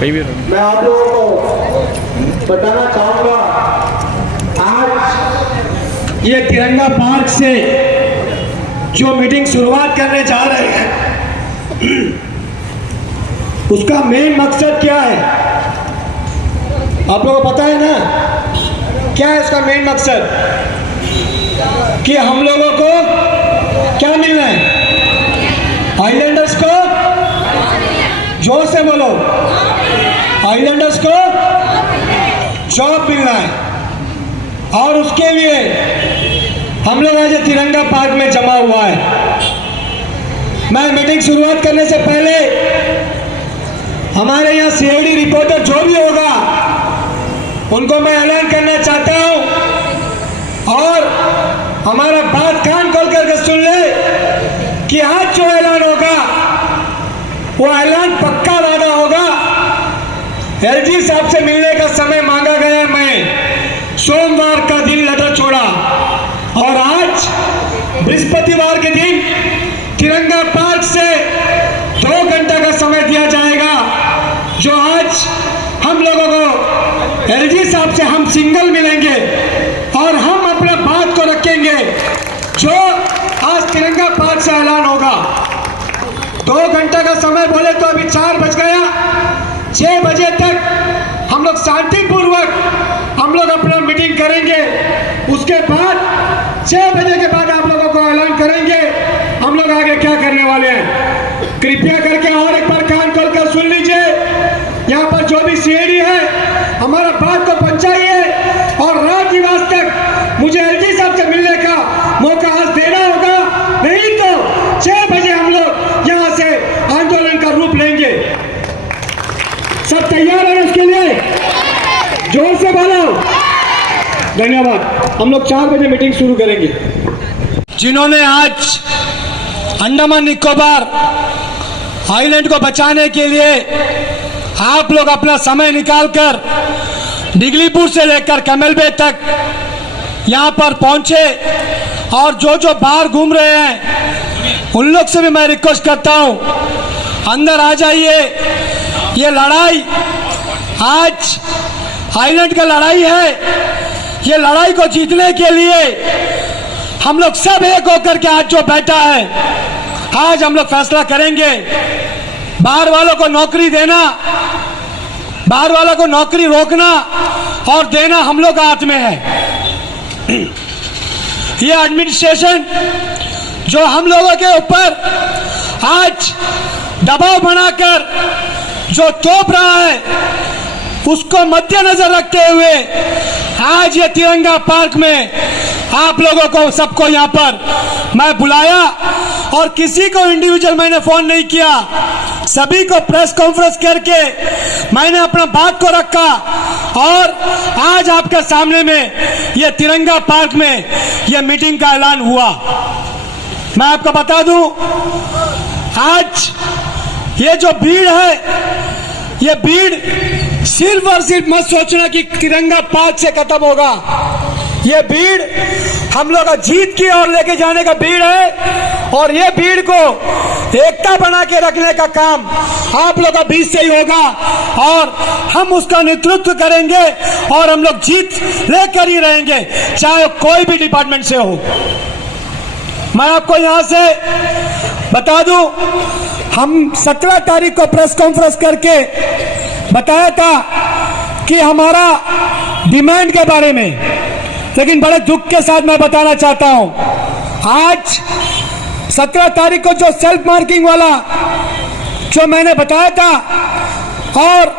मैं आप लोगों को बताना चाहूंगा, आज ये तिरंगा पार्क से जो मीटिंग शुरुआत करने जा रहे हैं, उसका मेन मकसद क्या है आप लोगों को पता है ना? क्या है उसका मेन मकसद? कि हम लोगों को क्या मिलना है? आइलैंडर्स को, जोर से बोलो, आइलैंडर्स को जॉब मिलना है। और उसके लिए हम लोग आज तिरंगा पार्क में जमा हुआ है। मैं मीटिंग शुरुआत करने से पहले हमारे यहाँ सीआईडी रिपोर्टर जो भी होगा उनको मैं ऐलान करना चाहता हूँ, और हमारा बात कान खोल करके सुन ले कि आज जो ऐलान होगा वो ऐलान पक्का वादा होगा। एलजी साहब से मिलने का समय मांगा गया, मैं सोमवार का दिन लेटर छोड़ा, और आज बृहस्पतिवार के दिन तिरंगा पार्क से 2 घंटे का समय दिया जाएगा, जो आज हम लोगों को एलजी साहब से हम सिंगल मिलेंगे और हम अपना बात को रखेंगे जो आज तिरंगा पार्क से ऐलान होगा। 2 घंटे का समय बोले तो अभी 4 बज गया, 6 बजे तक हम लोग शांतिपूर्वक हम लोग अपना मीटिंग करेंगे। उसके बाद 6 बजे के बाद आप लोगों को ऐलान करेंगे हम लोग आगे क्या करने वाले हैं। कृपया करके और एक बार कान खोल कर सुन लीजिए, यहाँ पर जो भी सीआईडी है हमारा बात को पहुंचाइए, और राजनिवास तक मुझे एलजी साहब से मिलने का मौका आज देना होगा, नहीं तो 6 बजे हम लोग यहाँ से आंदोलन का रूप लेंगे। सब तैयार हैं इसके लिए? जोर से बोलो। धन्यवाद। हम लोग 4 बजे मीटिंग शुरू करेंगे। जिन्होंने आज अंडमान निकोबार आइलैंड को बचाने के लिए आप लोग अपना समय निकालकर डिगलीपुर से लेकर कमल बे तक यहाँ पर पहुंचे, और जो जो बाहर घूम रहे हैं उन लोग से भी मैं रिक्वेस्ट करता हूं, अंदर आ जाइए। ये लड़ाई आज आइलैंड का लड़ाई है, ये लड़ाई को जीतने के लिए हम लोग सब एक होकर के आज जो बैठा है, आज हम लोग फैसला करेंगे। बाहर वालों को नौकरी देना, बाहर वालों को नौकरी रोकना और देना हम लोग हाथ में है। ये एडमिनिस्ट्रेशन जो हम लोगों के ऊपर आज दबाव बनाकर जो तोप रहा है, उसको मद्देनजर रखते हुए आज ये तिरंगा पार्क में आप लोगों को सबको यहाँ पर मैं बुलाया, और किसी को इंडिविजुअल मैंने फोन नहीं किया, सभी को प्रेस कॉन्फ्रेंस करके मैंने अपना बात को रखा, और आज आपके सामने में ये तिरंगा पार्क में ये मीटिंग का ऐलान हुआ। मैं आपको बता दूं, आज ये जो भीड़ है, ये भीड़ सिर्फ और सिर्फ मत सोचना कि तिरंगा पार्क से खत्म होगा। ये भीड़ हम लोग का जीत की ओर लेके जाने का भीड़ है, और ये भीड़ को एकता बना के रखने का काम आप लोग का बीच से ही होगा, और हम उसका नेतृत्व करेंगे, और हम लोग जीत लेकर ही रहेंगे, चाहे कोई भी डिपार्टमेंट से हो। मैं आपको यहां से बता दूं, हम 17 तारीख को प्रेस कॉन्फ्रेंस करके बताया था कि हमारा डिमांड के बारे में, लेकिन बड़े दुख के साथ मैं बताना चाहता हूं, आज 17 तारीख को जो सेल्फ मार्किंग वाला जो मैंने बताया था, और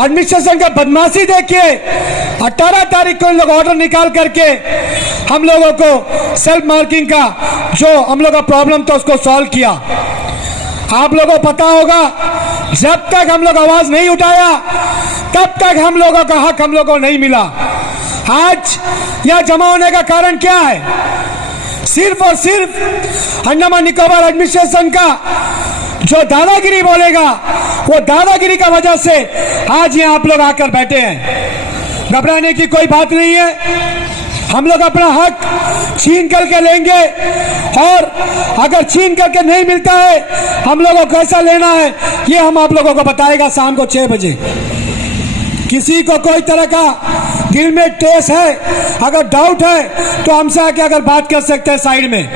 एडमिनिस्ट्रेशन का बदमाशी देखिए, 18 तारीख को इन लोग ऑर्डर निकाल करके हम लोगों को सेल्फ मार्किंग का जो हम लोग का प्रॉब्लम था उसको सॉल्व किया। आप लोगों को पता होगा, जब तक हम लोग आवाज नहीं उठाया तब तक हम लोगों का हक हम लोगों को नहीं मिला। आज यह जमा होने का कारण क्या है? सिर्फ और सिर्फ अंडमान निकोबार एडमिनिस्ट्रेशन का जो दादागिरी बोलेगा, वो दादागिरी का वजह से आज यहाँ आप लोग आकर बैठे हैं। घबराने की कोई बात नहीं है। हम लोग अपना हक छीन करके लेंगे, और अगर छीन करके नहीं मिलता है हम लोगों को कैसा लेना है ये हम आप लोगों को बताएगा शाम को 6 बजे। किसी को कोई तरह का दिल में टेस है, अगर डाउट है तो हमसे आके अगर बात कर सकते हैं साइड में।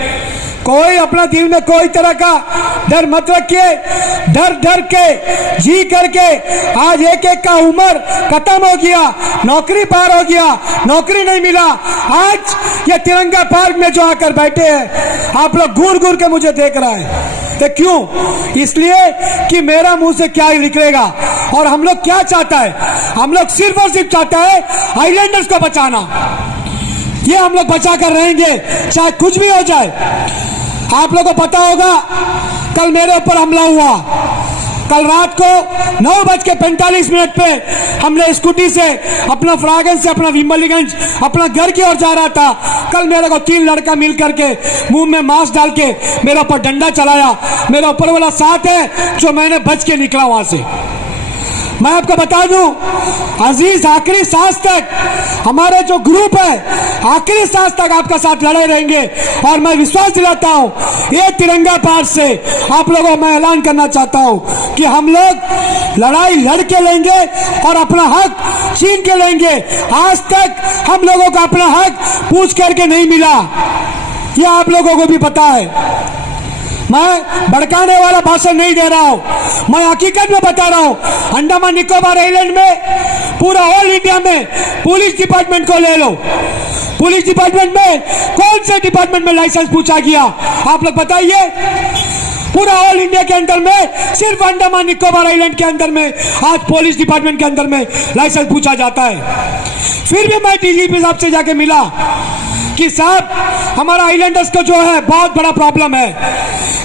कोई अपना दिल में कोई तरह का डर मत रखिए। डर के जी करके आज एक का उम्र खत्म हो गया, नौकरी पार हो गया, नौकरी नहीं मिला। आज ये तिरंगा पार्क में जो आकर बैठे हैं आप लोग घूर घूर के मुझे देख रहा है, तो क्यों? इसलिए कि मेरा मुंह से क्या ही निकलेगा। और हम लोग क्या चाहता है, हम लोग सिर्फ और सिर्फ चाहता है आइलैंडर्स को बचाना। ये हम लोग बचा कर रहेंगे चाहे कुछ भी हो जाए। आप लोगों को पता होगा कल मेरे ऊपर हमला हुआ। कल रात को 9:45 पे हमने स्कूटी से अपना फ्रागंज से अपना विमलीगंज अपना घर की ओर जा रहा था। कल मेरे को 3 लड़का मिल करके मुंह में मास्क डाल के मेरे ऊपर डंडा चलाया। मेरा ऊपर वाला साथ है जो मैंने बच के निकला वहां से। मैं आपको बता दूं, अजीज आखिरी सांस तक हमारे जो ग्रुप है आखिरी सांस तक आपका साथ लड़े रहेंगे। और मैं विश्वास दिलाता हूं ये तिरंगा पार से आप लोगों को मैं ऐलान करना चाहता हूं कि हम लोग लड़ाई लड़ के लेंगे और अपना हक छीन के लेंगे। आज तक हम लोगों को अपना हक पूछ करके नहीं मिला, यह आप लोगों को भी पता है। मैं भड़काने वाला भाषण नहीं दे रहा हूं, मैं हकीकत में बता रहा हूं। अंडमान निकोबार आइलैंड में पूरा ऑल इंडिया में पुलिस डिपार्टमेंट को ले लो। पुलिस डिपार्टमेंट में कौन से डिपार्टमेंट में लाइसेंस पूछा गया आप लोग बताइए? पूरा ऑल इंडिया के अंदर में सिर्फ अंडमान निकोबार आइलैंड के अंदर में आज पुलिस डिपार्टमेंट के अंदर में लाइसेंस पूछा जाता है। फिर भी मैं डीजीपी साहब से जाके मिला कि साहब हमारा आइलैंडर्स को जो है बहुत बड़ा प्रॉब्लम है,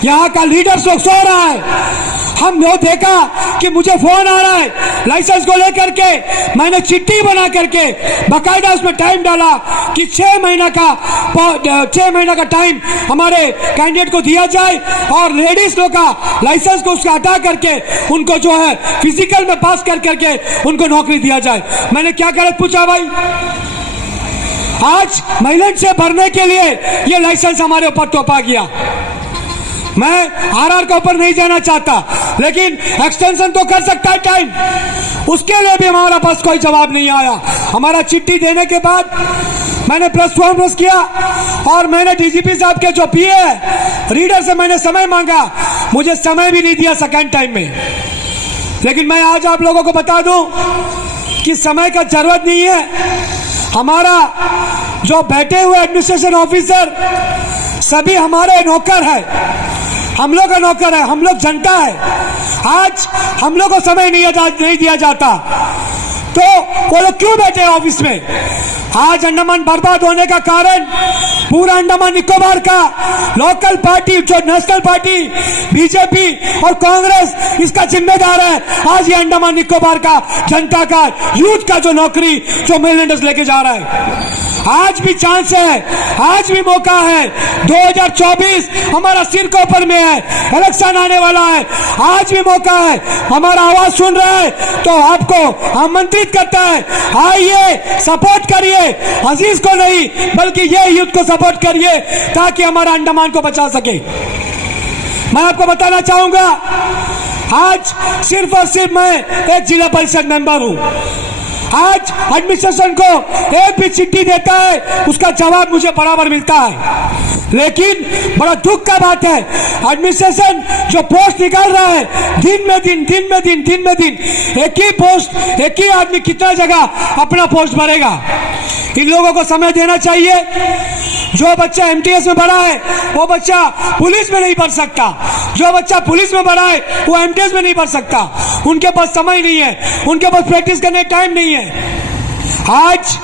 यहाँ का लीडर्स लोग सो रहा है। हम लोग देखा कि मुझे फोन आ रहा है लाइसेंस को लेकर के। मैंने चिट्ठी बना करके बकायदा उसमें टाइम डाला कि 6 महीना का टाइम हमारे कैंडिडेट को दिया जाए और लेडीज लोग का लाइसेंस को उसका हटा करके उनको जो है फिजिकल में पास कर करके उनको नौकरी दिया जाए। मैंने क्या गलत पूछा भाई? आज महिला से भरने के लिए ये लाइसेंस हमारे ऊपर थोपा गया। मैं आरआर के ऊपर नहीं जाना चाहता, लेकिन एक्सटेंशन तो कर सकता है टाइम, उसके लिए भी हमारा पास कोई जवाब नहीं आया। हमारा चिट्ठी देने के बाद मैंने प्रेस कॉन्फ्रेंस किया और मैंने डीजीपी साहब के जो पीए रीडर से मैंने समय मांगा, मुझे समय भी नहीं दिया सेकंड टाइम में। लेकिन मैं आज आप लोगों को बता दूं कि समय का जरूरत नहीं है। हमारा जो बैठे हुए एडमिनिस्ट्रेशन ऑफिसर सभी हमारे नौकर है, हम लोग का नौकर है, हम लोग जनता है। आज हम लोग को समय नहीं दिया जाता तो वो लोग क्यों बैठे ऑफिस में? आज अंडमान बर्बाद होने का कारण पूरा अंडमान निकोबार का लोकल पार्टी जो नेशनल पार्टी बीजेपी और कांग्रेस इसका जिम्मेदार है। आज ये अंडमान निकोबार का जनता का यूथ का जो नौकरी जो मिलियंडर्स लेके जा रहा है, आज भी चांस है, आज भी मौका है। 2024 हमारा सिर के ऊपर में है, इलेक्शन आने वाला है, आज भी मौका है। हमारा आवाज सुन रहा है तो आपको आमंत्रित करता है, आइए सपोर्ट करिए, अजीज को नहीं बल्कि ये यूथ को सपोर्ट करिए ताकि हमारा अंडमान को बचा सके। मैं आपको बताना चाहूंगा आज सिर्फ और सिर्फ मैं एक जिला परिषद मेंबर हूं। आज एडमिनिस्ट्रेशन को एक भी चिट्ठी देता है उसका जवाब मुझे बराबर मिलता है, लेकिन बड़ा दुख का बात है एडमिनिस्ट्रेशन जो पोस्ट निकाल रहा है दिन में दिन एक ही पोस्ट एक ही आदमी कितना जगह अपना पोस्ट भरेगा। इन लोगों को समय देना चाहिए। जो बच्चा एमटीएस में पढ़ा है वो बच्चा पुलिस में नहीं पढ़ सकता, जो बच्चा पुलिस में पढ़ा है वो एमटीएस में नहीं पढ़ सकता। उनके पास समय नहीं है, उनके पास प्रैक्टिस करने का टाइम नहीं है। आज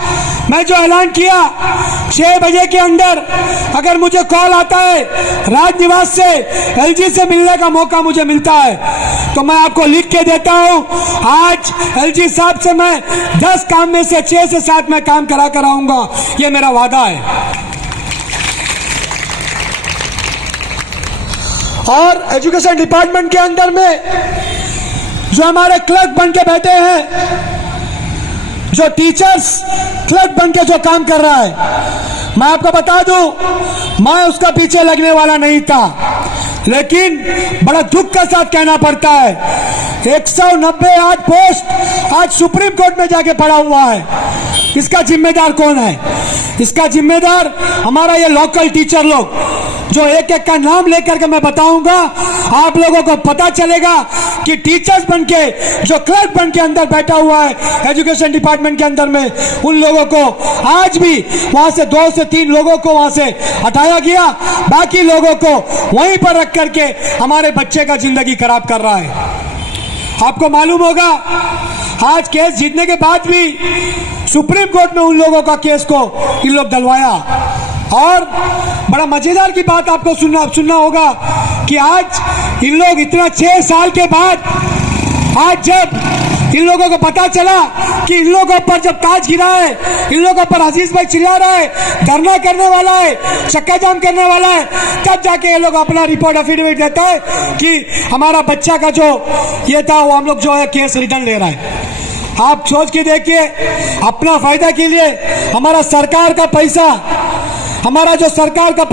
मैं जो ऐलान किया 6 बजे के अंदर अगर मुझे कॉल आता है राजनिवास से एलजी से मिलने का मौका मुझे मिलता है तो मैं आपको लिख के देता हूं। आज एलजी साहब से मैं 10 काम में से 6 से 7 में काम करा कर आऊंगा, ये मेरा वादा है। और एजुकेशन डिपार्टमेंट के अंदर में जो हमारे क्लर्क बन के बैठे हैं, जो टीचर्स क्लर्क बन के जो काम कर रहा है, मैं आपको बता दूं, मैं उसका पीछे लगने वाला नहीं था, लेकिन बड़ा दुख के साथ कहना पड़ता है 198 पोस्ट आज सुप्रीम कोर्ट में जाके पड़ा हुआ है। इसका जिम्मेदार कौन है? इसका जिम्मेदार हमारा ये लोकल टीचर लोग, जो एक एक का नाम लेकर के मैं बताऊंगा, आप लोगों को पता चलेगा कि टीचर्स बन के जो क्लर्क बन के अंदर बैठा हुआ है एजुकेशन डिपार्टमेंट के अंदर में, उन लोगों को आज भी वहां से 2 से 3 लोगों को वहां से हटाया गया, बाकी लोगों को वहीं पर रख करके हमारे बच्चे का जिंदगी खराब कर रहा है। आपको मालूम होगा, आज केस जीतने के बाद भी सुप्रीम कोर्ट में उन लोगों का केस को इन लोग दलवाया। और बड़ा मजेदार की बात आपको सुनना होगा कि आज इन लोग इतना 6 साल के बाद, आज जब इन लोगों को पता चला कि इन लोगों पर जब ताज गिरा है, इन लोगों पर अजीज भाई चिल्ला रहा है, धरना करने वाला है, चक्का जाम करने वाला है, तब जाके ये लोग अपना रिपोर्ट एफिडेविट देता है कि हमारा बच्चा का जो ये था वो हम लोग जो है केस रिटर्न ले रहा है। आप सोच के देखिए, अपना फायदा के लिए हमारा सरकार का पैसा, हमारा जो सरकार का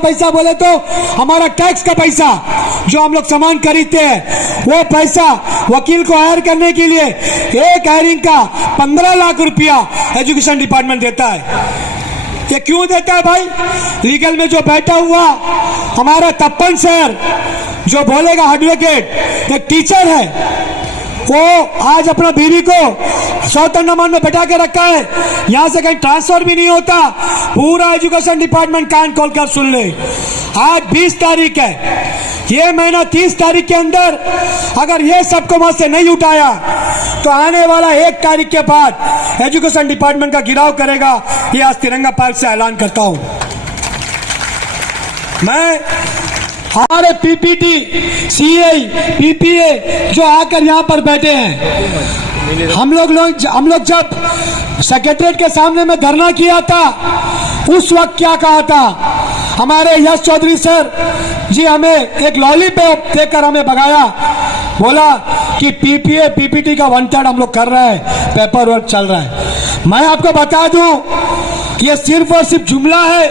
पैसा बोले तो हमारा टैक्स का पैसा, जो हम लोग सामान खरीदते हैं, वो पैसा वकील को हायर करने के लिए एक हायरिंग का 15 लाख रुपया एजुकेशन डिपार्टमेंट देता है। ये क्यों देता है भाई? लीगल में जो बैठा हुआ हमारा तपन सर, जो बोलेगा एडवोकेट, एक टीचर है, वो आज अपना बीवी को साउथ अंडमान में बैठा के रखा है, यहां से कहीं ट्रांसफर भी नहीं होता। पूरा एजुकेशन डिपार्टमेंट कान खोलकर सुन ले, आज 20 तारीख है, ये महीना 30 तारीख के अंदर अगर ये सबको वहां से नहीं उठाया तो आने वाला 1 तारीख के बाद एजुकेशन डिपार्टमेंट का गिराव करेगा। ये आज तिरंगा पार्क से ऐलान करता हूं। मैं हमारे पीपीटी, सीए, पीपीए जो आकर यहाँ पर बैठे हैं, हम लोग जब सेक्रेटरीट के सामने में धरना किया था, उस वक्त क्या कहा था? हमारे यश चौधरी सर जी हमें एक लॉलीपॉप देकर हमें भगाया, बोला कि पीपीए पीपीटी का 1/3 हम लोग कर रहे हैं, पेपर वर्क चल रहा है। मैं आपको बता दूं, ये सिर्फ और सिर्फ जुमला है।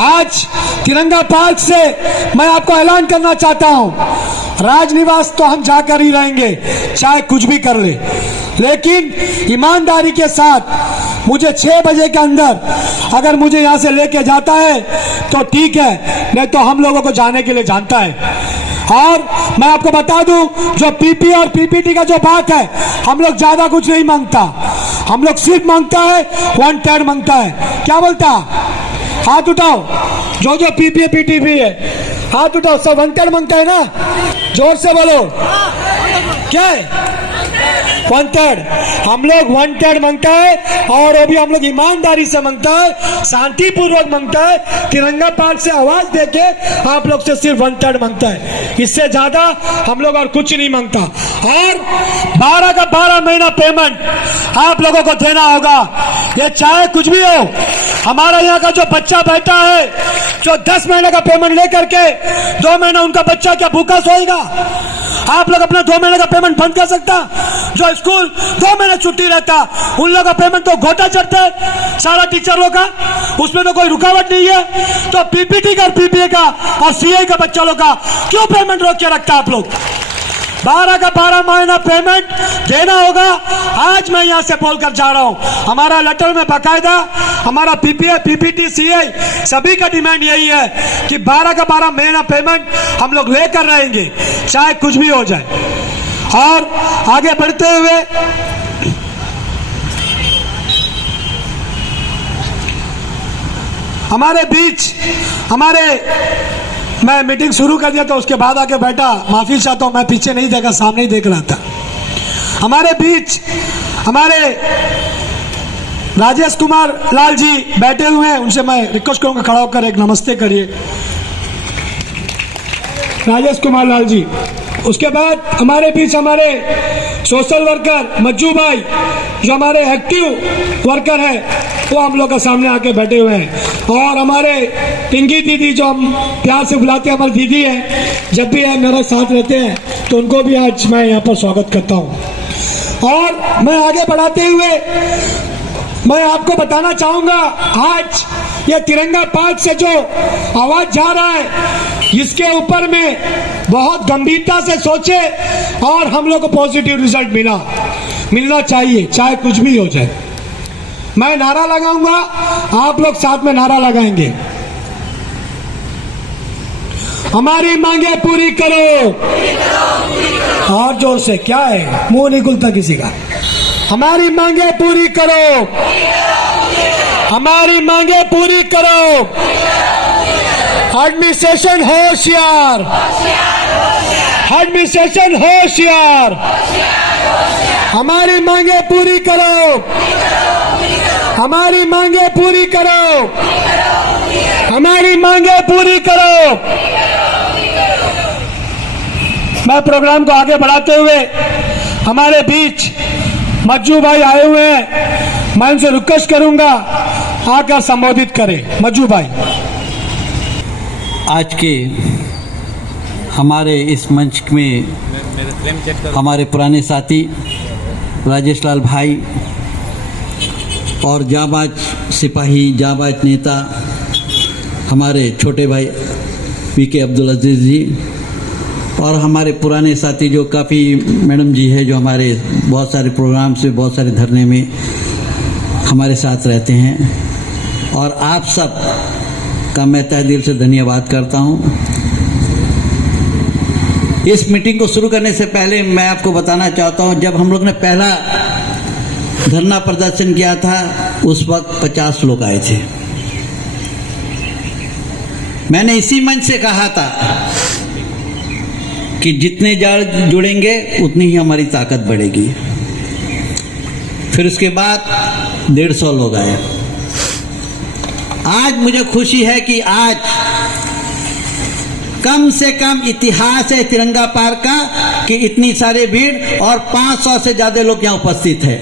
आज तिरंगा पार्क से मैं आपको ऐलान करना चाहता हूं, राजनिवास तो हम जाकर ही रहेंगे, चाहे कुछ भी कर ले, लेकिन ईमानदारी के साथ मुझे 6 बजे के अंदर अगर मुझे यहां से लेके जाता है तो ठीक है, नहीं तो हम लोगों को जाने के लिए जानता है। और मैं आपको बता दूं, जो पीपी और पीपीटी का जो बात है, हम लोग ज्यादा कुछ नहीं मांगता, हम लोग सिर्फ मांगता है 1/3 मांगता है। क्या बोलता? हाथ उठाओ, जो पीपीए पीटीपी है, हाथ उठाओ, सब 1/3 मांगता है ना? जोर से बोलो, क्या है? 1/3 हम लोग 1/3 मांगता है, और वो भी हम लोग ईमानदारी से मांगता है, शांतिपूर्वक मांगता है, तिरंगा पार्क से आवाज देके आप लोग से सिर्फ 1/3 मांगता है, इससे ज्यादा हम लोग और कुछ नहीं मांगता। और 12 का 12 महीना पेमेंट आप लोगों को देना होगा, ये चाहे कुछ भी हो। हमारा यहाँ का जो बच्चा बैठा है, जो 10 महीने का पेमेंट लेकर के 2 महीना उनका बच्चा क्या भूखा सोएगा? आप लोग अपना 2 महीने का पेमेंट बंद कर सकता? जो स्कूल 2 महीने छुट्टी रहता, उन लोगों का पेमेंट तो घोटा चढ़ता है सारा टीचर लोग का, उसमें तो कोई रुकावट नहीं है। तो पीपीटी का, पीपीए का और सीए का बच्चा लोग का क्यों पेमेंट रोक के रखता आप लोग? 12 का 12 महीना पेमेंट देना होगा। आज मैं यहां से बोलकर जा रहा हूं, हमारा लेटर में बाकायदा हमारा पीपीए, पीपीटी, सीए सभी का डिमांड यही है कि 12 का 12 महीना पेमेंट हम लोग लेकर रहेंगे, चाहे कुछ भी हो जाए। और आगे बढ़ते हुए हमारे बीच मैं मीटिंग शुरू कर दिया तो उसके बाद आके बैठा, माफी चाहता हूं, मैं पीछे नहीं देखा, सामने ही देख रहा था। हमारे बीच हमारे राजेश कुमार लाल जी बैठे हुए हैं, उनसे मैं रिक्वेस्ट करूंगा खड़ा होकर एक नमस्ते करिए, राजेश कुमार लाल जी। उसके बाद हमारे बीच हमारे सोशल वर्कर मज्जू भाई, जो हमारे एक्टिव वर्कर है, वो हम लोग के सामने आके बैठे हुए हैं। और हमारे पिंकी दीदी, जो हम प्यार से बुलाते हैं, हमारी दीदी है, जब भी है मेरे साथ रहते हैं, तो उनको भी आज मैं यहाँ पर स्वागत करता हूँ। और मैं आगे बढ़ाते हुए मैं आपको बताना चाहूंगा, आज ये तिरंगा पार्क से जो आवाज जा रहा है इसके ऊपर में बहुत गंभीरता से सोचे और हम लोग को पॉजिटिव रिजल्ट मिलना चाहिए, चाहे कुछ भी हो जाए। मैं नारा लगाऊंगा, आप लोग साथ में नारा लगाएंगे। हमारी मांगे पूरी करो, और जोर से, क्या है मुंह नहीं खुलता किसी का। हमारी मांगे पूरी करो, हमारी मांगे पूरी करो। एडमिनिस्ट्रेशन होशियार, एडमिनिस्ट्रेशन होशियार। हमारी मांगे पूरी करो, हमारी मांगे पूरी करो, हमारी मांगे पूरी करो। मैं प्रोग्राम को आगे बढ़ाते हुए हमारे बीच मज्जू भाई आए हुए हैं, मैं उनसे रिक्वेस्ट करूंगा आकर संबोधित करें। मज्जू भाई, आज के हमारे इस मंच में हमारे पुराने साथी राजेश लाल भाई और जाबाज सिपाही, जाबाज नेता हमारे छोटे भाई पीके अब्दुल अजीज जी, और हमारे पुराने साथी जो काफ़ी मैडम जी है, जो हमारे बहुत सारे प्रोग्राम से, बहुत सारे धरने में हमारे साथ रहते हैं, और आप सब का मैं तहे दिल से धन्यवाद करता हूं। इस मीटिंग को शुरू करने से पहले मैं आपको बताना चाहता हूं, जब हम लोग ने पहला धरना प्रदर्शन किया था उस वक्त 50 लोग आए थे। मैंने इसी मंच से कहा था कि जितने जड़ जुड़ेंगे उतनी ही हमारी ताकत बढ़ेगी। फिर उसके बाद 150 लोग आए। आज मुझे खुशी है कि आज कम से कम इतिहास है तिरंगा पार्क का कि इतनी सारे भीड़ और 500 से ज्यादा लोग यहां उपस्थित है।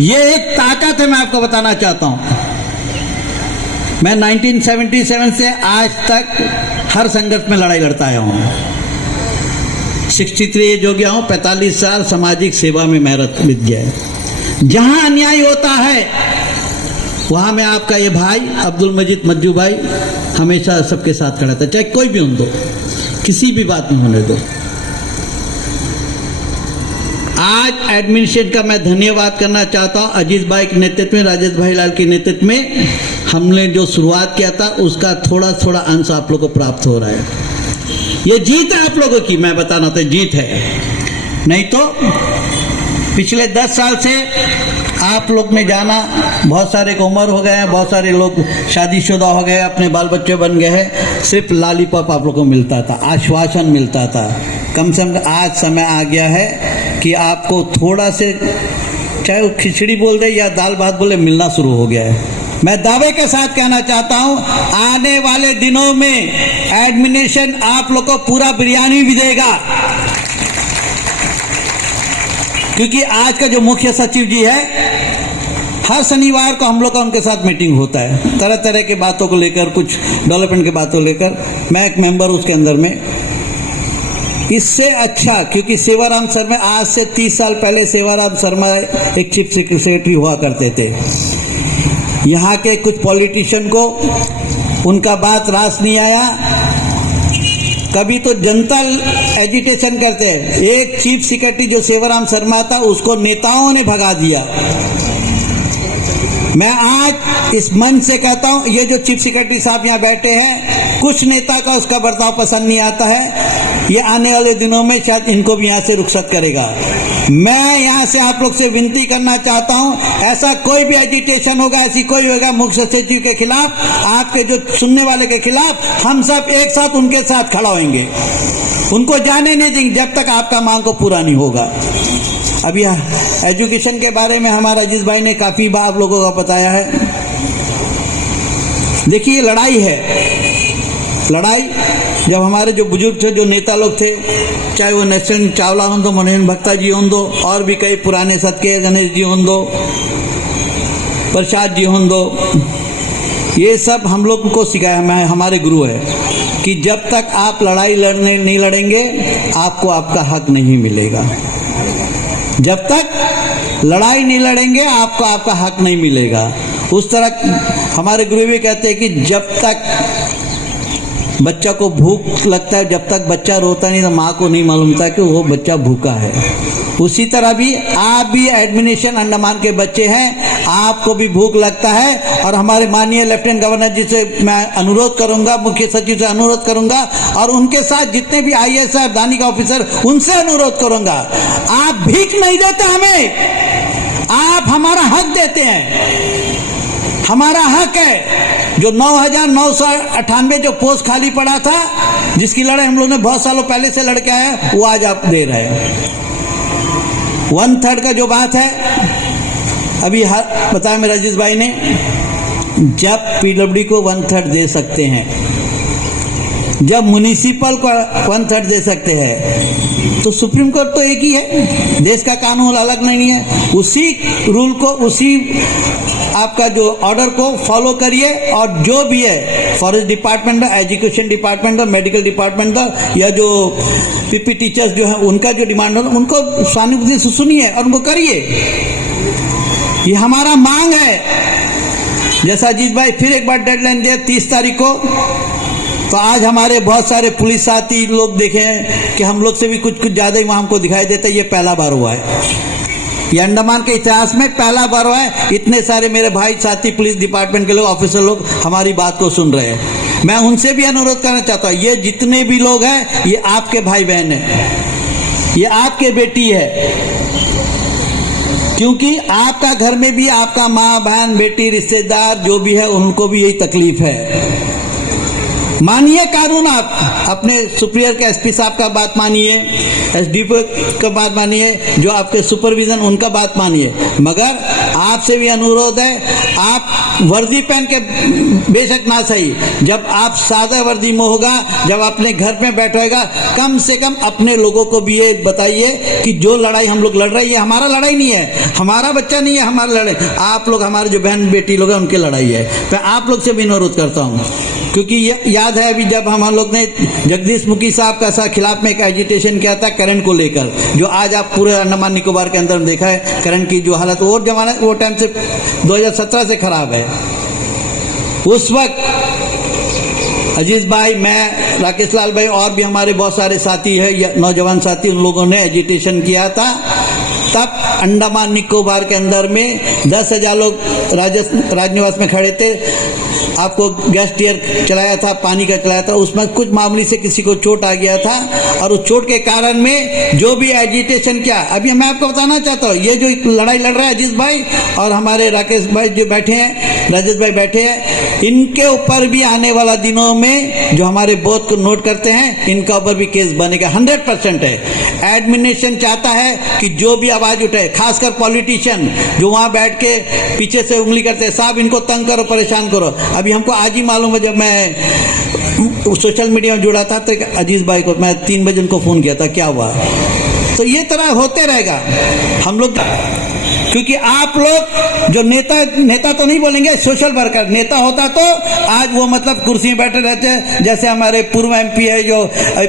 ये एक ताकत है, मैं आपको बताना चाहता हूं। मैं 1977 से आज तक हर संघर्ष में लड़ाई लड़ता आया हूं। 63 एज हो गया हूं, 45 साल सामाजिक सेवा में मेहनत बीत गया है। जहां अन्याय होता है वहां में आपका ये भाई अब्दुल मजीद मज्जू भाई हमेशा सबके साथ खड़ा था, चाहे कोई भी हो दो, किसी भी बात में होने दो। आज एडमिनिस्ट्रेशन का मैं धन्यवाद करना चाहता हूं। अजीज भाई के नेतृत्व में, राजेश भाई लाल के नेतृत्व में हमने जो शुरुआत किया था उसका थोड़ा थोड़ा अंश आप लोगों को प्राप्त हो रहा है। ये जीत है आप लोगों की, मैं बताना तो जीत है। नहीं तो पिछले 10 साल से आप लोग ने जाना, बहुत सारे को उम्र हो गए हैं, बहुत सारे लोग शादीशुदा हो गए, अपने बाल बच्चे बन गए हैं। सिर्फ लालीपॉप आप लोग को मिलता था, आश्वासन मिलता था। कम से कम आज समय आ गया है कि आपको थोड़ा से, चाहे वो खिचड़ी बोल दे या दाल भात बोले, मिलना शुरू हो गया है। मैं दावे के साथ कहना चाहता हूं, आने वाले दिनों में एडमिनिस्ट्रेशन आप लोग को पूरा बिरयानी भी देगा, क्योंकि आज का जो मुख्य सचिव जी है, हर शनिवार को हम लोग का उनके साथ मीटिंग होता है, तरह तरह के बातों को लेकर, कुछ डेवलपमेंट के बातों लेकर। मैं एक मेंबर उसके अंदर में। इससे अच्छा, क्योंकि सेवाराम शर्मा आज से 30 साल पहले सेवाराम शर्मा एक चीफ सेक्रेटरी हुआ करते थे। यहाँ के कुछ पॉलिटिशियन को उनका बात रास नहीं आया, कभी तो जनता एजिटेशन करते हैं। एक चीफ सेक्रेटरी जो सेवाराम शर्मा था उसको नेताओं ने भगा दिया। मैं आज इस मंच से कहता हूं, ये जो चीफ सेक्रेटरी साहब यहाँ बैठे हैं, कुछ नेता का उसका बर्ताव पसंद नहीं आता है। ये आने वाले दिनों में शायद इनको भी यहाँ से रुखसत करेगा। मैं यहाँ से आप लोग से विनती करना चाहता हूँ, ऐसा कोई भी एजिटेशन होगा, ऐसी कोई होगा मुख्य सचिव के खिलाफ, आपके जो सुनने वाले के खिलाफ, हम सब एक साथ उनके साथ खड़ा होंगे। उनको जाने नहीं देंगे जब तक आपका मांग को पूरा नहीं होगा। अभी एजुकेशन के बारे में हमारा अजीज भाई ने काफी बार आप लोगों को बताया है। देखिए, लड़ाई है, लड़ाई जब हमारे जो बुजुर्ग थे, जो नेता लोग थे, चाहे वो नेशनल चावला हो दो, मनोहर भक्ता जी हो दो, और भी कई पुराने सत्य गणेश जी हो दो, प्रसाद जी हो दो, ये सब हम लोग को सिखाया, हमारे गुरु है। कि जब तक आप लड़ाई लड़ने नहीं लड़ेंगे आपको आपका हक नहीं मिलेगा। जब तक लड़ाई नहीं लड़ेंगे आपको आपका हक नहीं मिलेगा। उस तरह हमारे गुरु भी कहते हैं कि जब तक बच्चा को भूख लगता है, जब तक बच्चा रोता नहीं तो माँ को नहीं मालूम था कि वो बच्चा भूखा है। उसी तरह भी आप भी एडमिनिस्ट्रेशन अंडमान के बच्चे हैं, आपको भी भूख लगता है। और हमारे माननीय लेफ्टिनेंट गवर्नर जी से मैं अनुरोध करूंगा, मुख्य सचिव से अनुरोध करूंगा और उनके साथ जितने भी IAS दानिक ऑफिसर उनसे अनुरोध करूंगा, आप भीख नहीं देते हमें, आप हमारा हक देते हैं। हमारा हक है जो 9,998 जो पोस्ट खाली पड़ा था, जिसकी लड़ाई हम लोगों ने बहुत सालों पहले से लड़के आए हैं, वो आज आप दे रहे हैं। 1/3 का जो बात है अभी बताया मेरे अजीज भाई ने, जब PWD को 1/3 दे सकते हैं, जब म्युनिसिपल को 1/3 दे सकते हैं, तो सुप्रीम कोर्ट तो एक ही है, देश का कानून अलग नहीं है। उसी रूल को, उसी आपका जो ऑर्डर को फॉलो करिए और जो भी है फॉरेस्ट डिपार्टमेंट का, एजुकेशन डिपार्टमेंट का, मेडिकल डिपार्टमेंट का या जो PP टीचर्स जो है उनका जो डिमांड हो उनको सहानुभूति से सुनिए और उनको करिए। ये हमारा मांग है। जैसा अजीत भाई फिर एक बार डेडलाइन दिया 30 तारीख को, तो आज हमारे बहुत सारे पुलिस साथी लोग देखें कि हम लोग से भी कुछ ज़्यादा ही वहाँ हमको दिखाई देता है। ये पहला बार हुआ है, ये अंडमान के इतिहास में पहला बार हुआ है। इतने सारे मेरे भाई साथी पुलिस डिपार्टमेंट के लोग, ऑफिसर लोग हमारी बात को सुन रहे हैं। मैं उनसे भी अनुरोध करना चाहता हूँ, ये जितने भी लोग हैं ये आपके भाई बहन हैं, ये आपके बेटी है, क्योंकि आपका घर में भी आपका माँ बहन बेटी रिश्तेदार जो भी है उनको भी यही तकलीफ है। मानिए कानून, आप अपने सुप्रियर के SP साहब का बात मानिए, SDPO का बात मानिए, जो आपके सुपरविजन उनका बात मानिए, मगर आपसे भी अनुरोध है, आप वर्दी पहन के बेशक ना सही, जब आप सादा वर्दी में होगा, जब अपने घर में बैठेगा, कम से कम अपने लोगों को भी ये बताइए कि जो लड़ाई हम लोग लड़ रहे हैं ये हमारा लड़ाई नहीं है, हमारा बच्चा नहीं है, हमारा लड़ाई, आप लोग हमारे जो बहन बेटी लोग हैं उनकी लड़ाई है। मैं आप लोग से भी अनुरोध करता हूँ, क्योंकि याद है अभी जब हम लोग ने जगदीश मुखी साहब का खिलाफ में एक एजिटेशन किया था करंट को लेकर, जो आज आप पूरे अंडमान निकोबार के अंदर देखा है करंट की जो हालत, वो जमाना वो टाइम से 2017 से खराब है। उस वक्त अजीज भाई, मैं, राकेश लाल भाई और भी हमारे बहुत सारे साथी है, नौजवान साथी, उन लोगों ने एजिटेशन किया था। तब अंडमान निकोबार के अंदर में 10,000 लोग राजनिवास में खड़े थे, आपको गैस टियर चलाया था, पानी का चलाया था, उसमें कुछ मामूली से किसी को चोट आ गया था और उस चोट के कारण में जो भी एजिटेशन किया, अभी मैं आपको बताना चाहता हूँ, ये जो लड़ाई लड़ रहा है अजीज भाई और हमारे राकेश भाई जो बैठे हैं, राजेश भाई बैठे हैं, इनके ऊपर भी आने वाला दिनों में जो हमारे बोध को नोट करते हैं, इनका ऊपर भी केस बनेगा, 100% है। एडमिनिस्ट्रेशन चाहता है कि जो भी आवाज उठे, खासकर पॉलिटिशियन जो वहां बैठ के पीछे से उंगली करते हैं, साहब इनको तंग करो, परेशान करो। अभी हमको आज ही मालूम है, जब मैं सोशल मीडिया में जुड़ा था तो अजीज भाई को मैं 3 बजे उनको फोन किया था, क्या हुआ। तो ये तरह होते रहेगा हम लोग, क्योंकि आप लोग जो नेता तो नहीं बोलेंगे, सोशल वर्कर नेता होता तो आज वो मतलब कुर्सी में बैठे रहते हैं, जैसे हमारे पूर्व MP है, जो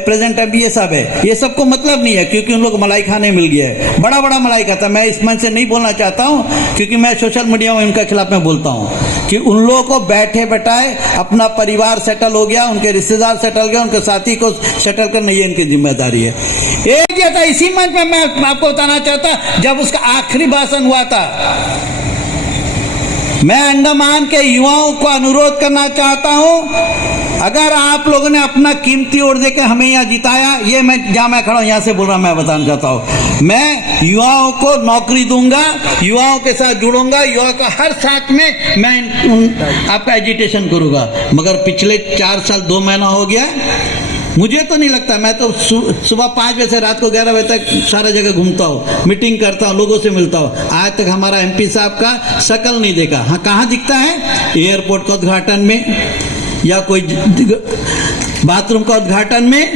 प्रेजेंट MP, ये सब है, ये सबको मतलब नहीं है, क्योंकि उन लोग मलाई खाने मिल गया है, बड़ा बड़ा मलाई खाता। मैं इस मन से नहीं बोलना चाहता हूँ, क्योंकि मैं सोशल मीडिया में उनके खिलाफ में बोलता हूँ कि उन लोगों को बैठे बैठाए अपना परिवार सेटल हो गया, उनके रिश्तेदार सेटल गए, उनके साथी को सेटल करना ये इनकी जिम्मेदारी है। एक जैसा इसी मंच में मैं आपको बताना चाहता, जब उसका आखिरी भाषण हुआ था, मैं अंडमान के युवाओं को अनुरोध करना चाहता हूं, अगर आप लोगों ने अपना कीमती वोट देकर हमें यहाँ जिताया, ये मैं जहां मैं खड़ा हूं यहां से बोल रहा, मैं बताना चाहता हूं, मैं युवाओं को नौकरी दूंगा, युवाओं के साथ जुड़ूंगा, युवाओं का हर साथ में मैं आपका एजिटेशन करूंगा। मगर पिछले 4 साल 2 महीना हो गया, मुझे तो नहीं लगता, मैं तो सुबह 5 बजे से रात को 11 बजे तक सारा जगह घूमता हूँ, मीटिंग करता हूँ, लोगों से मिलता हूँ, आज तक हमारा MP साहब का शक्ल नहीं देखा। हाँ, कहाँ दिखता है? एयरपोर्ट का उद्घाटन में या कोई बाथरूम का उद्घाटन में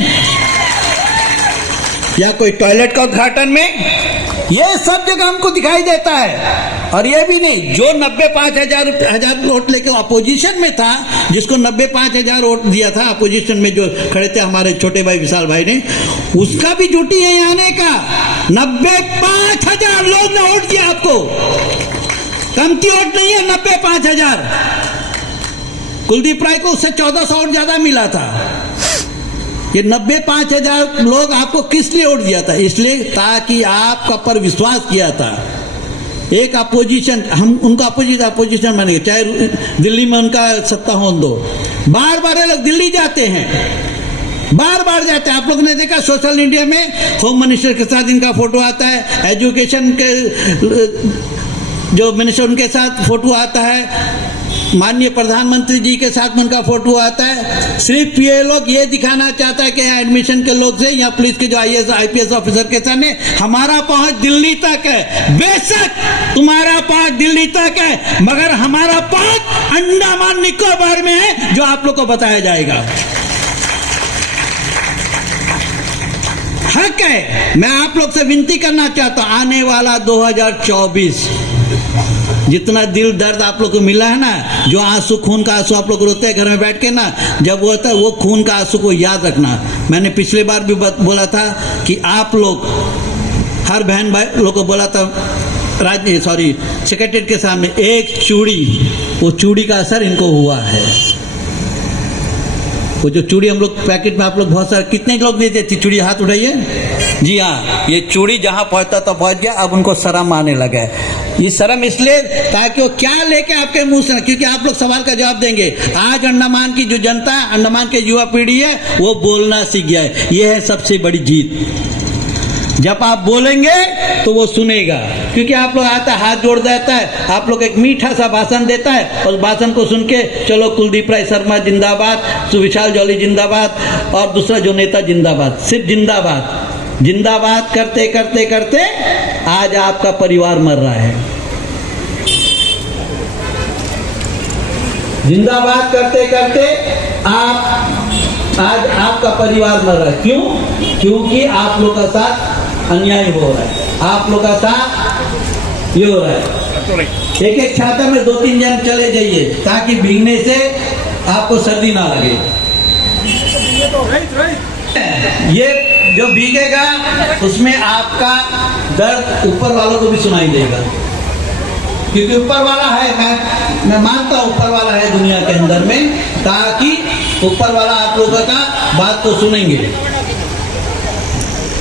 या कोई टॉयलेट का उद्घाटन में, ये सब जगह हमको दिखाई देता है। और ये भी नहीं, जो 95,000 वोट लेके अपोजिशन में था, जिसको 95,000 वोट दिया था अपोजिशन में जो खड़े थे हमारे छोटे भाई विशाल भाई ने, उसका भी ड्यूटी है आने का। 95,000 लोग ने वोट दिया आपको, कमती वोट नहीं है। 95,000 कुलदीप राय को उससे 1400 वोट ज्यादा मिला था। ये 95,000 लोग आपको किस लिए वोट दिया था? इसलिए ताकि आपका पर विश्वास किया था। एक अपोजिशन, हम उनका अपोजिशन मानेंगे, चाहे दिल्ली में उनका सत्ता हो दो। बार बार लोग दिल्ली जाते हैं, बार बार जाते हैं। आप लोग ने देखा सोशल मीडिया में होम मिनिस्टर के साथ इनका फोटो आता है, एजुकेशन के जो मिनिस्टर उनके साथ फोटो आता है, माननीय प्रधानमंत्री जी के साथ उनका फोटो आता है। सिर्फ ये लोग ये दिखाना चाहता है कि एडमिशन के लोग से या पुलिस के जो IAS IPS ऑफिसर के सामने हमारा पहुंच दिल्ली तक है। बेशक तुम्हारा पहुंच दिल्ली तक है, मगर हमारा पहुंच अंडमान निकोबार में है, जो आप लोग को बताया जाएगा। हक है। मैं आप लोग से विनती करना चाहता हूं, आने वाला 2024 जितना दिल दर्द आप लोग को मिला है ना, जो आंसू, खून का आंसू आप लोग रोते हैं घर में बैठ के ना, जब वो होता है वो खून का आंसू को याद रखना। मैंने पिछले बार भी बोला था कि आप लोग हर बहन भाई लोग को बोला था सेक्रेटरीट के सामने, एक चूड़ी, वो चूड़ी का असर इनको हुआ है। वो जो चूड़ी हम लोग पैकेट में आप लोग बहुत सारे, कितने लोग नहीं देती चूड़ी, हाथ उठाइए। जी हाँ, ये चूड़ी जहां पहुंचता तो पहुंच गया, अब उनको शर्म आने लगा है। ये शर्म इसलिए ताकि वो क्या लेके आपके मुंह से, क्योंकि आप लोग सवाल का जवाब देंगे। आज अंडमान की जो जनता, अंडमान के युवा पीढ़ी है, वो बोलना सीख गया है। ये है सबसे बड़ी जीत। जब आप बोलेंगे तो वो सुनेगा, क्योंकि आप लोग आता है हाथ जोड़ देता है, आप लोग एक मीठा सा भाषण देता है, उस भाषण को सुन के चलो कुलदीप राय शर्मा जिंदाबाद, सुविशाल जौली जिंदाबाद, और दूसरा जो नेता जिंदाबाद, सिर्फ जिंदाबाद जिंदाबाद करते करते करते आज आपका परिवार मर रहा है। जिंदाबाद करते करते आज आपका परिवार मर रहा है। क्यों? क्योंकि आप लोग का साथ अन्याय हो रहा है, आप लोग का साथ ये हो रहा है। एक एक छाता में 2-3 जन चले जाइए, ताकि भीगने से आपको सर्दी ना लगे। ये जो भीगेगा उसमें आपका दर्द ऊपर वालों को भी सुनाई देगा, क्योंकि ऊपर वाला है, मैं मानता हूं ऊपर वाला है दुनिया के अंदर में, ताकि ऊपर वाला आप लोगों का बात को सुनेंगे।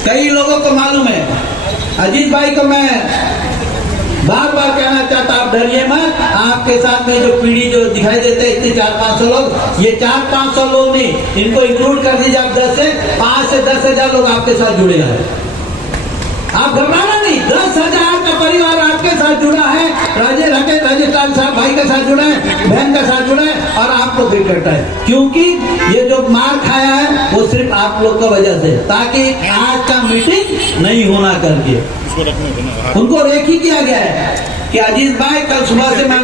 कई लोगों को मालूम है, अजीत भाई को मैं बार बार कहना चाहता, आप डरिए मत। आपके साथ में जो पीढ़ी जो दिखाई देते हैं इतने 400-500 लोग, ये 400-500 लोग नहीं, इनको इंक्लूड कर दीजिए आप 10 से 5 से 10,000 लोग आपके साथ जुड़े हैं। आप घबराना नहीं, 10,000 का परिवार आपके साथ जुड़ा है। राजेश लाल साहब भाई के साथ जुड़ा है, बहन का साथ जुड़ा है, और आप लोग इकट्ठा है। क्योंकि ये जो मार खाया है वो सिर्फ आप लोग का वजह से, ताकि आज का मीटिंग नहीं होना करके उनको रेखी किया गया है कि अजीत भाई कल सुबह से मैं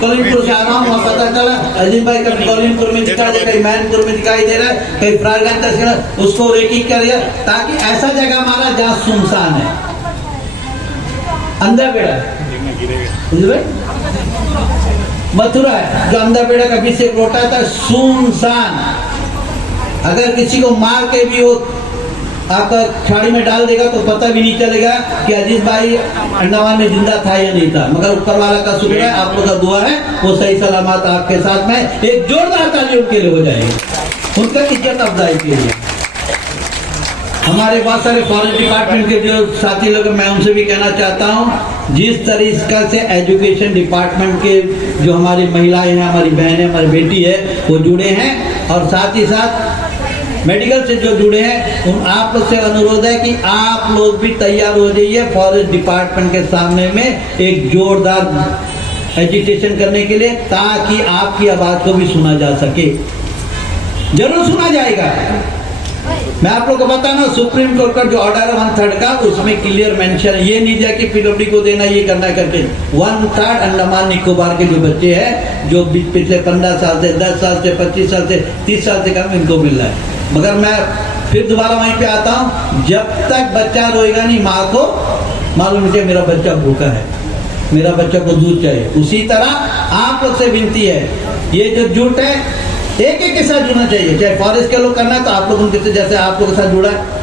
कौलिनपुर से आ रहा हूँ, पता चला अजीत भाई कभी कौलिनपुर में दिखाई दे, कहीं मैनपुर में दिखाई दे रहा है, कहीं फ्रारगंज तक, उसको रेकी कर दिया, ताकि ऐसा जगह हमारा जहाँ सुनसान है, अंदर बेड़ा मथुरा है, जो अंदर बेड़ा का बीच से रोटा था, सुनसान। अगर किसी को मार के भी वो आपका खाड़ी में डाल देगा तो पता भी नहीं चलेगा कि अजीत भाई अंडमान में जिंदा था या नहीं था। मगर ऊपर वाला का शुक्र है, आप लोग का दुआ है, वो सही सलामत आपके साथ में। एक जोरदार ताली उनके लिए हो जाएगी, उनका इज्जत अफजाई के लिए। हमारे बहुत सारे फॉरेस्ट डिपार्टमेंट के जो साथी लोग, मैं उनसे भी कहना चाहता हूँ, जिस तरीके से एजुकेशन डिपार्टमेंट के जो हमारी महिलाएं हैं, हमारी बहनें, हमारी बेटी है, वो जुड़े हैं, और साथ ही साथ मेडिकल से जो जुड़े हैं, उन आप लोग से अनुरोध है कि आप लोग भी तैयार हो जाइए फॉरेस्ट डिपार्टमेंट के सामने में एक जोरदार एजिटेशन करने के लिए, ताकि आपकी आवाज को भी सुना जा सके। जरूर सुना जाएगा। मैं आप लोग को बताना, सुप्रीम कोर्ट का जो ऑर्डर है 1/3 का, उसमें क्लियर मेंशन ये नहीं दिया कि पीडब्ल्यूडी को देना, ये करना करके 1/3 अंडमान निकोबार के जो बच्चे हैं, जो पिछले 15 साल से, 10 साल से, 25 साल से, 30 साल से कम, इनको मिल रहा है। मगर मैं फिर दोबारा वहीं पे आता हूँ। जब तक बच्चा रोएगा नहीं, माँ को मालूम है कि मेरा बच्चा भूखा है, मेरा बच्चा को दूध चाहिए। उसी तरह आप लोग से विनती है, ये जो जुट है एक एक के साथ जुड़ना चाहिए। चाहे फॉरेस्ट के लोग करना है तो आप लोग उनके से, जैसे आप लोग के साथ जुड़ा है,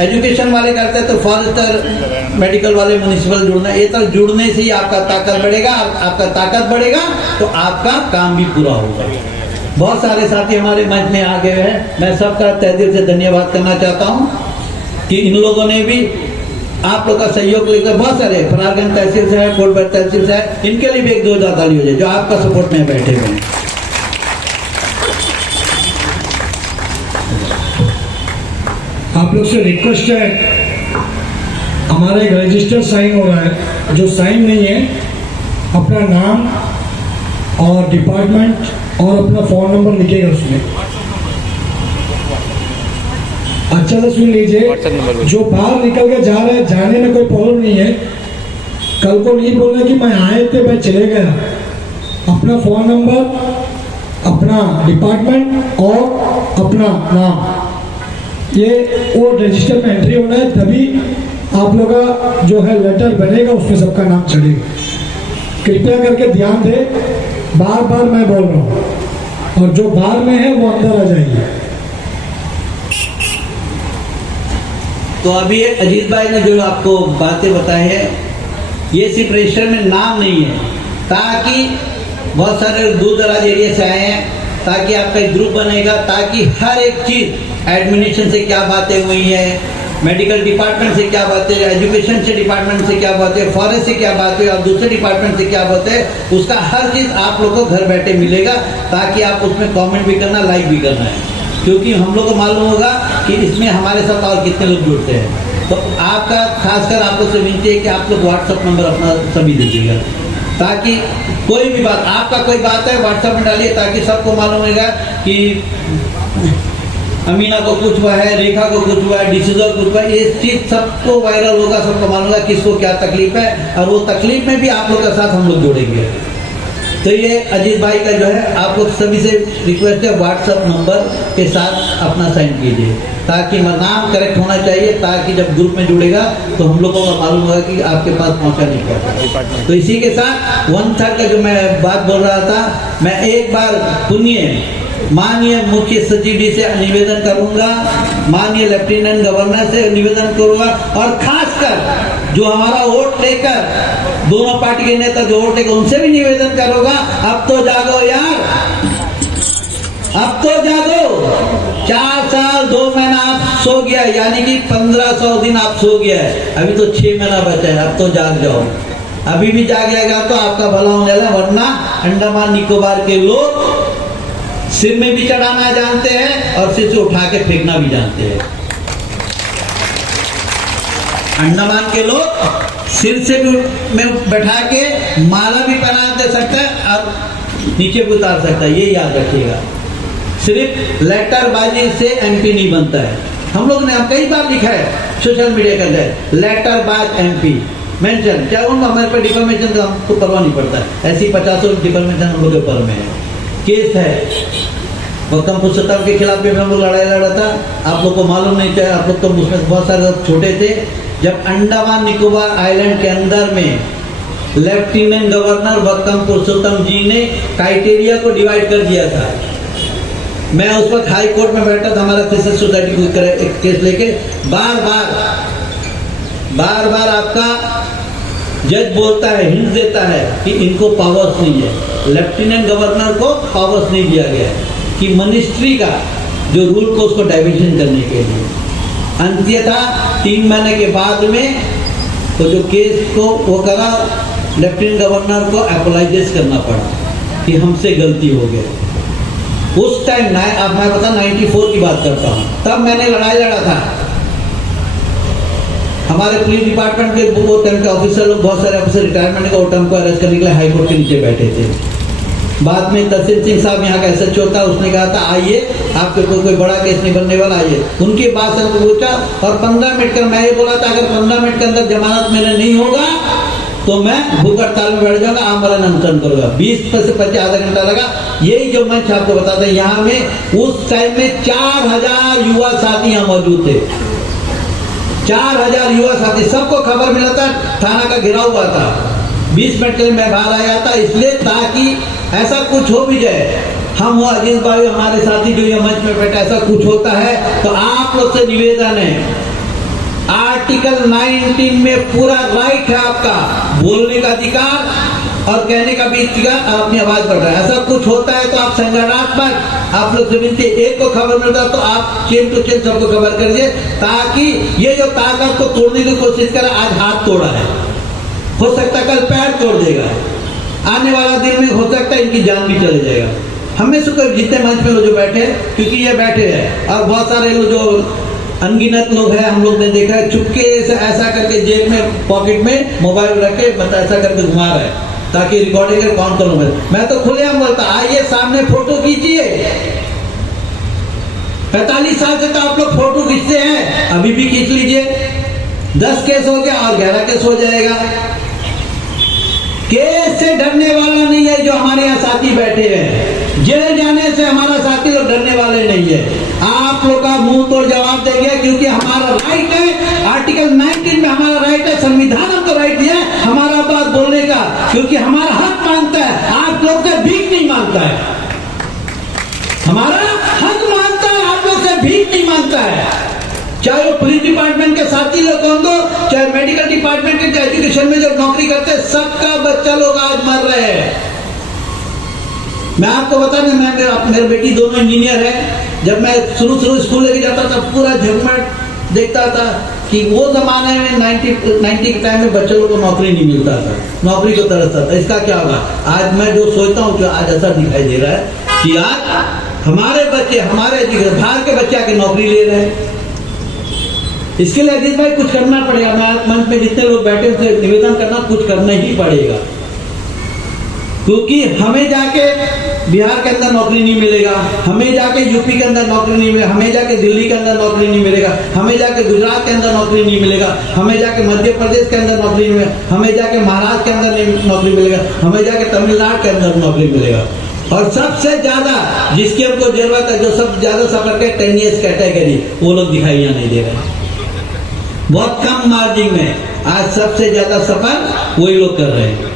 एजुकेशन वाले करते हैं तो फॉरेस्टर, मेडिकल वाले, म्युनिसिपल जुड़ना है। ये तो जुड़ने से ही आपका ताकत बढ़ेगा, आपका ताकत बढ़ेगा तो आपका काम भी पूरा होगा। बहुत सारे साथी हमारे मंच में आ गए हैं, मैं सबका तहे दिल से धन्यवाद करना चाहता हूँ कि इन लोगों ने भी आप लोग का सहयोग लेकर, बहुत सारे फरारगंज तहसील से है, कोटभर तहसील से है, इनके लिए भी एक 2 ताली हो जाए जो आपका सपोर्ट में बैठे हुए हैं। आप लोग से रिक्वेस्ट है, हमारा एक रजिस्टर साइन हो रहा है, जो साइन नहीं है अपना नाम और डिपार्टमेंट और अपना फोन नंबर लिखेगा उसमें। अच्छा से सुन लीजिए, जो बाहर निकल के जा रहे हैं, जाने में कोई प्रॉब्लम नहीं है। कल को नहीं बोलना कि मैं आए थे मैं चले गया। अपना फोन नंबर, अपना डिपार्टमेंट और अपना नाम, ये वो रजिस्टर में एंट्री होना है, तभी आप लोग का जो है लेटर बनेगा, उसमें सबका नाम चढ़ेगा। कृपया करके ध्यान दें, बार बार मैं बोल रहा हूँ, और जो बाहर में है वो अंदर आ जाइए। तो अभी अजीत भाई ने जो आपको बातें बताई है, ये सिर्फ रजिस्टर में नाम नहीं है, ताकि बहुत सारे दूर दराज एरिया से आए हैं, ताकि आपका एक ग्रुप बनेगा, ताकि हर एक चीज एडमिनिस्ट्रेशन से क्या बातें हुई है, मेडिकल डिपार्टमेंट से क्या बातें, एजुकेशन से डिपार्टमेंट से क्या बातें, फॉरेस्ट से क्या बातें और दूसरे डिपार्टमेंट से क्या बातें, उसका हर चीज आप लोगों को घर बैठे मिलेगा, ताकि आप उसमें कमेंट भी करना, लाइक भी करना है। क्योंकि हम लोग को मालूम होगा कि इसमें हमारे साथ और कितने लोग जुड़ते हैं। तो आपका खासकर आप लोग से विनती है कि आप लोग व्हाट्सएप नंबर अपना सभी दीजिएगा, ताकि कोई भी बात, आपका कोई बात है व्हाट्सएप में डालिए, ताकि सबको मालूम होगा कि अमीना को कुछ हुआ है, रेखा को कुछ हुआ है, डिसीजर कुछ हुआ है। ये चीज सबको वायरल होगा, सबको मालूम होगा किसको क्या तकलीफ है, और वो तकलीफ में भी आप लोग के साथ हम लोग जोड़ेंगे। तो ये अजीत भाई का जो है, आप लोग सभी से रिक्वेस्ट है, व्हाट्सएप नंबर के साथ अपना साइन कीजिए, ताकि नाम करेक्ट होना चाहिए, ताकि जब ग्रुप में जुड़ेगा तो हम लोगों को मालूम होगा कि आपके पास पहुंचा नहीं पड़ा। तो इसी के साथ 1/3 का जो मैं बात बोल रहा था, मैं एक बार पुण्य माननीय मुख्य सचिव जी से निवेदन करूंगा, माननीय लेफ्टिनेंट गवर्नर से निवेदन करूंगा, और खासकर जो हमारा वोट लेकर, दोनों पार्टी के नेता जो वोट लेकर, उनसे भी निवेदन करूंगा, अब तो जागो यार, अब तो जागो। 4 साल 2 महीना आप सो गया, यानी कि 1500 दिन आप सो गया है, अभी तो 6 महीना बचा है, अब तो जाग जाओ। अभी भी जाग जाएगा तो आपका भला होने वाला, वरना अंडमान निकोबार के लोग सिर में भी चढ़ाना जानते हैं और सिर से उठा के फेंकना भी जानते हैं। अंडमान के लोग सिर से भी में बैठा के माला भी पहना दे सकता है और नीचे भी उतार सकता है, ये याद रखिएगा। सिर्फ लेटर बाजी से एमपी नहीं बनता है। हम लोग ने कई बार लिखा है सोशल मीडिया के अंदर, लेटर बाज एमपी मेंशन, चाहे उनको हमारे पर डिफॉर्मेशन तो हमको परवाह नहीं पड़ता है, ऐसी 50 डिफॉर्मेशन हम लोग के ऊपर में है, केस है। वक्कम पुरुषोत्तम के खिलाफ भी हम लोग लड़ाई लड़ा था, आप लोग को मालूम नहीं था, आप लोग तो उसमें बहुत सारे छोटे थे। जब अंडमान निकोबार आइलैंड के अंदर में लेफ्टिनेंट गवर्नर वक्कम पुरुषोत्तम जी ने क्राइटेरिया को डिवाइड कर दिया था, मैं उस वक्त हाई कोर्ट में बैठा था, हमारा फिशर सोसाइटी को एक केस लेके, बार बार आपका जज बोलता है, हिंट देता है कि इनको पावर्स नहीं है, लेफ्टिनेंट गवर्नर को पावर्स नहीं दिया गया है कि मिनिस्ट्री का जो रूल को उसको डाइवर्जन करने के लिए। अंत्यतः 3 महीने के बाद में तो जो केस को वो करा, लेफ्टिनेंट गवर्नर को अपोलाइज करना पड़ा कि हमसे गलती हो गई। उस टाइम अब मैं पता 94 की बात करता हूँ, तब मैंने लड़ाई लड़ा था। हमारे पुलिस डिपार्टमेंट के वो टाइम के ऑफिसर लोग, बहुत सारे ऑफिसर रिटायरमेंट के, वो टाइम को अरेस्ट करने के लिए हाई कोर्ट के नीचे बैठे थे। बाद में तहसील सिंह साहब यहाँ का एसएचओ था, उसने कहा था आइए, आपके कोई बड़ा केस नहीं बनने वाला, आइए। उनकी बात से पूछा और 15 मिनट कर मैं ये बोला था, अगर 15 मिनट के अंदर जमानत मेरे नहीं होगा तो मैं भूख हड़ताल में बैठ जाऊंगा, आमरण अनशन करूंगा। 20 से 25 आधा घंटा लगा। यही जो मंच आपको बताते हैं, यहाँ में उस टाइम में 4000 युवा साथी यहाँ मौजूद थे। 4000 युवा साथी, सबको खबर मिला था, थाना का घेराव हुआ था। 20 मिनट के लिए मैं बाहर आया था, इसलिए ताकि ऐसा कुछ हो भी जाए, हम वो अजीत भाई हमारे साथी जो ये मंच में बैठा, ऐसा कुछ होता है तो आप लोग से निवेदन है, आर्टिकल 19 में पूरा राइट है आपका, बोलने का अधिकार और कहने का भी अधिकार, अपनी आवाज बढ़ रहा है। ऐसा कुछ होता है तो आप संगठनात्मक, आप लोग से विनती, एक को खबर मिलता है तो आप चेन टू चेन सबको खबर करिए, ताकि ये जो ताकत को तोड़ने की कोशिश करे, आज हाथ तोड़ा है, हो सकता है कल पैर तोड़ देगा, आने वाला दिन में हो सकता है इनकी जान भी चले जाएगा। हमें से कोई जितने मंच में लोग जो बैठे, क्योंकि ये बैठे हैं और बहुत सारे लोग जो अनगिनत लोग हैं, हम लोग ने देखा है चुपके से ऐसा करके जेब में पॉकेट में मोबाइल रखे, मतलब ऐसा करके घुमा रहा है ताकि रिकॉर्डिंग कर कौन कौन हो। मैं तो खुलेआम बोलता, आइए सामने फोटो खींचिए। 45 साल से तो आप लोग फोटो खींचते हैं, अभी भी खींच लीजिए। 10 केस हो गया और 11 केस हो जाएगा। केस से डरने वाला नहीं है जो हमारे यहाँ साथी बैठे हैं, जेल जाने से हमारा साथी लोग डरने वाले नहीं है। आप लोग का मुंह तोड़ जवाब देंगे, क्योंकि हमारा राइट है, आर्टिकल 19 में हमारा राइट है, संविधान हमको राइट दिया है हमारा बात बोलने का, क्योंकि हमारा हक मांगता है, आप लोग से भीख नहीं मांगता है, हमारा हक मांगता है, आप लोग से भीख नहीं मांगता है। चाहे वो पुलिस डिपार्टमेंट के साथी लोग कौन दो, चाहे मेडिकल डिपार्टमेंट के, एजुकेशन में जो नौकरी करते हैं, सबका बच्चा लोग आज मर रहे हैं। मैं आपको बता दें, मेरी बेटी दोनों इंजीनियर है। जब मैं शुरू स्कूल लेके जाता था, पूरा झगमट देखता था कि वो जमाने में 90 के टाइम में बच्चों को नौकरी नहीं मिलता था, नौकरी को तरसता था। इसका क्या होगा? आज मैं जो सोचता हूँ कि आज ऐसा दिखाई दे रहा है कि आज हमारे बच्चे, हमारे बाहर के बच्चे आके नौकरी ले रहे हैं। इसके लिए अजीत भाई कुछ करना पड़ेगा। मैं मंच में जितने लोग बैठे उनसे निवेदन करना, कुछ करना ही पड़ेगा, क्योंकि हमें जाके बिहार के अंदर नौकरी नहीं मिलेगा, हमें जाके यूपी के अंदर नौकरी नहीं मिलेगा, हमें जाके दिल्ली के अंदर नौकरी नहीं मिलेगा, हमें जाके गुजरात के अंदर नौकरी नहीं मिलेगा, हमें जाके मध्य प्रदेश के अंदर नौकरी नहीं मिलेगा, हमें जाके महाराष्ट्र के अंदर नौकरी मिलेगा, हमें जाके तमिलनाडु के अंदर नौकरी मिलेगा। और सबसे ज्यादा जिसकी हमको जरूरत है, जो सब ज्यादा सफर के 10 ईयर्स कैटेगरी, वो लोग दिखाई नहीं दे रहे, बहुत कम मार्जिन में आज सबसे ज्यादा सफर वही लोग कर रहे हैं।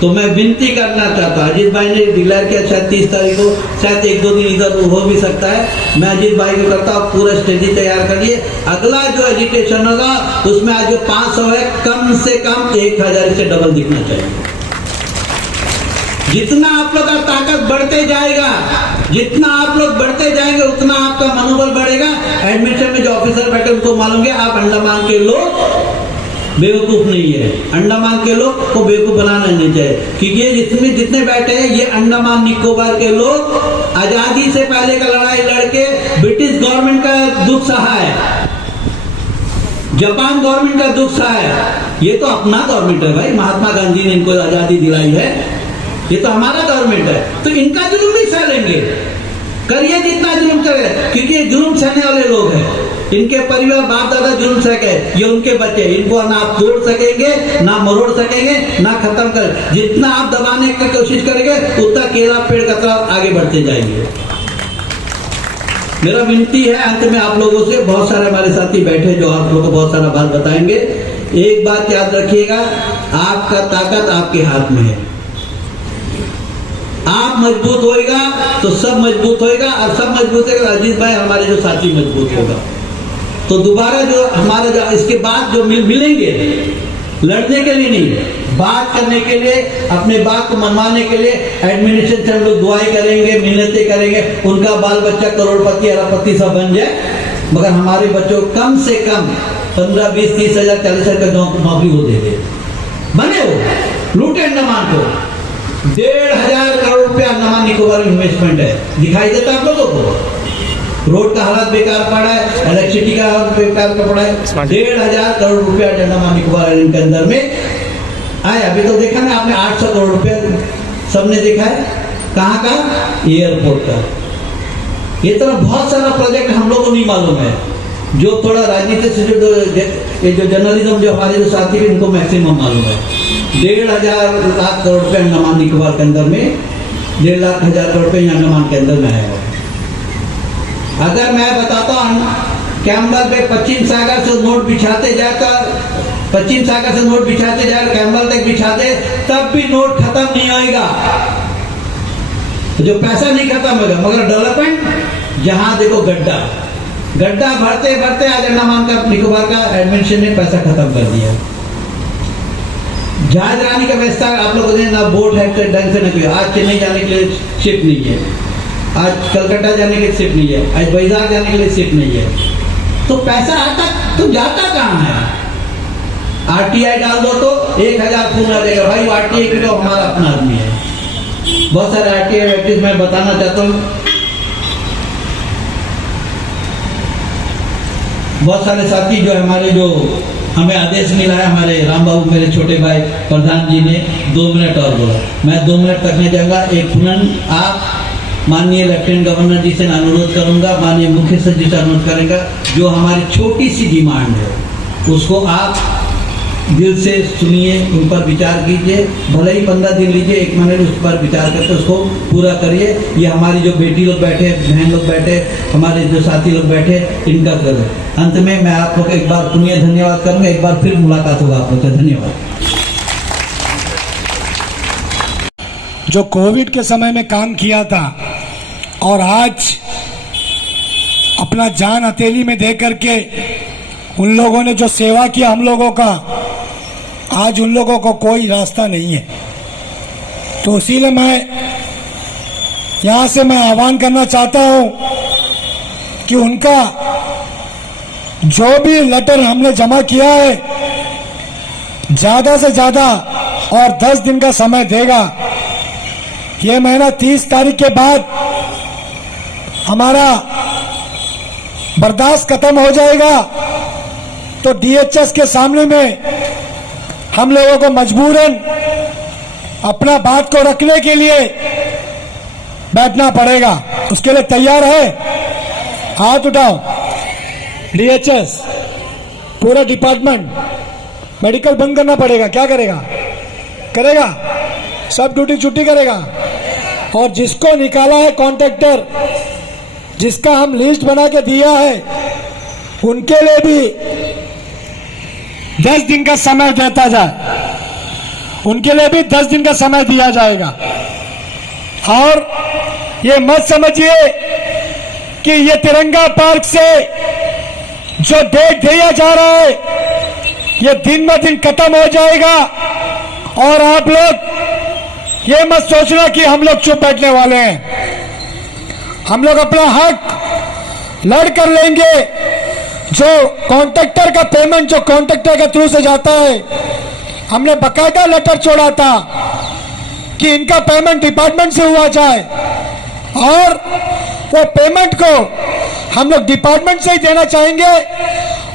तो मैं विनती करना चाहता हूँ, अजीत भाई ने डिक्लेयर किया शायद 30 तारीख को, शायद 1-2 दिन इधर हो भी सकता है। मैं अजीत भाई को करता हूँ, पूरा स्ट्रेटेजी तैयार करिए। अगला जो एजुकेशन होगा उसमें आज जो 500 है, कम से कम 1000 से डबल दिखना चाहिए। जितना आप लोग का ताकत बढ़ते जाएगा, जितना आप लोग बढ़ते जाएंगे, उतना आपका मनोबल बढ़ेगा। एडमिशन में जो ऑफिसर बैठे उनको मालूम है आप अंडमान के लोग बेवकूफ नहीं है, अंडमान के लोग को बेवकूफ बनाना नहीं चाहिए, क्योंकि ये जितने जितने बैठे हैं ये अंडमान निकोबार के लोग आजादी से पहले का लड़ाई लड़के ब्रिटिश गवर्नमेंट का दुख सहा है, जापान गवर्नमेंट का दुख सहा है। ये तो अपना गवर्नमेंट है भाई, महात्मा गांधी ने इनको आजादी दिलाई है, ये तो हमारा गवर्नमेंट है, तो इनका जुल्म नहीं सहलेंगे। करिए जितना जुल्म करे, क्योंकि ये जुल्म सहने वाले लोग हैं, इनके परिवार बाप दादा जुल्म सके, ये उनके बच्चे, इनको ना आप तोड़ सकेंगे, ना मरोड़ सकेंगे, ना खत्म कर। जितना आप दबाने की कोशिश करेंगे उतना केला पेड़ का तरफ आगे बढ़ते जाएंगे। मेरा विनती है अंत में आप लोगों से, बहुत सारे हमारे साथी बैठे जो आप लोगों को बहुत सारा बात बताएंगे। एक बात याद रखिएगा, आपका ताकत आपके हाथ में है। आप मजबूत होएगा तो सब मजबूत होएगा, और सब मजबूत होगा अजीत भाई हमारे जो साथी मजबूत होगा। तो दोबारा जो हमारा जो इसके बाद जो मिलेंगे, लड़ने के लिए नहीं, बात करने के लिए, अपने बात को मनवाने के लिए एडमिनिस्ट्रेशन से हम लोग दुआएं करेंगे, मिन्नतें करेंगे, उनका बाल बच्चा करोड़पति अरबपति सब बन जाए, मगर हमारे बच्चों को कम से कम 15, 20, 30 हजार 40 हजार का नौकरी वो दे दे, बने हो लूटे अंडमान को। 1,500 करोड़ रुपया अंडमान निकोबार इन्वेस्टमेंट है, दिखाई देता आप लोगों को? रोड का हालत बेकार पड़ा है, इलेक्ट्रिसिटी का हालत बेकार का पड़ा है। 1,500 करोड़ रुपया अंडमान निकोबार आइलैंड के अंदर में आए। अभी तो देखा ना आपने 800 करोड़ रुपया सबने देखा है, कहाँ का? एयरपोर्ट का। ये तरह बहुत सारा प्रोजेक्ट हम लोग को नहीं मालूम है, जो थोड़ा राजनीति से जो जर्नलिज्म जो हमारे जो साथी है इनको मैक्सिमम मालूम है। 1,500,000 लाख करोड़ रुपए अंडमान निकोबार के अंदर में, 1,50,000 करोड़ रुपए अंडमान के अंदर में आया हुआ। अगर मैं बताता हूँ कैम्बल पे पश्चिम सागर से नोट बिछाते जाकर, पश्चिम सागर से नोट बिछाते जाकर कैम्बल तक बिछा दे, तब भी नोट खत्म नहीं होएगा, जो पैसा नहीं खत्म होगा, मगर डेवलपमेंट जहां देखो गड्ढा गड्ढा भरते भरते आज अंडमान का निकोबार का एडमिनिस्ट्रेशन ने पैसा खत्म कर दिया। जहाज रानी का व्यवस्था आप लोगों ने ना बोट है ढंग से, न कोई आज चेन्नई जाने के लिए शिप नहीं है, आज कलकत्ता जाने के लिए शिप नहीं है, आज बैजाग जाने के लिए शिप नहीं है, तो पैसा आता तो जाता कहाँ है? आरटीआई डाल दो तो 1,000 खून आ जाएगा भाई, आरटीआई भी तो हमारा अपना आदमी है। बहुत सारे आरटीआई एक्टिव मैं बताना चाहता हूँ, बहुत सारे साथी जो हमारे जो हमें आदेश मिला है, हमारे राम बाबू मेरे छोटे भाई प्रधान जी ने 2 मिनट और बोला, मैं 2 मिनट तक नहीं जाऊंगा। एक पुनः आप माननीय लेफ्टिनेंट गवर्नर जी से अनुरोध करूंगा, माननीय मुख्य सचिव से अनुरोध करेंगे, जो हमारी छोटी सी डिमांड है उसको आप दिल से सुनिए, उन पर विचार कीजिए, भले ही 15 दिन लीजिए, 1 महीने उस पर विचार करके उसको पूरा करिए। ये हमारी जो बेटी लोग बैठे, बहन लोग बैठे, हमारे जो साथी लोग बैठे, इनका करें। अंत में मैं आप लोग को एक बार पुनः धन्यवाद करूंगा, एक बार फिर मुलाकात होगा आप लोग से, धन्यवाद। जो कोविड के समय में काम किया था और आज अपना जान हथेली में दे करके उन लोगों ने जो सेवा किया हम लोगों का, आज उन लोगों को कोई रास्ता नहीं है। तो इसीलिए मैं यहाँ से मैं आह्वान करना चाहता हूँ कि उनका जो भी लेटर हमने जमा किया है, ज़्यादा से ज़्यादा और 10 दिन का समय देगा। ये महीना 30 तारीख के बाद हमारा बर्दाश्त खत्म हो जाएगा, तो डीएचएस के सामने में हम लोगों को मजबूरन अपना बात को रखने के लिए बैठना पड़ेगा। उसके लिए तैयार है? हाथ उठाओ। डीएचएस पूरा डिपार्टमेंट मेडिकल बंद करना पड़ेगा, क्या करेगा? करेगा, सब ड्यूटी छुट्टी करेगा। और जिसको निकाला है कॉन्ट्रैक्टर, जिसका हम लिस्ट बना के दिया है, उनके लिए भी 10 दिन का समय देता जाए, उनके लिए भी 10 दिन का समय दिया जाएगा। और ये मत समझिए कि ये तिरंगा पार्क से जो डेट दिया जा रहा है ये दिन ब दिन खत्म हो जाएगा। और आप लोग ये मत सोचना कि हम लोग चुप बैठने वाले हैं, हम लोग अपना हक लड़ कर लेंगे। जो कॉन्ट्रैक्टर का पेमेंट जो कॉन्ट्रैक्टर के थ्रू से जाता है, हमने बकायदा लेटर छोड़ा था कि इनका पेमेंट डिपार्टमेंट से हुआ जाए, और वो पेमेंट को हम लोग डिपार्टमेंट से ही देना चाहेंगे।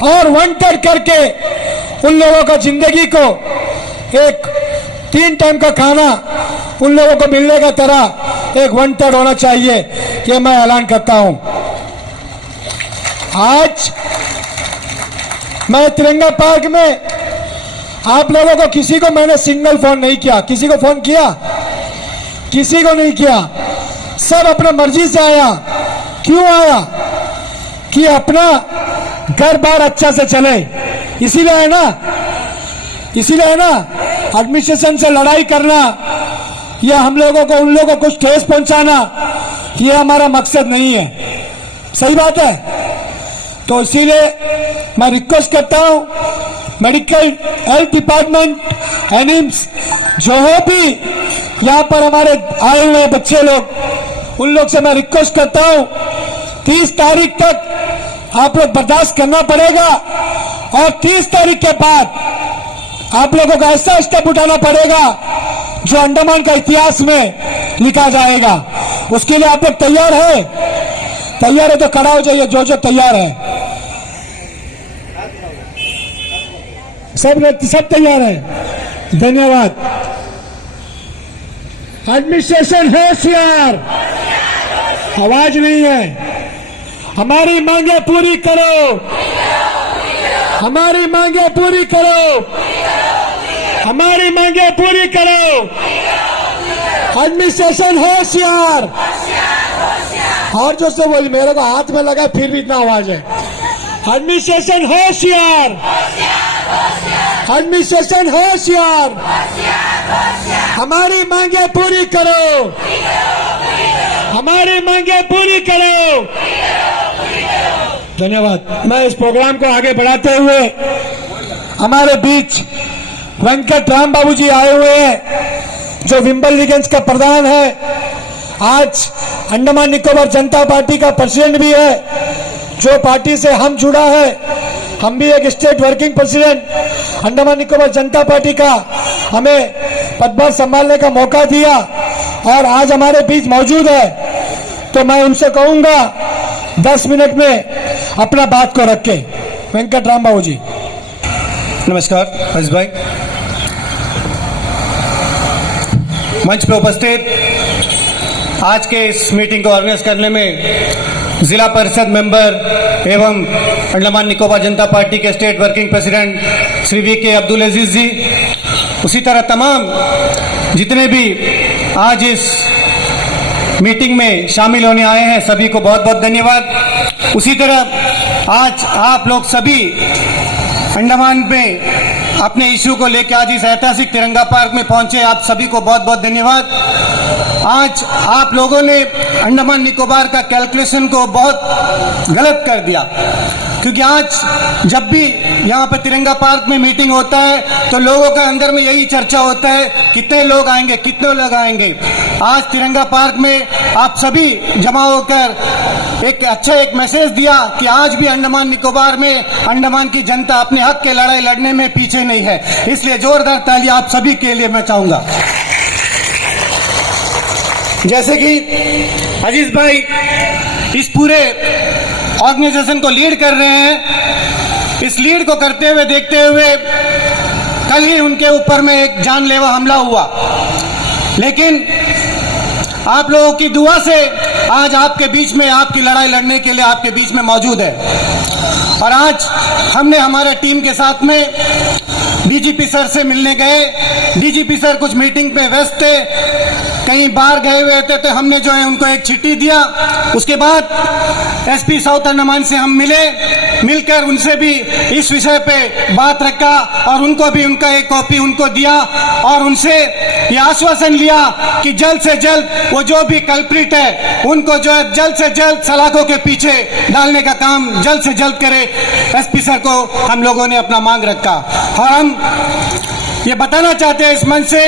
और 1/3 करके उन लोगों का जिंदगी को एक 3 टाइम का खाना उन लोगों को मिलने का तरह एक 1/3 होना चाहिए, ये मैं ऐलान करता हूं। आज मैं तिरंगा पार्क में आप लोगों को, किसी को मैंने सिंगल फोन नहीं किया, किसी को फोन किया? किसी को नहीं किया, सब अपने मर्जी से आया। क्यों आया? कि अपना घर बार अच्छा से चले, इसीलिए है ना, इसीलिए है ना। एडमिनिस्ट्रेशन से लड़ाई करना या हम लोगों को उन लोगों को कुछ ठेस पहुंचाना, ये हमारा मकसद नहीं है। सही बात है। तो इसीलिए मैं रिक्वेस्ट करता हूं मेडिकल हेल्थ डिपार्टमेंट, एनिम्स, जो हो भी यहाँ पर हमारे आए हुए बच्चे लोग, उन लोग से मैं रिक्वेस्ट करता हूं 30 तारीख तक आप लोग बर्दाश्त करना पड़ेगा। और 30 तारीख के बाद आप लोगों को ऐसा स्टेप उठाना पड़ेगा जो अंडमान का इतिहास में लिखा जाएगा। उसके लिए आप लोग तैयार है? तैयार है तो खड़ा हो जाइए, जो जो तैयार है। सब तैयार है। धन्यवाद। एडमिनिस्ट्रेशन होशियार, आवाज नहीं है। हमारी मांगे पूरी करो, हमारी मांगे पूरी करो। हमारी मांगे पूरी करो। एडमिनिस्ट्रेशन होशियार। और जो से बोली, मेरे को हाथ में लगा फिर भी इतना आवाज है। एडमिनिस्ट्रेशन होशियार। एडमिनिस्ट्रेशन होशियार। हमारी मांगे पूरी करो। हमारी मांगे पूरी करो। धन्यवाद। मैं इस प्रोग्राम को आगे बढ़ाते हुए हमारे बीच वेंकट राम बाबू जी आए हुए हैं, जो विम्बल लीगेंस का प्रधान है, आज अंडमान निकोबार जनता पार्टी का प्रेसिडेंट भी है, जो पार्टी से हम जुड़ा है। हम भी एक state working president Andaman Nicobar Janata party का, हमें पदभार संभालने का मौका दिया और आज हमारे बीच मौजूद है। तो मैं उनसे कहूंगा 10 मिनट में अपना बात को रखें। वेंकट राम बाबू जी। नमस्कार अजीज भाई, मंच पर उपस्थित आज के इस मीटिंग को ऑर्गेनाइज करने में जिला परिषद मेंबर एवं अंडमान निकोबार जनता पार्टी के state working president Shri V K Abdul Aziz जी, उसी तरह तमाम जितने भी आज इस मीटिंग में शामिल होने आए हैं, सभी को बहुत बहुत धन्यवाद। उसी तरह आज आप लोग सभी अंडमान में अपने इश्यू को लेकर आज इस ऐतिहासिक तिरंगा पार्क में पहुंचे, आप सभी को बहुत बहुत धन्यवाद। आज आप लोगों ने अंडमान निकोबार का कैलकुलेशन को बहुत गलत कर दिया, क्योंकि आज जब भी यहाँ पर तिरंगा पार्क में मीटिंग होता है तो लोगों का अंदर में यही चर्चा होता है कितने लोग आएंगे, कितने लोग आएंगे। आज तिरंगा पार्क में आप सभी जमा होकर एक मैसेज दिया कि आज भी अंडमान निकोबार में अंडमान की जनता अपने हक के लड़ाई लड़ने में पीछे नहीं है। इसलिए जोरदार ताली आप सभी के लिए मैं चाहूंगा। जैसे कि अजीज भाई इस पूरे ऑर्गेनाइजेशन को लीड कर रहे हैं, इस लीड को करते हुए देखते हुए कल ही उनके ऊपर में एक जानलेवा हमला हुआ, लेकिन आप लोगों की दुआ से आज आपके बीच में, आपकी लड़ाई लड़ने के लिए आपके बीच में मौजूद है। और आज हमने हमारे टीम के साथ में डीजीपी सर से मिलने गए। डीजीपी सर कुछ मीटिंग पे व्यस्त थे, कहीं बाहर गए हुए थे, तो हमने जो है उनको एक चिट्ठी दिया। उसके बाद एसपी साउथ अंडमान से हम मिलकर उनसे भी इस विषय पे बात रखा और उनको भी उनका एक कॉपी उनको दिया और उनसे ये आश्वासन लिया कि जल्द से जल्द वो जो भी कल्प्रिट है उनको जो है जल्द से जल्द सलाखों के पीछे डालने का काम जल्द से जल्द करे। एसपी सर को हम लोगों ने अपना मांग रखा और हम ये बताना चाहते हैं इस मंच से,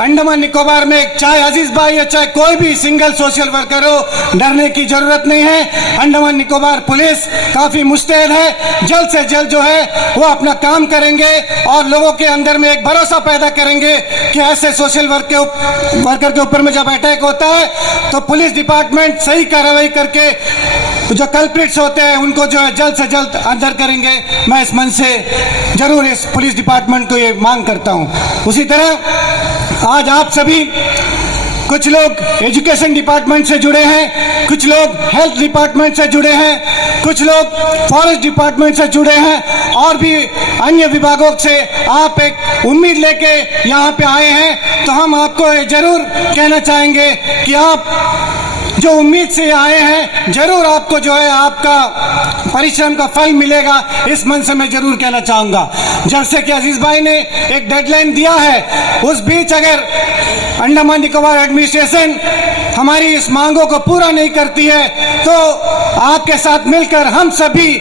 अंडमान निकोबार में चाहे अजीज भाई या चाहे कोई भी सिंगल सोशल वर्कर हो, डरने की जरूरत नहीं है। अंडमान निकोबार पुलिस काफी मुस्तैद है, जल्द से जल्द जो है वो अपना काम करेंगे और लोगों के अंदर में एक भरोसा पैदा करेंगे कि ऐसे सोशल वर्कर के ऊपर में जब अटैक होता है तो पुलिस डिपार्टमेंट सही कार्रवाई करके जो कल्प्रिट्स होते हैं उनको जो है जल्द से जल्द अंदर करेंगे। मैं इस मंच से जरूर इस पुलिस डिपार्टमेंट को ये मांग करता हूं। उसी तरह आज आप सभी, कुछ लोग एजुकेशन डिपार्टमेंट से जुड़े हैं, कुछ लोग हेल्थ डिपार्टमेंट से जुड़े हैं, कुछ लोग फॉरेस्ट डिपार्टमेंट से जुड़े हैं और भी अन्य विभागों से आप एक उम्मीद लेके यहाँ पे आए हैं। तो हम आपको जरूर कहना चाहेंगे कि आप जो उम्मीद से आए हैं जरूर आपको जो है आपका परिश्रम का फल मिलेगा, इस मन से मैं जरूर कहना चाहूंगा। जैसे कि अजीज भाई ने एक डेडलाइन दिया है, उस बीच अगर अंडमान निकोबार एडमिनिस्ट्रेशन हमारी इस मांगों को पूरा नहीं करती है तो आपके साथ मिलकर हम सभी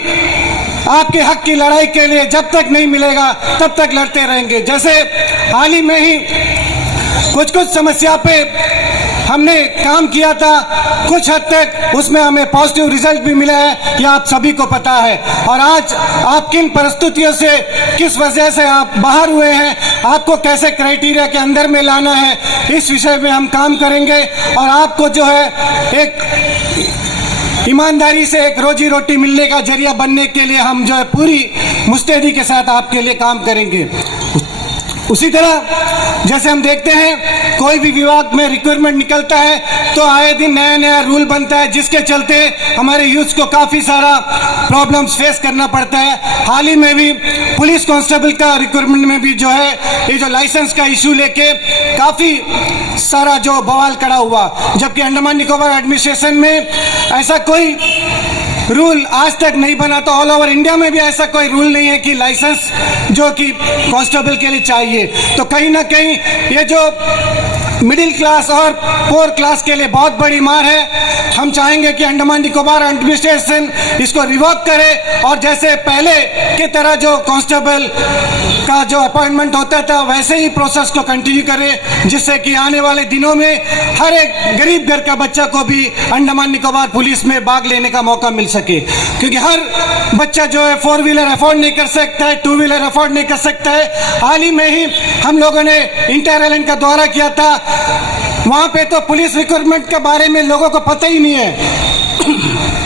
आपके हक की लड़ाई के लिए जब तक नहीं मिलेगा तब तक लड़ते रहेंगे। जैसे हाल ही में ही कुछ समस्या पे हमने काम किया था, कुछ हद तक उसमें हमें पॉजिटिव रिजल्ट भी मिला है, ये आप सभी को पता है। और आज आप किन परिस्थितियों से, किस वजह से आप बाहर हुए हैं, आपको कैसे क्राइटेरिया के अंदर में लाना है, इस विषय में हम काम करेंगे और आपको जो है एक ईमानदारी से एक रोजी रोटी मिलने का जरिया बनने के लिए हम जो है पूरी मुस्तैदी के साथ आपके लिए काम करेंगे। उसी तरह जैसे हम देखते हैं कोई भी विभाग में रिक्वायरमेंट निकलता है तो आए दिन नया नया रूल बनता है, जिसके चलते हमारे यूथ को काफ़ी सारा प्रॉब्लम्स फेस करना पड़ता है। हाल ही में भी पुलिस कांस्टेबल का रिक्वायरमेंट में भी जो है ये जो लाइसेंस का इशू लेके काफ़ी सारा जो बवाल खड़ा हुआ, जबकि अंडमान निकोबार एडमिनिस्ट्रेशन में ऐसा कोई रूल आज तक नहीं बना। तो ऑल ओवर इंडिया में भी ऐसा कोई रूल नहीं है कि लाइसेंस जो कि कांस्टेबल के लिए चाहिए। तो कहीं ना कहीं ये जो मिडिल क्लास और पोर क्लास के लिए बहुत बड़ी मार है। हम चाहेंगे कि अंडमान निकोबार एडमिनिस्ट्रेशन इसको रिवोक करे और जैसे पहले की तरह जो कांस्टेबल का जो अपॉइंटमेंट होता था वैसे ही प्रोसेस को कंटिन्यू करे, जिससे कि आने वाले दिनों में हर एक गरीब घर का बच्चा को भी अंडमान निकोबार पुलिस में भाग लेने का मौका मिल सके। क्योंकि हर बच्चा जो है 4 व्हीलर अफोर्ड नहीं कर सकता है, 2 व्हीलर अफोर्ड नहीं कर सकता है। हाल ही में ही हम लोगों ने इंटर आइलैंड का दौरा किया था, वहां पे तो पुलिस रिक्रूटमेंट के बारे में लोगों को पता ही नहीं है।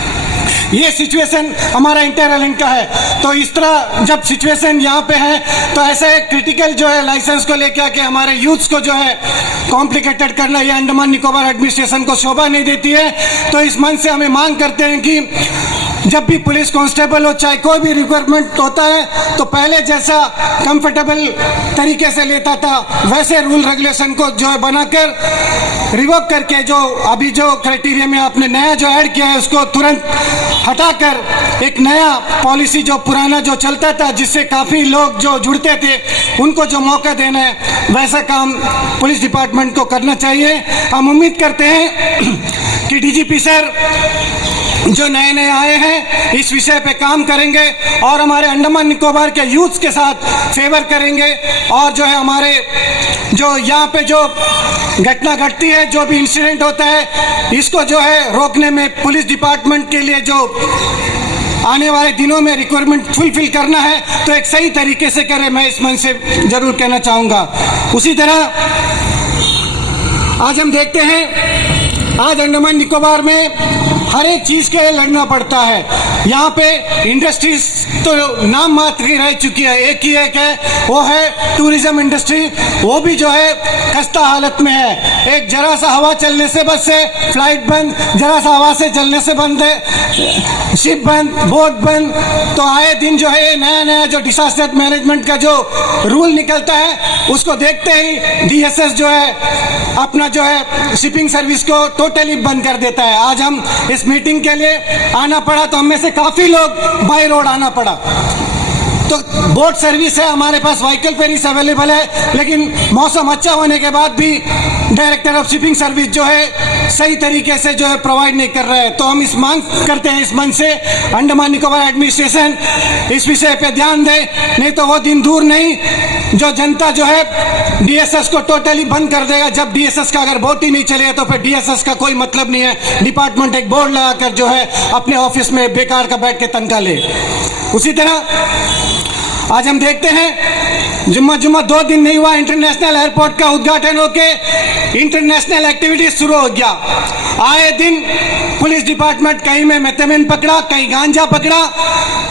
ये सिचुएशन हमारा इंटर आइलैंड का है। तो इस तरह जब सिचुएशन यहाँ पे है तो ऐसा एक क्रिटिकल जो है लाइसेंस को लेकर के हमारे यूथ्स को जो है कॉम्प्लिकेटेड करना ये अंडमान निकोबार एडमिनिस्ट्रेशन को शोभा नहीं देती है। तो इस मन से हमें मांग करते हैं कि जब भी पुलिस कांस्टेबल हो चाहे कोई भी रिक्वायरमेंट होता है तो पहले जैसा कंफर्टेबल तरीके से लेता था वैसे रूल रेगुलेशन को जो है बनाकर रिवोक करके जो अभी जो क्राइटेरिया में आपने नया जो ऐड किया है उसको तुरंत हटाकर एक नया पॉलिसी जो पुराना जो चलता था जिससे काफ़ी लोग जो जुड़ते थे उनको जो मौका देना है वैसा काम पुलिस डिपार्टमेंट को करना चाहिए। हम उम्मीद करते हैं कि डीजीपी सर जो नए नए आए हैं इस विषय पे काम करेंगे और हमारे अंडमान निकोबार के यूथ के साथ फेवर करेंगे और जो है हमारे जो यहाँ पे जो घटना घटती है जो भी इंसिडेंट होता है इसको जो है रोकने में पुलिस डिपार्टमेंट के लिए जो आने वाले दिनों में रिक्वायरमेंट फुलफिल करना है तो एक सही तरीके से करें, मैं इस मन से जरूर कहना चाहूँगा। उसी तरह आज हम देखते हैं आज अंडमान निकोबार में हर एक चीज के लिए लड़ना पड़ता है। यहाँ पे इंडस्ट्रीज तो नाम मात्र ही रह चुकी है, एक ही एक है वो है टूरिज्म इंडस्ट्री, वो भी जो है खस्ता हालत में है। एक जरा सा हवा चलने से बस से फ्लाइट बंद, जरा सा हवा से चलने से बंद है, शिप बंद, बोट बंद। तो आए दिन जो है नया नया जो डिजास्टर मैनेजमेंट का जो रूल निकलता है उसको देखते ही डीएसएस जो है अपना जो है शिपिंग सर्विस को टोटली बंद कर देता है। आज हम इस मीटिंग के लिए आना पड़ा तो हम में से काफी लोग बाय रोड आना पड़ा। तो बोट सर्विस है हमारे पास, व्हीकल फेरीज अवेलेबल है, लेकिन मौसम अच्छा होने के बाद भी डायरेक्टर ऑफ शिपिंग सर्विस जो है सही तरीके से जो है प्रोवाइड नहीं कर रहे हैं। तो हम इस मांग करते हैं इस मन से अंडमान निकोबार एडमिनिस्ट्रेशन इस विषय पे ध्यान दे, नहीं तो वो दिन दूर नहीं जो जनता जो है डीएसएस को टोटली बंद कर देगा। जब डीएसएस का अगर बोट ही नहीं चलेगा तो फिर डीएसएस का कोई मतलब नहीं है। डिपार्टमेंट एक बोर्ड लगाकर जो है अपने ऑफिस में बेकार का बैठ के तनख्वाह ले। उसी तरह आज हम देखते हैं जुम्मा 2 दिन नहीं हुआ इंटरनेशनल एयरपोर्ट का उद्घाटन होके इंटरनेशनल एक्टिविटीज शुरू हो गया। आए दिन पुलिस डिपार्टमेंट कहीं में मेथाम्फेटामिन पकड़ा, कहीं गांजा पकड़ा,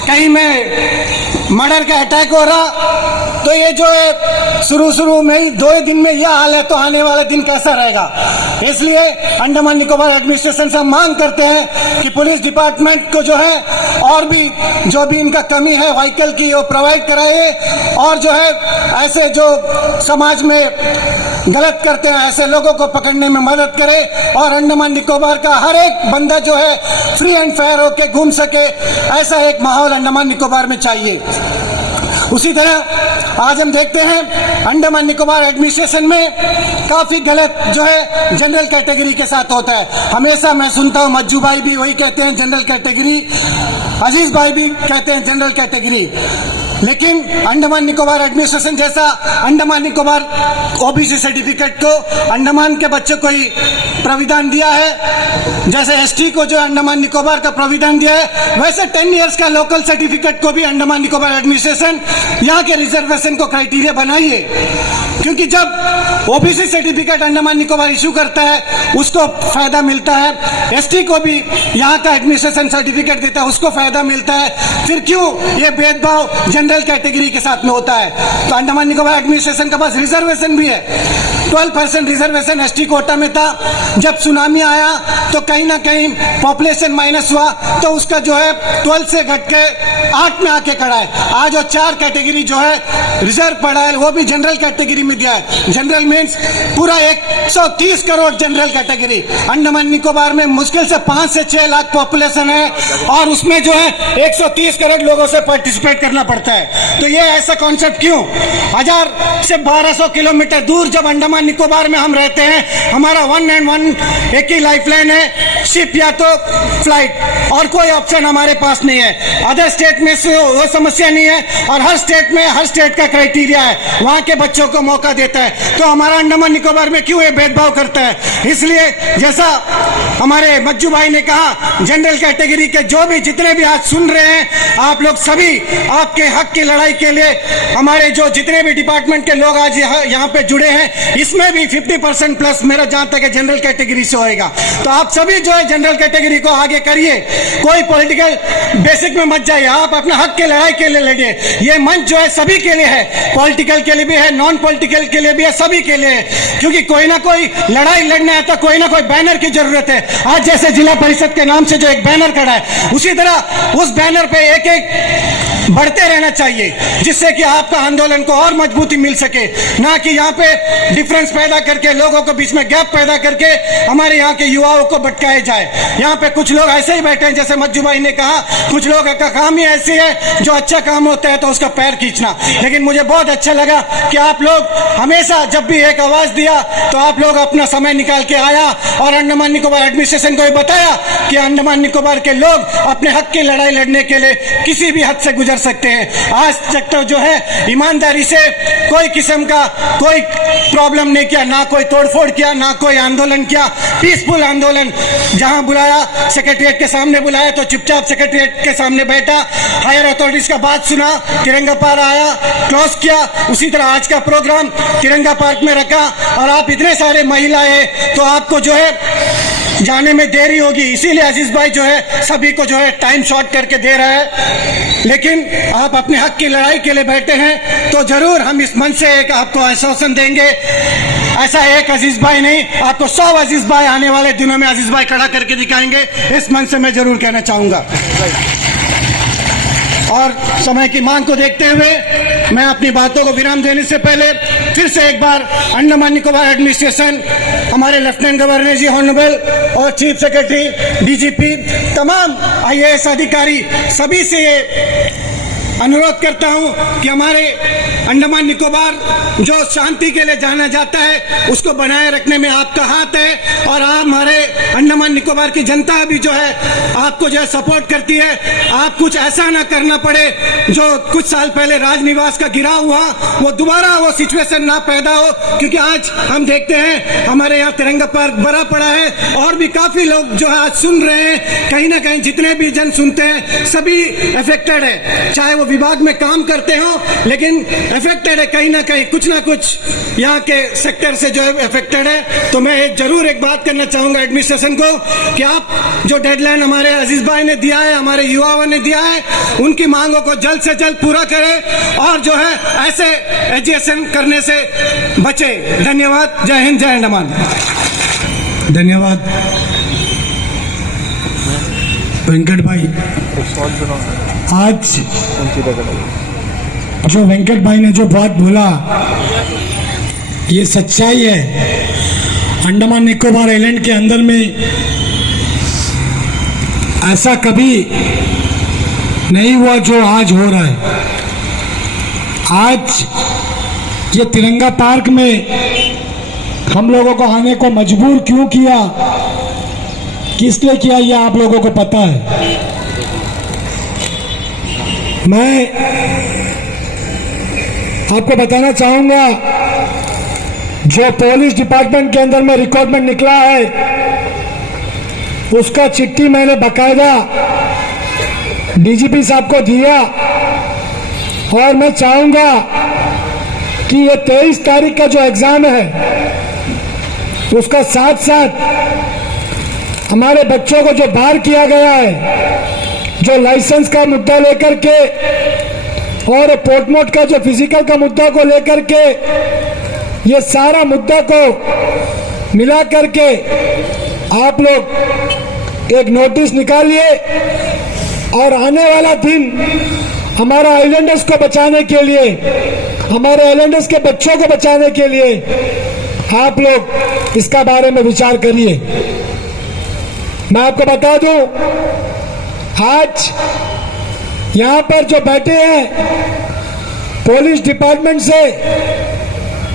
कहीं में मर्डर का अटैक हो रहा। तो ये जो है शुरू में ही 2 दिन में यह हाल है तो आने वाले दिन कैसा रहेगा। इसलिए अंडमान निकोबार एडमिनिस्ट्रेशन से हम मांग करते हैं कि पुलिस डिपार्टमेंट को जो है और भी जो भी इनका कमी है व्हीकल की वो प्रोवाइड कराए और जो है ऐसे जो समाज में गलत करते हैं ऐसे लोगों को पकड़ने में मदद करे और अंडमान निकोबार का हर एक बंदा जो है फ्री एंड फेयर होके घूम सके, ऐसा एक माहौल अंडमान निकोबार में चाहिए। उसी तरह आज हम देखते हैं अंडमान निकोबार एडमिनिस्ट्रेशन में काफी गलत जो है जनरल कैटेगरी के साथ होता है। हमेशा मैं सुनता हूँ मज्जू भाई भी वही कहते हैं जनरल कैटेगरी, अजीज भाई भी कहते हैं जनरल कैटेगरी, लेकिन अंडमान निकोबार एडमिनिस्ट्रेशन जैसा अंडमान निकोबार ओबीसी सर्टिफिकेट को अंडमान के बच्चों को ही प्राविधान दिया है, जैसे एसटी को जो अंडमान निकोबार का प्राविधान दिया है वैसे 10 इयर्स का लोकल सर्टिफिकेट को भी अंडमान निकोबार एडमिनिस्ट्रेशन यहाँ के रिजर्वेशन को क्राइटेरिया बनाइए। क्योंकि जब OBC certificate Andaman Nicobar issue करता है उसको फायदा मिलता है, एसटी को भी यहाँ का एडमिनिस्ट्रेशन सर्टिफिकेट देता है उसको फायदा मिलता है, फिर क्यों ये भेदभाव जनरल कैटेगरी के साथ में होता है। तो अंडमान निकोबार एडमिनिस्ट्रेशन के पास रिजर्वेशन भी है, 12% रिजर्वेशन एसटी कोटा में था। जब सुनामी आया तो कहीं ना कहीं पॉपुलेशन माइनस हुआ, तो उसका जो है 12 से घट के 8 में आके खड़ा है। आज वो 4 कैटेगरी जो है रिजर्व पड़ा है, वो भी जनरल कैटेगरी में दिया है। जनरल मीन्स पूरा 130 करोड़ जनरल कैटेगरी। अंडमान निकोबार में मुश्किल से 5 से 6 लाख पॉपुलेशन है, और उसमें जो है 130 करोड़ लोगों से पार्टिसिपेट करना पड़ता है। तो ये ऐसा कॉन्सेप्ट क्यों? 1000 से 1200 किलोमीटर दूर जब अंडमान निकोबार में हम रहते हैं, हमारा 1 and 1 एक ही लाइफलाइन है, शिप या तो फ्लाइट, और कोई ऑप्शन हमारे पास नहीं है। अदर स्टेट में से वो समस्या नहीं है, और हर स्टेट में हर स्टेट का क्राइटेरिया है, वहां के बच्चों को मौका देता है। तो हमारा अंडमान निकोबार में क्यों ये भेदभाव करता है? इसलिए जैसा हमारे मज्जू भाई ने कहा, जनरल कैटेगरी के जो भी जितने भी आज सुन रहे हैं, आप लोग सभी आपके हक की लड़ाई के लिए हमारे जो जितने भी डिपार्टमेंट के लोग आज यहाँ पे जुड़े हैं, इसमें भी 50% प्लस मेरा जहां तक है जनरल कैटेगरी से होएगा। तो आप सभी जो है जनरल कैटेगरी को आगे करिए, कोई पॉलिटिकल बेसिक में मत जाइए, आप अपने हक की लड़ाई के लिए लड़िए। ये मंच जो है सभी के लिए है, पॉलिटिकल के लिए भी है, नॉन पॉलिटिकल के लिए भी है, सभी के लिए है। क्योंकि कोई ना कोई लड़ाई लड़ने आता, कोई ना कोई बैनर की जरूरत है। आज जैसे जिला परिषद के नाम से जो एक बैनर खड़ा है, उसी तरह उस बैनर पे एक एक बढ़ते रहना चाहिए, जिससे कि आपका आंदोलन को और मजबूती मिल सके, ना कि यहाँ पे डिफरेंस पैदा करके लोगों को बीच में गैप पैदा करके हमारे यहाँ के युवाओं को भटकाए जाए। यहाँ पे कुछ लोग ऐसे ही बैठे हैं, जैसे मज्जू भाई ने कहा, कुछ लोगों का काम ही ऐसी है, जो अच्छा काम होता है तो उसका पैर खींचना। लेकिन मुझे बहुत अच्छा लगा कि आप लोग हमेशा जब भी एक आवाज दिया तो आप लोग अपना समय निकाल के आया और अंडमान निकोबार एडमिनिस्ट्रेशन को ये बताया कि अंडमान निकोबार के लोग अपने हक की लड़ाई लड़ने के लिए किसी भी हद से गुजर सकते हैं। आज तक तो जो है ईमानदारी से कोई किस्म का कोई प्रॉब्लम नहीं किया, ना कोई तोड़फोड़ किया, ना कोई आंदोलन किया, पीसफुल आंदोलन। जहां बुलाया सेक्रेटरिएट के सामने बुलाया तो चुपचाप सेक्रेटरिएट के सामने बैठा, हायर अथॉरिटीज का बात सुना, तिरंगा पार आया, क्लोज किया। उसी तरह आज का प्रोग्राम तिरंगा पार्क में रखा, और आप इतने सारे महिलाएं, तो आपको जो है जाने में देरी होगी, इसीलिए अजीज भाई जो है सभी को जो है टाइम शॉर्ट करके दे रहा है। लेकिन आप अपने हक की लड़ाई के लिए बैठे हैं, तो जरूर हम इस मंच से एक आपको आश्वासन देंगे। ऐसा एक अजीज भाई नहीं, आपको 100 अजीज भाई आने वाले दिनों में अजीज भाई खड़ा करके दिखाएंगे, इस मंच से मैं जरूर कहना चाहूंगा। और समय की मांग को देखते हुए मैं अपनी बातों को विराम देने से पहले फिर से एक बार अंडमान निकोबार एडमिनिस्ट्रेशन, हमारे लेफ्टिनेंट गवर्नर जी ऑनरेबल और चीफ सेक्रेटरी, डीजीपी, तमाम आईएएस अधिकारी, सभी से अनुरोध करता हूं कि हमारे अंडमान निकोबार जो शांति के लिए जाना जाता है, उसको बनाए रखने में आपका हाथ है। और आप हमारे अंडमान निकोबार की जनता भी जो है आपको जो है सपोर्ट करती है। आप कुछ ऐसा ना करना पड़े जो कुछ साल पहले राजनिवास का गिराव हुआ, वो दोबारा वो सिचुएशन ना पैदा हो। क्योंकि आज हम देखते हैं हमारे यहाँ तिरंगा पार्क भरा पड़ा है, और भी काफी लोग जो है आज सुन रहे हैं, कहीं ना कहीं जितने भी जन सुनते हैं सभी अफेक्टेड है, चाहे वो विभाग में काम करते हो, लेकिन अफेक्टेड है कहीं ना कहीं, कुछ ना कुछ यहाँ के सेक्टर से जो है अफेक्टेड है। तो मैं जरूर एक बात करना चाहूंगा एडमिनिस्ट्रेशन को कि आप जो डेडलाइन हमारे अजीज भाई ने दिया है, हमारे युवाओं ने दिया है, उनकी मांगों को जल्द से जल्द पूरा करें, और जो है ऐसे एजुकेशन करने से बचे। धन्यवाद। जय हिंद, जय अंडमान। धन्यवाद वेंकट भाई। आज जो वेंकट भाई ने जो बात बोला, ये सच्चाई है। अंडमान निकोबार आइलैंड के अंदर में ऐसा कभी नहीं हुआ जो आज हो रहा है। आज ये तिरंगा पार्क में हम लोगों को आने को मजबूर क्यों किया, किस लिए किया, ये आप लोगों को पता है। मैं आपको बताना चाहूंगा, जो पुलिस डिपार्टमेंट के अंदर में रिक्वायरमेंट निकला है, उसका चिट्ठी मैंने बकायदा डीजीपी साहब को दिया, और मैं चाहूंगा कि ये 23 तारीख का जो एग्जाम है, उसका साथ साथ हमारे बच्चों को जो बाहर किया गया है, जो लाइसेंस का मुद्दा लेकर के और पोर्टमोट का जो फिजिकल का मुद्दा को लेकर के ये सारा मुद्दा को मिला करके आप लोग एक नोटिस निकालिए और आने वाला दिन हमारा आइलैंडर्स को बचाने के लिए, हमारे आइलैंडर्स के बच्चों को बचाने के लिए आप लोग इसका बारे में विचार करिए। मैं आपको बता दूं, आज यहां पर जो बैठे हैं पुलिस डिपार्टमेंट से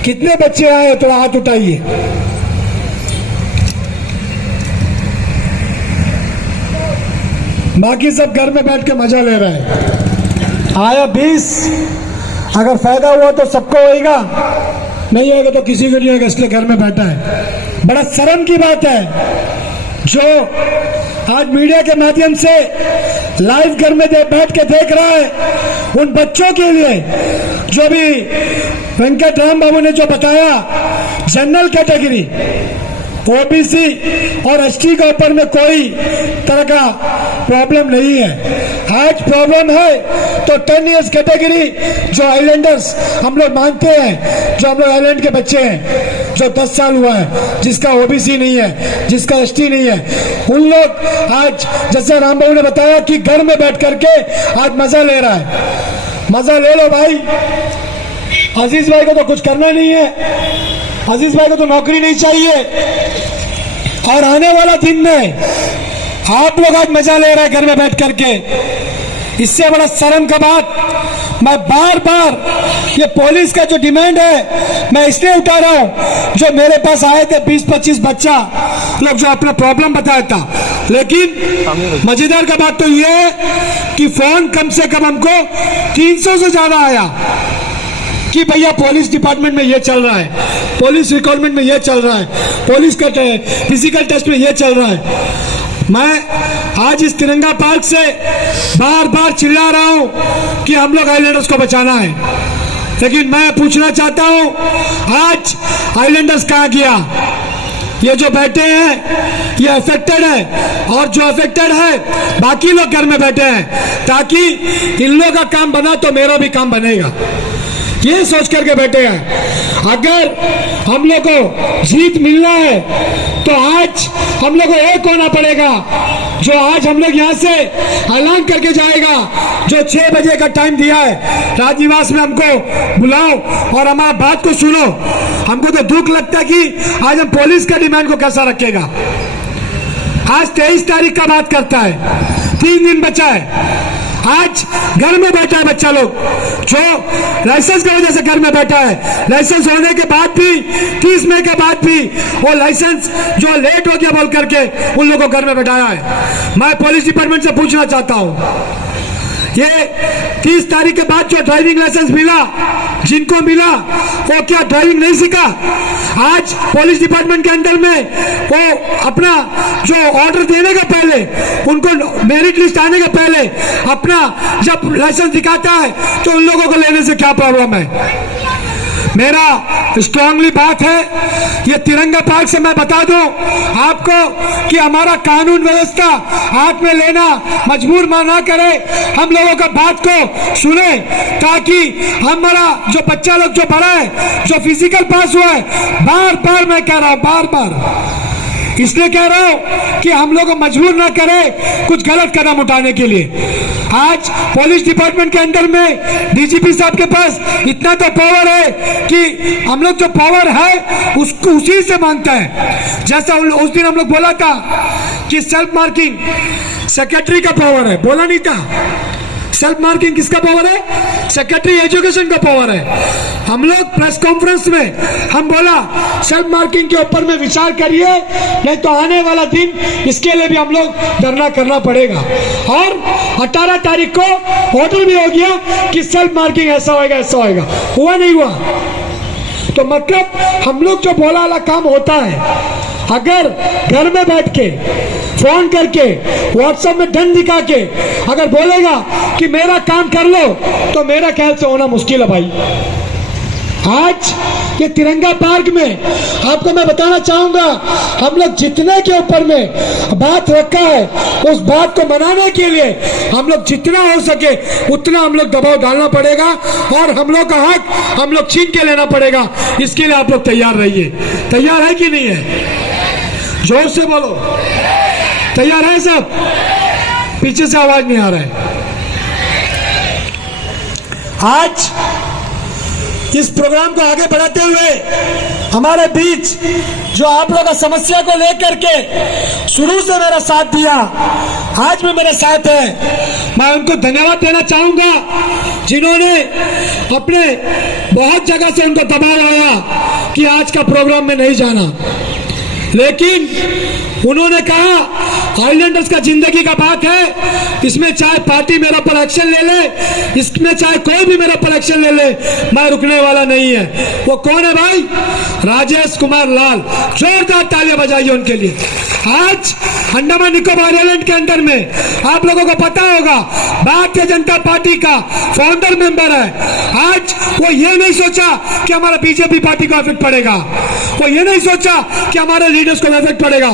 कितने बच्चे आए हैं, थोड़ा हाथ उठाइए। बाकी सब घर में बैठ के मजा ले रहे हैं। आया 20, अगर फायदा हुआ तो सबको होएगा, नहीं होगा तो किसी को नहीं होगा, इसलिए घर में बैठा है। बड़ा शर्म की बात है जो आज मीडिया के माध्यम से लाइव घर में बैठ के देख रहा है उन बच्चों के लिए जो भी वेंकट राम बाबू ने जो बताया, जनरल कैटेगरी ओबीसी और एसटी के ऊपर में कोई तरह का प्रॉब्लम नहीं है। आज प्रॉब्लम है तो 10 इयर्स कैटेगरी जो आइलैंडर्स हम लोग मानते हैं, जो हम लोग आइलैंड के बच्चे हैं, जो 10 साल हुआ है, जिसका ओबीसी नहीं है, जिसका एसटी नहीं है, उन लोग आज जैसे राम बाबू ने बताया कि घर में बैठ करके आज मजा ले रहा है। मजा ले लो भाई। अजीज भाई को तो कुछ करना नहीं है, अजीज भाई को तो नौकरी नहीं चाहिए, और आने वाला दिन में आप लोग आज मजा ले रहे हैं घर में बैठ करके। इससे बड़ा शर्म का बात मैं बार बार ये पुलिस का जो डिमांड है मैं इसलिए उठा रहा हूं, जो मेरे पास आए थे 20-25 बच्चा लोग जो अपना प्रॉब्लम बताया था, लेकिन मजेदार का बात तो ये है कि फोन कम से कम हमको 300 से ज्यादा आया कि भैया पुलिस डिपार्टमेंट में ये चल रहा है, पुलिस रिक्वायरमेंट में ये चल रहा है, पुलिस का फिजिकल टेस्ट में ये चल रहा है। मैं आज इस तिरंगा पार्क से बार बार चिल्ला रहा हूं कि हम लोग आइलैंडर्स को बचाना है, लेकिन मैं पूछना चाहता हूं आज आइलैंडर्स कहां गया? ये जो बैठे हैं ये अफेक्टेड है, और जो अफेक्टेड है बाकी लोग घर में बैठे हैं ताकि इन लोगों का काम बना तो मेरा भी काम बनेगा, ये सोच करके बैठे हैं। अगर हम लोग को जीत मिलना है तो आज हम लोग को एक होना पड़ेगा, जो आज हम लोग यहाँ से ऐलान करके जाएगा, जो 6 बजे का टाइम दिया है राजनिवास में, हमको बुलाओ और हमारा बात को सुनो। हमको तो दुख लगता है कि आज हम पुलिस का डिमांड को कैसा रखेगा। आज 23 तारीख का बात करता है, 3 दिन बचा है। आज घर में बैठा है बच्चा लोग जो लाइसेंस की वजह से घर में बैठा है, लाइसेंस होने के बाद भी 30 मई के बाद भी वो लाइसेंस जो लेट हो गया बोल करके उन लोगों को घर में बैठाया है। मैं पुलिस डिपार्टमेंट से पूछना चाहता हूं, ये 30 तारीख के बाद जो ड्राइविंग लाइसेंस मिला, जिनको मिला वो क्या ड्राइविंग नहीं सीखा? आज पुलिस डिपार्टमेंट के अंदर में वो अपना जो ऑर्डर देने के पहले, उनको मेरिट लिस्ट आने के पहले अपना जब लाइसेंस दिखाता है तो उन लोगों को लेने से क्या प्रॉब्लम है? मेरा स्ट्रांगली बात है, ये तिरंगा पार्क से मैं बता दूं आपको कि हमारा कानून व्यवस्था हाथ में लेना मजबूर ना करे, हम लोगों का बात को सुने, ताकि हमारा जो बच्चा लोग जो बड़ा है, जो फिजिकल पास हुआ है, बार बार मैं कह रहा हूं, बार बार इसलिए कह रहा हूं कि हम लोग को मजबूर ना करे कुछ गलत कदम उठाने के लिए। आज पुलिस डिपार्टमेंट के अंदर में डीजीपी साहब के पास इतना तो पावर है कि हम लोग जो पावर है उसको उसी से मांगते हैं। जैसा उस दिन हम लोग बोला था कि सेल्फ मार्किंग सेक्रेटरी का पावर है, बोला नहीं था? सेल्फ मार्किंग किसका पावर है? सेक्रेटरी एजुकेशन का पावर है। हम लोग प्रेस कॉन्फ्रेंस में हम बोला सेल्फ मार्किंग के ऊपर में विचार करिए, नहीं तो आने वाला दिन इसके लिए भी हम लोग धरना करना पड़ेगा। और 18 तारीख को ऑर्डर भी हो गया कि सेल्फ मार्किंग ऐसा होएगा, ऐसा होएगा, हुआ नहीं हुआ? तो मतलब हम लोग जो बोला वाला काम होता है। अगर घर में बैठ के फोन करके व्हाट्सएप में डन दिखा के अगर बोलेगा कि मेरा काम कर लो, तो मेरा ख्याल से होना मुश्किल है भाई। आज कि तिरंगा पार्क में आपको मैं बताना चाहूंगा, हम लोग जितने के ऊपर में बात रखा है उस बात को मनाने के लिए हम लोग जितना हो सके उतना हम लोग दबाव डालना पड़ेगा और हम लोग का हक हम लोग छीन के लेना पड़ेगा। इसके लिए आप लोग तैयार रहिए। तैयार है कि नहीं है? जोर से बोलो, तैयार है सब? पीछे से आवाज नहीं आ रहा है। आज इस प्रोग्राम को आगे बढ़ाते हुए हमारे बीच जो आप लोगों का समस्या को लेकर के शुरू से मेरा साथ दिया, आज भी मेरे साथ है, मैं उनको धन्यवाद देना चाहूंगा जिन्होंने अपने बहुत जगह से उनको दबाव आया कि आज का प्रोग्राम में नहीं जाना, लेकिन उन्होंने कहा आइलैंडर्स का जिंदगी का बात है, इसमें चाहे पार्टी मेरा पर एक्शन ले ले, इसमें चाहे कोई भी मेरा पर एक्शन ले ले, मैं रुकने वाला नहीं है। वो कौन है भाई? राजेश कुमार लाल। जोरदार तालियां बजाइए उनके लिए। आज अंडमान निकोबार आइलैंड के अंदर में आप लोगों को पता होगा भारतीय जनता पार्टी का फाउंडर मेंबर है। आज वो ये नहीं सोचा कि हमारा बीजेपी पार्टी को इफेक्ट पड़ेगा, वो ये नहीं सोचा कि हमारे लीडर्स को इफेक्ट पड़ेगा,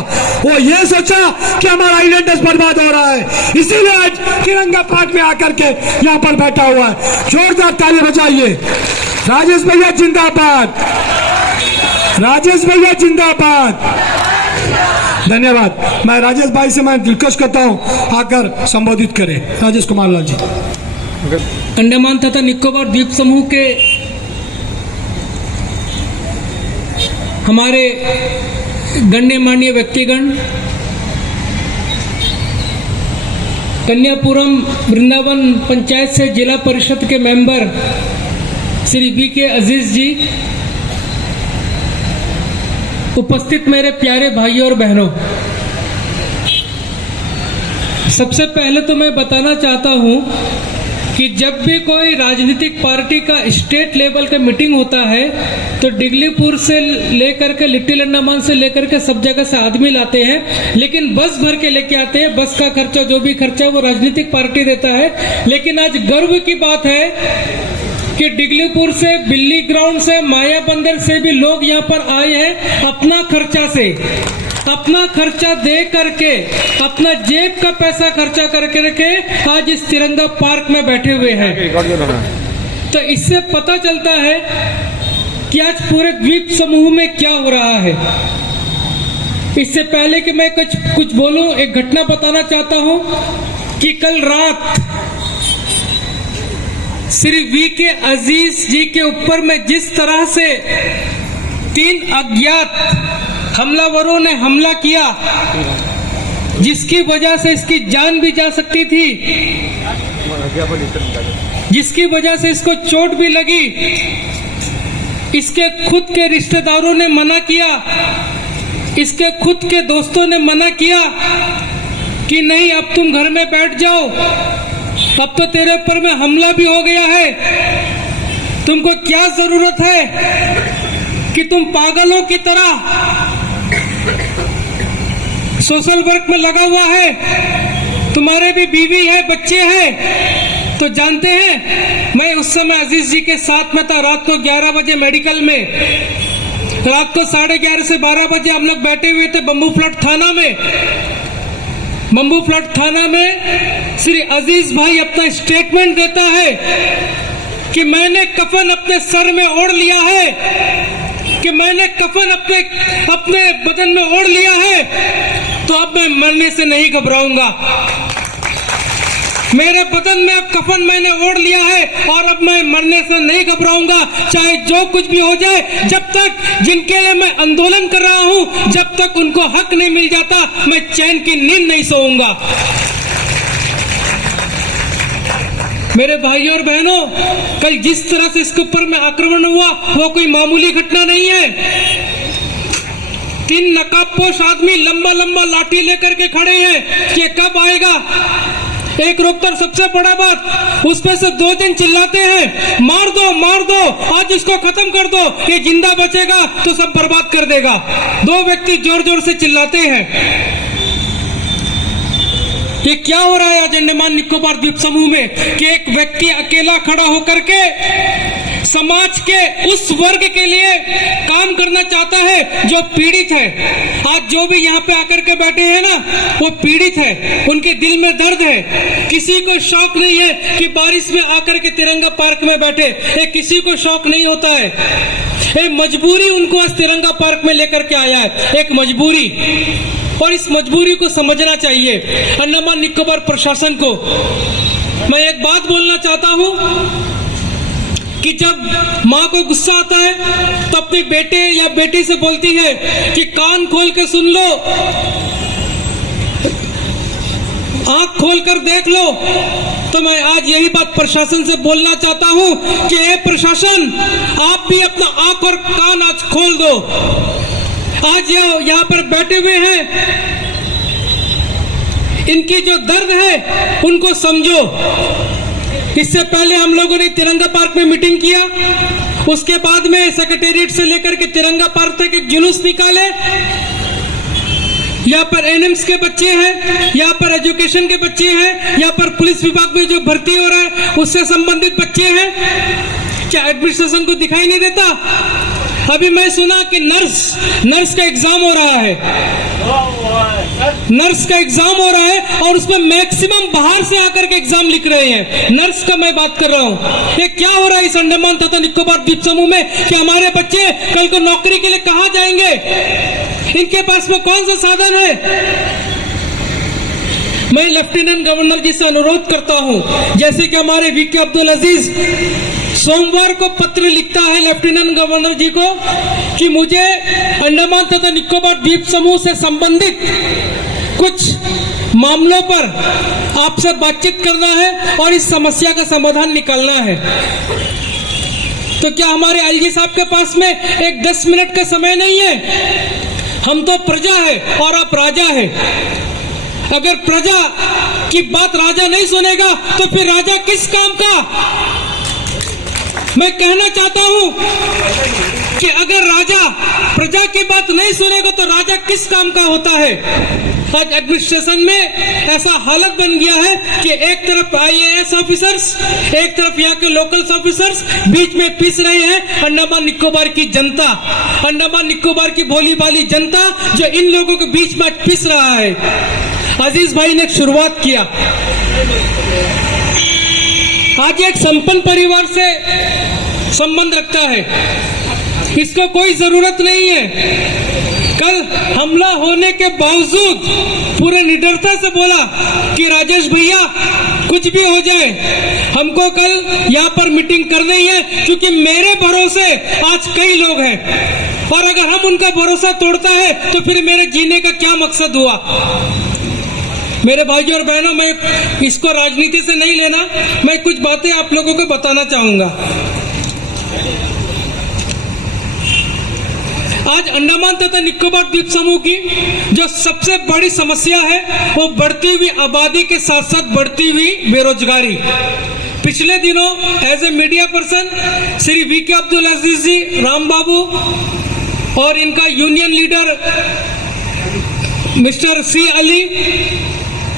वो ये सोचा कि हमारा आइलैंडर्स बर्बाद हो रहा है, इसीलिए आज तिरंगा पार्क में आकर के यहाँ पर बैठा हुआ है। जोरदार ताली बजाइए। राजेश भैया जिंदाबाद, राजेश भैया जिंदाबाद। धन्यवाद। मैं राजेश भाई से मैं रिक्वेस्ट करता हूँ आकर संबोधित करें। राजेश कुमार लाल जी। अंडमान तथा निकोबार द्वीप समूह के हमारे गण्यमान्य व्यक्तिगण, कन्यापुरम वृंदावन पंचायत से जिला परिषद के मेंबर श्री वी.के. अजीज जी, उपस्थित मेरे प्यारे भाइयों और बहनों, सबसे पहले तो मैं बताना चाहता हूं कि जब भी कोई राजनीतिक पार्टी का स्टेट लेवल का मीटिंग होता है तो डिगलीपुर से लेकर के लिटिल अंडमान से लेकर के सब जगह से आदमी लाते हैं, लेकिन बस भर के लेके आते हैं। बस का खर्चा जो भी खर्चा वो राजनीतिक पार्टी देता है। लेकिन आज गर्व की बात है कि डिगलीपुर से, बिल्ली ग्राउंड से, माया बंदर से भी लोग यहाँ पर आए हैं अपना खर्चा से, अपना खर्चा दे करके, अपना जेब का पैसा खर्चा करके आज इस तिरंगा पार्क में बैठे हुए हैं। तो इससे पता चलता है कि आज पूरे द्वीप समूह में क्या हो रहा है। इससे पहले कि मैं कुछ बोलूं, एक घटना बताना चाहता हूं कि कल रात श्री वी.के. अजीज जी के ऊपर में जिस तरह से 3 अज्ञात हमलावरों ने हमला किया, जिसकी वजह से इसकी जान भी जा सकती थी, जिसकी वजह से इसको चोट भी लगी, इसके खुद के रिश्तेदारों ने मना किया, इसके खुद के दोस्तों ने मना किया कि नहीं अब तुम घर में बैठ जाओ, अब तो तेरे ऊपर में हमला भी हो गया है, तुमको क्या जरूरत है कि तुम पागलों की तरह सोशल वर्क में लगा हुआ है, तुम्हारे भी बीवी है, बच्चे हैं। तो जानते हैं, मैं उस समय अजीज जी के साथ में था। रात को 11 बजे मेडिकल में, रात को 11:30 से 12 बजे हम लोग बैठे हुए थे बम्बू फ्लैट थाना में। बम्बू फ्लैट थाना में श्री अजीज भाई अपना स्टेटमेंट देता है कि मैंने कफन अपने सर में ओढ़ लिया है, कि मैंने कफन अपने बदन में ओढ़ लिया है, तो अब मैं मरने से नहीं घबराऊंगा। मेरे बदन में अब कफन मैंने ओढ़ लिया है और अब मैं मरने से नहीं घबराऊंगा, चाहे जो कुछ भी हो जाए। जब तक जिनके लिए मैं आंदोलन कर रहा हूं, जब तक उनको हक नहीं मिल जाता, मैं चैन की नींद नहीं सोऊंगा। मेरे भाइयों और बहनों, कल जिस तरह से इसके ऊपर में आक्रमण हुआ वो कोई मामूली घटना नहीं है। 3 नकाबपोश आदमी लंबा लंबा लाठी लेकर के खड़े हैं कि कब आएगा। एक रोककर सबसे बड़ा बात, उस पे से 2 दिन चिल्लाते हैं मार दो मार दो, आज इसको खत्म कर दो, ये जिंदा बचेगा तो सब बर्बाद कर देगा। 2 व्यक्ति जोर जोर से चिल्लाते हैं। ये क्या हो रहा है आज अंडमान निकोबार द्वीप समूह में कि एक व्यक्ति अकेला खड़ा होकर के समाज के उस वर्ग के लिए काम करना चाहता है जो पीड़ित है। आज जो भी यहाँ पे आकर के बैठे हैं ना, वो पीड़ित है, उनके दिल में दर्द है। किसी को शौक नहीं है कि बारिश में आकर के तिरंगा पार्क में बैठे, ये किसी को शौक नहीं होता है। ये मजबूरी उनको आज तिरंगा पार्क में लेकर के आया है, एक मजबूरी, और इस मजबूरी को समझना चाहिए अंडमान निकोबार प्रशासन को। मैं एक बात बोलना चाहता हूं कि जब माँ को गुस्सा आता है तो अपने बेटे या बेटी से बोलती है कि कान खोल के सुन लो, आंख खोल कर देख लो। तो मैं आज यही बात प्रशासन से बोलना चाहता हूं कि ए प्रशासन, आप भी अपना आंख और कान आज खोल दो। आज यहाँ पर बैठे हुए हैं, इनकी जो दर्द है उनको समझो। इससे पहले हम लोगों ने तिरंगा पार्क में मीटिंग किया, उसके बाद में सेक्रेटेरिएट से लेकर के तिरंगा पार्क तक एक जुलूस निकाले। यहाँ पर एनएम्स के बच्चे हैं, यहाँ पर एजुकेशन के बच्चे हैं, यहाँ पर पुलिस विभाग में जो भर्ती हो रहा है उससे संबंधित बच्चे हैं। क्या एडमिनिस्ट्रेशन को दिखाई नहीं देता? अभी मैं सुना कि नर्स का एग्जाम हो रहा है, नर्स का एग्जाम हो रहा है और उसमें मैक्सिमम बाहर से आकर के एग्जाम लिख रहे हैं। नर्स का मैं बात कर रहा हूं। ये क्या हो रहा है इस अंडमान तथा निकोबार द्वीप समूह में कि हमारे बच्चे कल को नौकरी के लिए कहां जाएंगे? इनके पास में कौन सा साधन है? मैं लेफ्टिनेंट गवर्नर जी से अनुरोध करता हूं, जैसे कि हमारे वीके अब्दुल अजीज सोमवार को पत्र लिखता है लेफ्टिनेंट गवर्नर जी को कि मुझे अंडमान तथा निकोबार द्वीप समूह से संबंधित कुछ मामलों पर आपसे बातचीत करना है और इस समस्या का समाधान निकालना है। तो क्या हमारे आईजी साहब के पास में एक 10 मिनट का समय नहीं है? हम तो प्रजा है और आप राजा है। अगर प्रजा की बात राजा नहीं सुनेगा तो फिर राजा किस काम का? मैं कहना चाहता हूं कि अगर राजा प्रजा की बात नहीं सुनेगा तो राजा किस काम का होता है? आज एडमिनिस्ट्रेशन में ऐसा हालत बन गया है कि एक तरफ आईएएस ऑफिसर्स, एक तरफ यहाँ के लोकल ऑफिसर्स बीच में पिस रहे हैं अंडमान निकोबार की जनता, अंडमान निकोबार की भोली भाली जनता जो इन लोगों के बीच में पिस रहा है। अजीज भाई ने शुरुआत किया, आज एक संपन्न परिवार से संबंध रखता है, इसको कोई जरूरत नहीं है। कल हमला होने के बावजूद पूरे निडरता से बोला कि राजेश भैया कुछ भी हो जाए, हमको कल यहाँ पर मीटिंग करनी है क्योंकि मेरे भरोसे आज कई लोग हैं और अगर हम उनका भरोसा तोड़ता है तो फिर मेरे जीने का क्या मकसद हुआ? मेरे भाइयों और बहनों, मैं इसको राजनीति से नहीं लेना, मैं कुछ बातें आप लोगों को बताना चाहूंगा। आज अंडमान तथा निकोबार द्वीप समूह की जो सबसे बड़ी समस्या है वो बढ़ती हुई आबादी के साथ साथ बढ़ती हुई बेरोजगारी। पिछले दिनों as a media person Shri VK Abdul Aziz ji, Ram Babu और इनका union leader mister C Ali,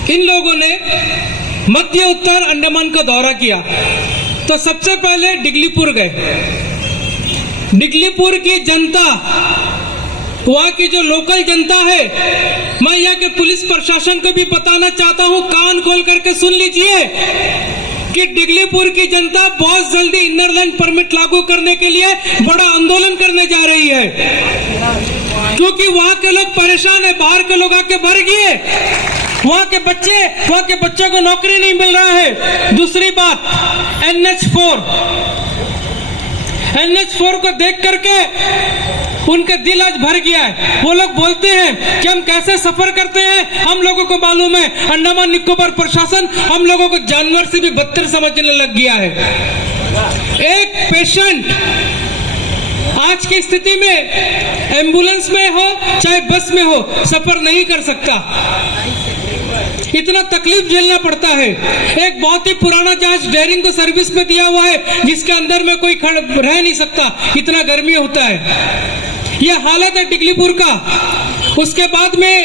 इन लोगों ने मध्य उत्तर अंडमान का दौरा किया। तो सबसे पहले डिगलीपुर गए। डिगलीपुर की जनता, वहां की जो लोकल जनता है, मैं यहाँ के पुलिस प्रशासन को भी बताना चाहता हूँ, कान खोल करके सुन लीजिए कि डिगलीपुर की जनता बहुत जल्दी इनर लाइन परमिट लागू करने के लिए बड़ा आंदोलन करने जा रही है, क्योंकि वहां के लोग परेशान है, बाहर के लोग आके भर गए, वहां के बच्चे को नौकरी नहीं मिल रहा है। दूसरी बात, NH4 को देख करके उनके दिल आज भर गया है। वो लोग बोलते हैं कि हम कैसे सफर करते हैं, हम लोगों को मालूम है। अंडमान निकोबार प्रशासन हम लोगों को जानवर से भी बदतर समझने लग गया है। एक पेशेंट आज की स्थिति में एम्बुलेंस में हो चाहे बस में हो सफर नहीं कर सकता, इतना तकलीफ झेलना पड़ता है। एक बहुत ही पुराना जहाज डेयरिंग को सर्विस में दिया हुआ है जिसके अंदर में कोई रह नहीं सकता, इतना गर्मी होता है। यह हालत है डिगलीपुर का। उसके बाद में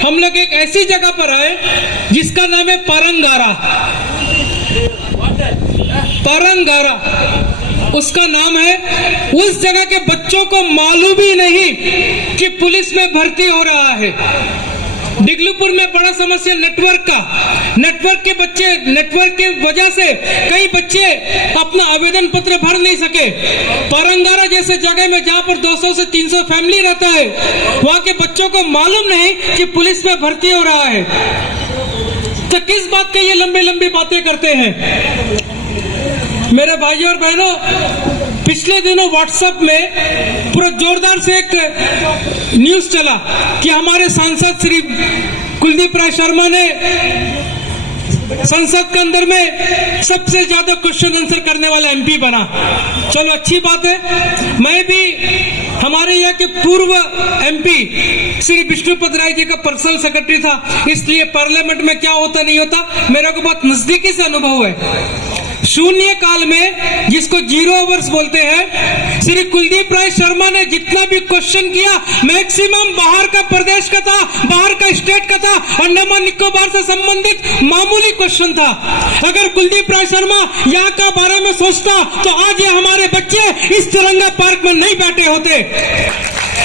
हम लोग एक ऐसी जगह पर आए जिसका नाम है पारंगारा। उसका नाम है, उस जगह के बच्चों को मालूम ही नहीं कि पुलिस में भर्ती हो रहा है। डिगलीपुर में बड़ा समस्या नेटवर्क की वजह से कई बच्चे अपना आवेदन पत्र भर नहीं सके। परंगारा जैसे जगह में जहां पर 200 से 300 फैमिली रहता है, वहां के बच्चों को मालूम नहीं कि पुलिस में भर्ती हो रहा है। तो किस बात के ये लंबी लंबी बातें करते हैं? मेरे भाइयों और बहनों, पिछले दिनों व्हाट्सएप में पूरा जोरदार से एक न्यूज चला कि हमारे सांसद श्री कुलदीप राय शर्मा ने संसद के अंदर में सबसे ज्यादा क्वेश्चन आंसर करने वाला एमपी बना। चलो अच्छी बात है। मैं भी हमारे यहाँ के पूर्व एमपी श्री विष्णुपद राय जी का पर्सनल सेक्रेटरी था, इसलिए पार्लियामेंट में क्या होता नहीं होता मेरे को बहुत नजदीकी से अनुभव है। शून्य काल में, जिसको 0 आवर्स बोलते हैं, श्री कुलदीप राय शर्मा ने जितना भी क्वेश्चन किया मैक्सिमम बाहर का प्रदेश का था, बाहर का स्टेट का था, अंडमान निकोबार से संबंधित मामूली क्वेश्चन था। अगर कुलदीप राय शर्मा यहाँ का बारे में सोचता तो आज ये हमारे बच्चे इस तिरंगा पार्क में नहीं बैठे होते।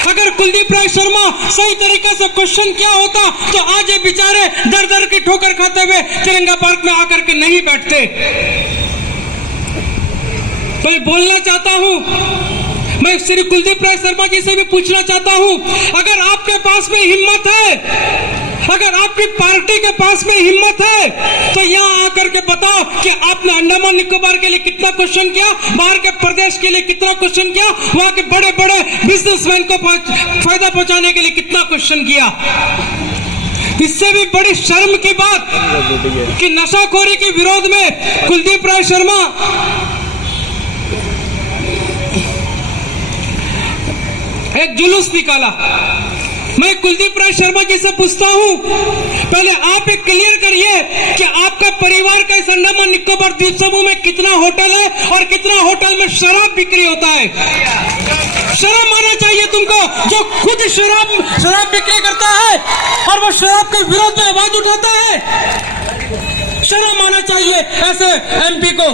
अगर कुलदीप राय शर्मा सही तरीके से क्वेश्चन किया होता तो आज ये बेचारे दर दर की ठोकर खाते हुए तिरंगा पार्क में आकर के नहीं बैठते। मैं बोलना चाहता हूं, मैं श्री कुलदीप राय शर्मा जी से भी पूछना चाहता हूं, अगर आपके पास में हिम्मत है, अगर आपकी पार्टी के पास में हिम्मत है, तो यहाँ आकर के बताओ कि आपने अंडमान निकोबार के लिए कितना क्वेश्चन किया, बाहर के प्रदेश के लिए कितना क्वेश्चन किया, वहां के बड़े बड़े बिजनेसमैन को फायदा पहुंचाने के लिए कितना क्वेश्चन किया। इससे भी बड़ी शर्म की बात कि नशाखोरी के विरोध में कुलदीप राय शर्मा एक जुलूस निकाला। मैं कुलदीप राय शर्मा जी से पूछता हूं, पहले आप एक क्लियर करिए कि आपका परिवार का इस अंडमान निकोबार द्वीप समूह में कितना होटल है और कितना होटल में शराब बिक्री होता है। शर्म आना चाहिए तुमको, जो खुद शराब बिक्री करता है और वो शराब के विरोध में आवाज उठाता है। शर्म आना चाहिए ऐसे एमपी को।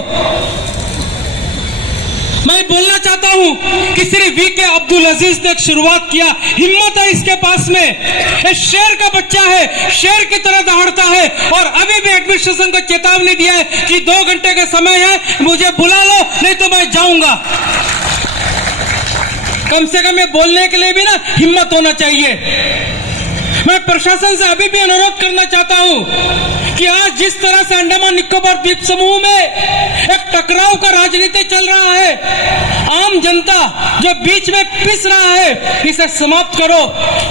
मैं बोलना चाहता हूं कि श्री वी.के. अब्दुल अजीज ने शुरुआत किया, हिम्मत है इसके पास में, ये शेर का बच्चा है, शेर की तरह दहाड़ता है और अभी भी एडमिनिस्ट्रेशन को चेतावनी दिया है कि 2 घंटे का समय है, मुझे बुला लो नहीं तो मैं जाऊंगा। कम से कम ये बोलने के लिए भी ना हिम्मत होना चाहिए। मैं प्रशासन से अभी भी अनुरोध करना चाहता हूं कि आज जिस तरह से अंडमान निकोबार द्वीप समूह में एक टकराव का राजनीति चल रहा है, आम जनता जो बीच में पिस रहा है, इसे समाप्त करो।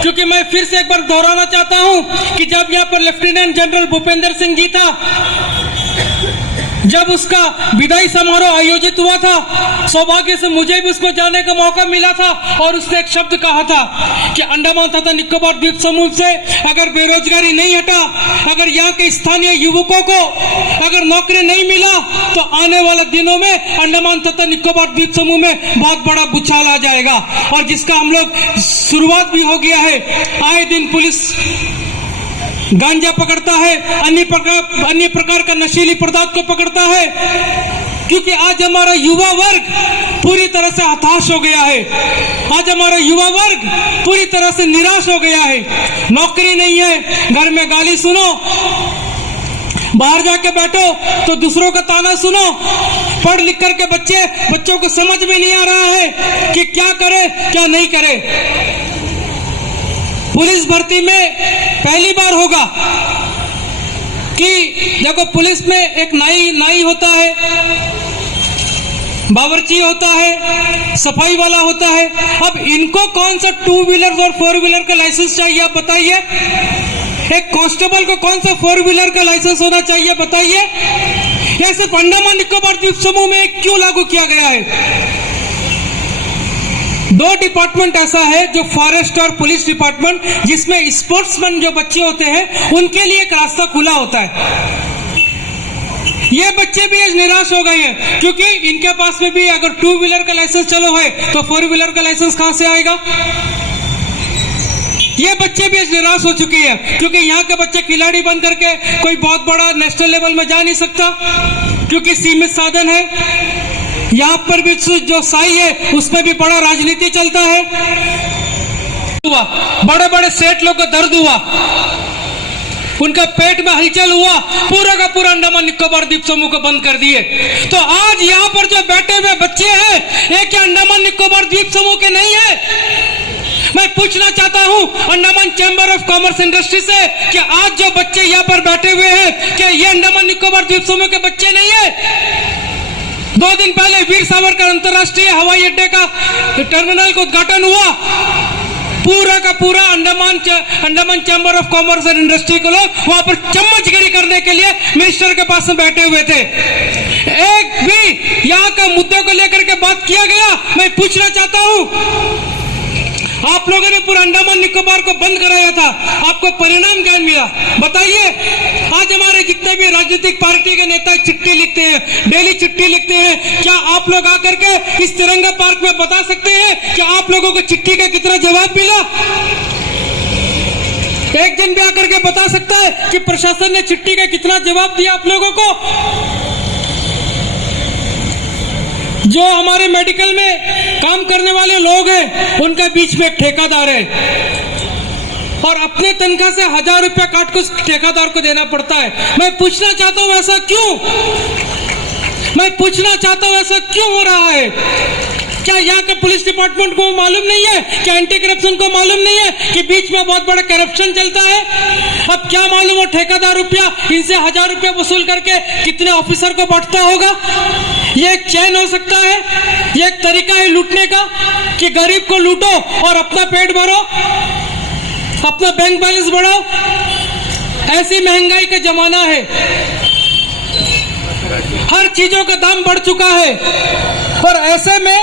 क्योंकि मैं फिर से एक बार दोहराना चाहता हूं कि जब यहाँ पर लेफ्टिनेंट जनरल भूपेंद्र सिंह जी था, जब उसका विदाई समारोह आयोजित हुआ था, सौभाग्य से मुझे भी उसको जाने का मौका मिला था और उसने एक शब्द कहा था कि अंडमान तथा निकोबार द्वीप समूह से अगर बेरोजगारी नहीं हटा, अगर यहाँ के स्थानीय युवकों को अगर नौकरी नहीं मिला तो आने वाले दिनों में अंडमान तथा निकोबार द्वीप समूह में बहुत बड़ा भूचाल आ जाएगा। और जिसका हम लोग शुरुआत भी हो गया है। आए दिन पुलिस गांजा पकड़ता है, अन्य प्रकार का नशीली पदार्थ को पकड़ता है, क्योंकि आज हमारा युवा वर्ग पूरी तरह से हताश हो गया है। आज हमारा युवा वर्ग पूरी तरह से निराश हो गया है। नौकरी नहीं है, घर में गाली सुनो, बाहर जाके बैठो तो दूसरों का ताना सुनो। पढ़ लिख करके बच्चों को समझ में नहीं आ रहा है कि क्या करे क्या नहीं करे। पुलिस भर्ती में पहली बार होगा कि देखो, पुलिस में एक नाई होता है, बावर्ची होता है, सफाई वाला होता है। अब इनको कौन सा 2 व्हीलर और 4 व्हीलर का लाइसेंस चाहिए, आप बताइए। एक कांस्टेबल को कौन सा 4 व्हीलर का लाइसेंस होना चाहिए, बताइए। यह सिर्फ अंडमान निकोबार द्वीप समूह में क्यों लागू किया गया है? 2 डिपार्टमेंट ऐसा है जो फॉरेस्ट और पुलिस डिपार्टमेंट, जिसमें स्पोर्ट्समैन जो बच्चे होते हैं उनके लिए एक रास्ता खुला होता है। ये बच्चे भी आज निराश हो गए हैं, क्योंकि इनके पास में भी अगर 2 व्हीलर का लाइसेंस चलो है तो 4 व्हीलर का लाइसेंस कहां से आएगा? ये बच्चे भी आज निराश हो चुके हैं, क्योंकि यहाँ के बच्चे खिलाड़ी बन करके कोई बहुत बड़ा नेशनल लेवल में जा नहीं सकता, क्योंकि सीमित साधन है। यहाँ पर भी जो साई है उसमें भी बड़ा राजनीति चलता है। हुआ बड़े बड़े सेठ लोग को दर्द हुआ, उनका पेट में हलचल हुआ, पूरा का पूरा अंडमान निकोबार द्वीप समूह को बंद कर दिए। तो आज यहाँ पर जो बैठे हुए बच्चे हैं ये क्या अंडमान निकोबार द्वीप समूह के नहीं है? मैं पूछना चाहता हूँ Andaman chamber of commerce industry से कि आज जो बच्चे यहाँ पर बैठे हुए हैं क्या ये अंडमान निकोबार द्वीप समूह के बच्चे नहीं है? 2 दिन पहले वीर सावरकर अंतर्राष्ट्रीय हवाई अड्डे का टर्मिनल का उद्घाटन हुआ, पूरा का पूरा Andaman chamber of commerce and industry के लोग वहां पर चम्मचगिरी करने के लिए मिनिस्टर के पास में बैठे हुए थे। एक भी यहाँ का मुद्दे को लेकर के बात किया गया? मैं पूछना चाहता हूँ, आप लोगों ने पूरा अंडमान निकोबार को बंद कराया था, आपको परिणाम क्या मिला बताइए? आज हमारे जितने भी राजनीतिक पार्टी के नेता चिट्ठी लिखते हैं, डेली चिट्ठी लिखते हैं, क्या आप लोग आकर के इस तिरंगा पार्क में बता सकते हैं कि आप लोगों को चिट्ठी का कितना जवाब मिला? एक जन भी आकर के बता सकता है कि प्रशासन ने चिट्ठी का कितना जवाब दिया आप लोगों को? जो हमारे मेडिकल में काम करने वाले लोग हैं उनके बीच में एक ठेकेदार है और अपने तनख्वाह से 1000 रुपया काट को ठेकेदार को देना पड़ता है। मैं पूछना चाहता हूं ऐसा क्यों? मैं पूछना चाहता हूं ऐसा क्यों हो रहा है? क्या यहाँ के पुलिस डिपार्टमेंट को मालूम नहीं है? क्या एंटी करप्शन को मालूम नहीं है कि बीच में बहुत बड़ा करप्शन चलता है? अब क्या मालूम वो ठेकेदार रुपया इनसे 1000 रुपया वसूल करके कितने ऑफिसर को बांटता होगा? ये एक चैन हो सकता है? ये एक तरीका है लूटने का कि गरीब को लूटो और अपना पेट भरो, अपना बैंक बैलेंस बढ़ाओ। ऐसी महंगाई का जमाना है, हर चीजों का दाम बढ़ चुका है और ऐसे में